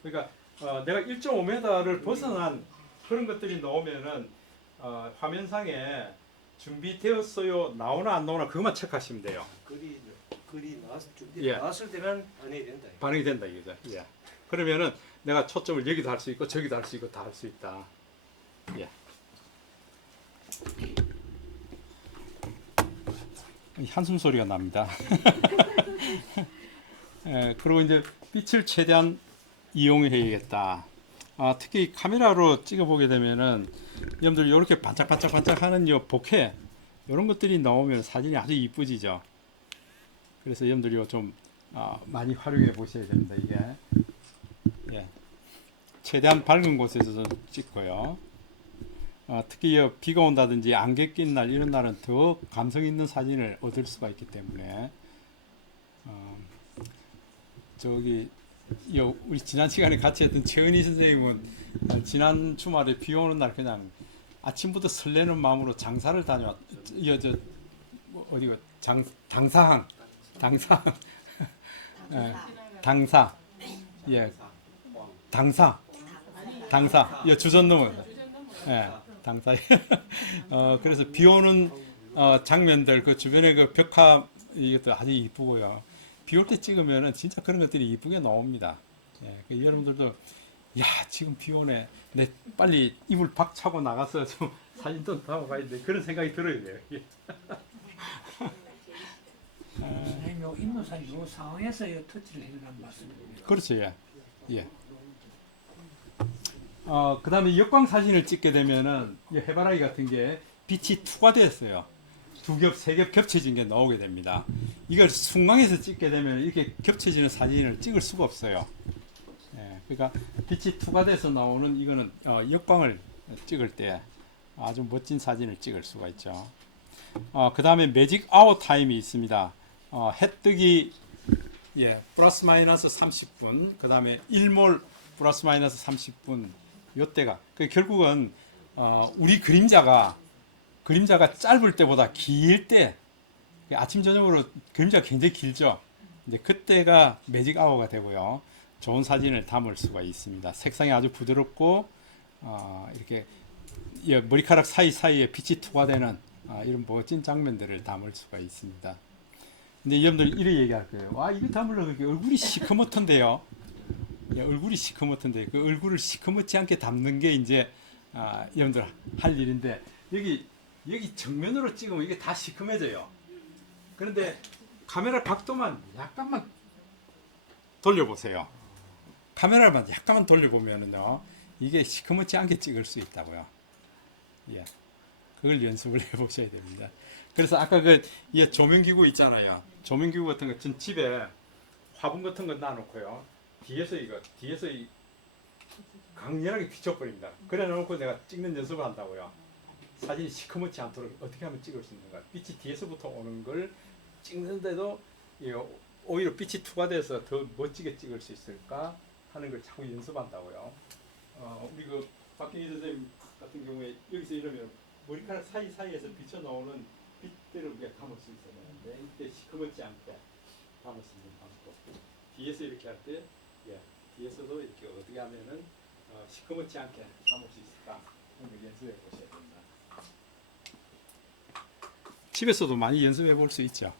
그러니까 내가 1.5m를 벗어난 그런 것들이 나오면은 화면상에 준비되었어요 나오나 안 나오나 그것만 체크하시면 돼요. 글이 예. 나왔을 때만 반응이 된다. 반응이 된다 이거죠. 예. 그러면은 내가 초점을 여기도 할 수 있고 저기도 할 수 있고 다 할 수 있다. 예. 한숨 소리가 납니다. 예, 그리고 이제 빛을 최대한 이용해야겠다. 특히 카메라로 찍어보게 되면은 여러분들 이렇게 반짝반짝반짝하는 요 bokeh 이런 것들이 나오면 사진이 아주 이쁘지죠. 그래서 여러분들이 좀 많이 활용해 보셔야 됩니다. 이게 예. 최대한 밝은 곳에서 찍고요. 특히 비가 온다든지 안개 낀 날 이런 날은 더 감성 있는 사진을 얻을 수가 있기 때문에 저기 우리 지난 시간에 같이 했던 최은희 선생님은 지난 주말에 비 오는 날 그냥 아침부터 설레는 마음으로 장사를 다녀왔. 어디가 당사항 예, 당사 예 당사 주전넘은 예 당사 그래서 비 오는 장면들 그 주변에 그 벽화 이것도 아주 이쁘고요. 비 올 때 찍으면은 진짜 그런 것들이 이쁘게 나옵니다. 예, 그 여러분들도 야 지금 비 오네. 내 빨리 이불 박 차고 나가서 좀 사진 좀 담아봐야 돼. 그런 생각이 들어야 돼요. 예. 선생님, 요 인문사진 요 상황에서 요 터치를 해주는 말씀입니다. 그렇죠, 예. 예. 그 다음에 역광 사진을 찍게 되면은 이 해바라기 같은 게 빛이 투과됐어요. 두 겹, 세 겹 겹쳐진 게 나오게 됩니다. 이걸 순광에서 찍게 되면 이렇게 겹쳐지는 사진을 찍을 수가 없어요. 예. 그러니까 빛이 투과돼서 나오는 이거는 역광을 찍을 때 아주 멋진 사진을 찍을 수가 있죠. 그 다음에 매직 아워 타임이 있습니다. 해 뜨기 플러스 마이너스 30분, 그 다음에 일몰 플러스 마이너스 30분, 요때가 결국은 우리 그림자가 짧을 때보다 길 때, 아침 저녁으로 그림자가 굉장히 길죠. 이제 그때가 매직 아워가 되고요. 좋은 사진을 담을 수가 있습니다. 색상이 아주 부드럽고 이렇게 머리카락 사이사이에 빛이 투과되는 이런 멋진 장면들을 담을 수가 있습니다. 근데 여러분들 이렇게 얘기할 거예요. 와, 이거 담으려고 그렇게 얼굴이 시커멓던데요. 얼굴이 시커멓던데 그 얼굴을 시커멓지 않게 담는 게 이제 여러분들 할 일인데 여기 정면으로 찍으면 이게 다 시커매져요. 그런데 카메라 각도만 약간만 돌려보세요. 카메라만 약간만 돌려보면은요, 이게 시커멓지 않게 찍을 수 있다고요. 예, 그걸 연습을 해보셔야 됩니다. 그래서 아까 이 조명기구 있잖아요. 조명기구 같은 거 전 집에 화분 같은 거 놔놓고요. 뒤에서 강렬하게 비춰버립니다. 그래 놓고 내가 찍는 연습을 한다고요. 사진이 시커멓지 않도록 어떻게 하면 찍을 수 있는가. 빛이 뒤에서부터 오는 걸 찍는데도 오히려 빛이 투과돼서 더 멋지게 찍을 수 있을까 하는 걸 자꾸 연습한다고요. 우리 그 박경희 선생님 같은 경우에 여기서 이러면 머리카락 사이사이에서 비쳐 나오는 빛들을 우리가 담을 수 있어야 되는데 이때 시커멓지 않게 담을 수 있는 방법. 뒤에서 이렇게 할 때, 뒤에서도 이렇게 어떻게 하면은 시커멓지 않게 담을 수 있을까 하는 걸 연습해 보셔야 됩니다. 집에서도 많이 연습해 볼 수 있죠.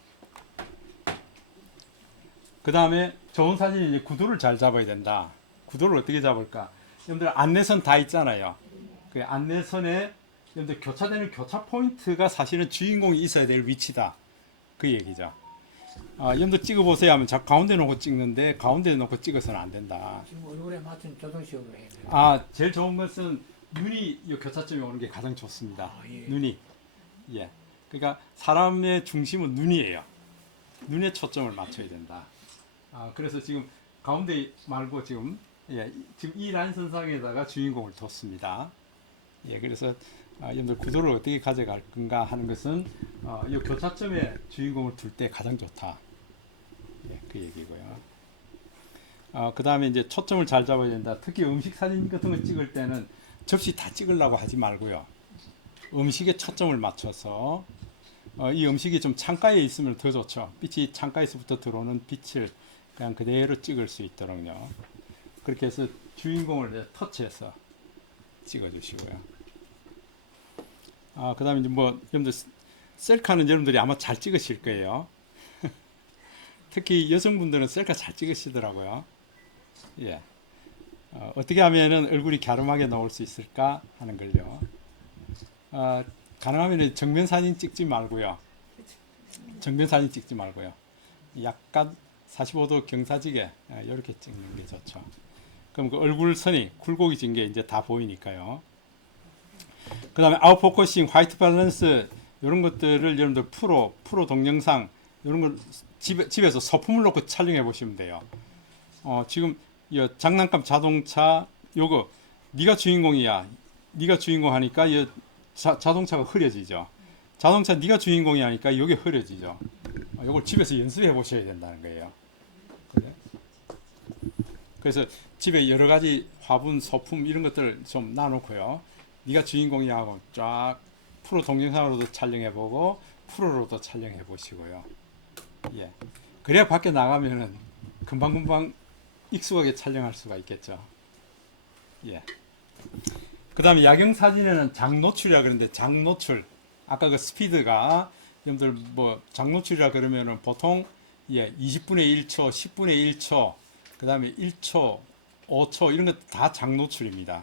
그 다음에 좋은 사진이 이제 구도를 잘 잡아야 된다. 구도를 어떻게 잡을까? 여러분들 안내선 다 있잖아요. 그 안내선에 여러분들 교차되는 교차 포인트가 사실은 주인공이 있어야 될 위치다. 그 얘기죠. 여러분들 찍어보세요 하면 자꾸 가운데 놓고 찍는데 가운데 놓고 찍어서는 안 된다. 지금 얼굴에 맞춘 조정식으로 해야 돼요. 제일 좋은 것은 눈이 이 교차점에 오는 게 가장 좋습니다. 예. 눈이. 예. 그러니까 사람의 중심은 눈이에요. 눈에 초점을 맞춰야 된다. 그래서 지금 가운데 말고 지금 이 라인선상에다가 주인공을 뒀습니다. 그래서 여러분들 구도를 어떻게 가져갈 건가 하는 것은 이 교차점에 주인공을 둘 때 가장 좋다. 그 얘기고요. 그 다음에 이제 초점을 잘 잡아야 된다. 특히 음식 사진 같은 거 찍을 때는 접시 다 찍으려고 하지 말고요. 음식에 초점을 맞춰서 이 음식이 좀 창가에 있으면 더 좋죠. 빛이 창가에서부터 들어오는 빛을 그냥 그대로 찍을 수 있도록요. 그렇게 해서 주인공을 터치해서 찍어주시고요. 그 다음에 이제 여러분들 셀카는 여러분들이 아마 잘 찍으실 거예요. 특히 여성분들은 셀카 잘 찍으시더라고요. 어떻게 하면은 얼굴이 갸름하게 나올 수 있을까 하는 걸요. 가능하면 정면 사진 찍지 말고요. 약간 45도 경사지게 이렇게 찍는 게 좋죠. 그럼 그 얼굴선이 굴곡이 진 게 이제 다 보이니까요. 그 다음에 아웃포커싱, 화이트 밸런스 이런 것들을 여러분들 프로 동영상 이런 걸 집에서 소품을 놓고 촬영해 보시면 돼요. 지금 이 장난감 자동차 요거 네가 주인공이야. 네가 주인공 하니까 이 자동차가 흐려지죠. 자동차 네가 주인공이 하니까 이게 흐려지죠. 요걸 집에서 연습해 보셔야 된다는 거예요. 그래서 집에 여러 가지 화분, 소품 이런 것들 좀 놔놓고요. 네가 주인공이야 하고 쫙 프로 동영상으로도 촬영해 보고 프로로도 촬영해 보시고요. 그래야 밖에 나가면은 금방금방 익숙하게 촬영할 수가 있겠죠. 그 다음에 야경 사진에는 장노출이라 그러는데 장노출 아까 그 스피드가 여러분들 장노출이라 그러면은 보통 20분의 1초, 10분의 1초, 그 다음에 1초, 5초 이런 것 다 장노출입니다.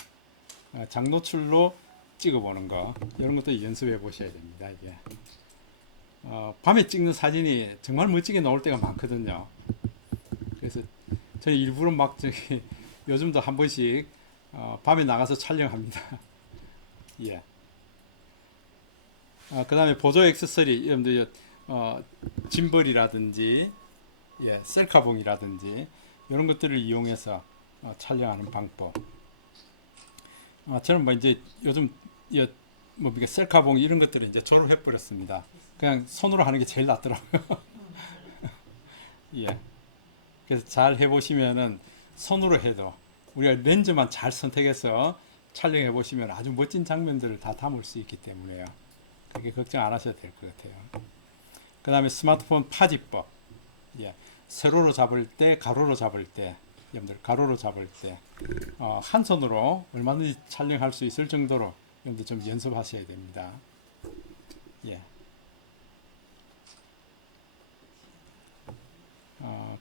장노출로 찍어보는 거 이런 것도 연습해 보셔야 됩니다. 밤에 찍는 사진이 정말 멋지게 나올 때가 많거든요. 그래서 저는 일부러 요즘도 한 번씩 밤에 나가서 촬영합니다. 그 다음에 보조 액세서리 여러분들 짐벌이라든지 셀카봉이라든지 이런 것들을 이용해서 촬영하는 방법. 저는 뭐 이제 요즘 뭐 이게 셀카봉 이런 것들을 이제 졸업해 버렸습니다. 그냥 손으로 하는 게 제일 낫더라고요. 예. 그래서 잘 해보시면은 손으로 해도 우리가 렌즈만 잘 선택해서 촬영해 보시면 아주 멋진 장면들을 다 담을 수 있기 때문에요. 그렇게 걱정 안 하셔도 될 것 같아요. 그 다음에 스마트폰 파지법. 예. 세로로 잡을 때, 가로로 잡을 때, 여러분들 가로로 잡을 때, 한 손으로 얼마든지 촬영할 수 있을 정도로 여러분들 좀 연습하셔야 됩니다. 예.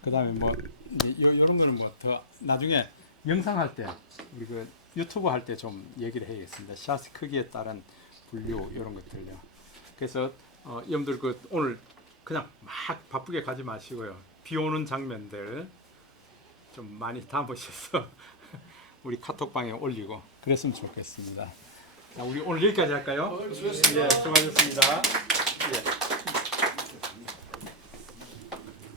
그 다음에 뭐, 요런 거는 뭐 더 나중에 영상 할 때, 우리 그 유튜브 할 때 좀 얘기를 해야겠습니다. 샷 크기에 따른 분류, 이런 것들요. 그래서, 여러분들 그 오늘 그냥 막 바쁘게 가지 마시고요. 비 오는 장면들 좀 많이 담으셔서 우리 카톡방에 올리고 그랬으면 좋겠습니다. 자, 우리 오늘 여기까지 할까요? 네, 수고하셨습니다.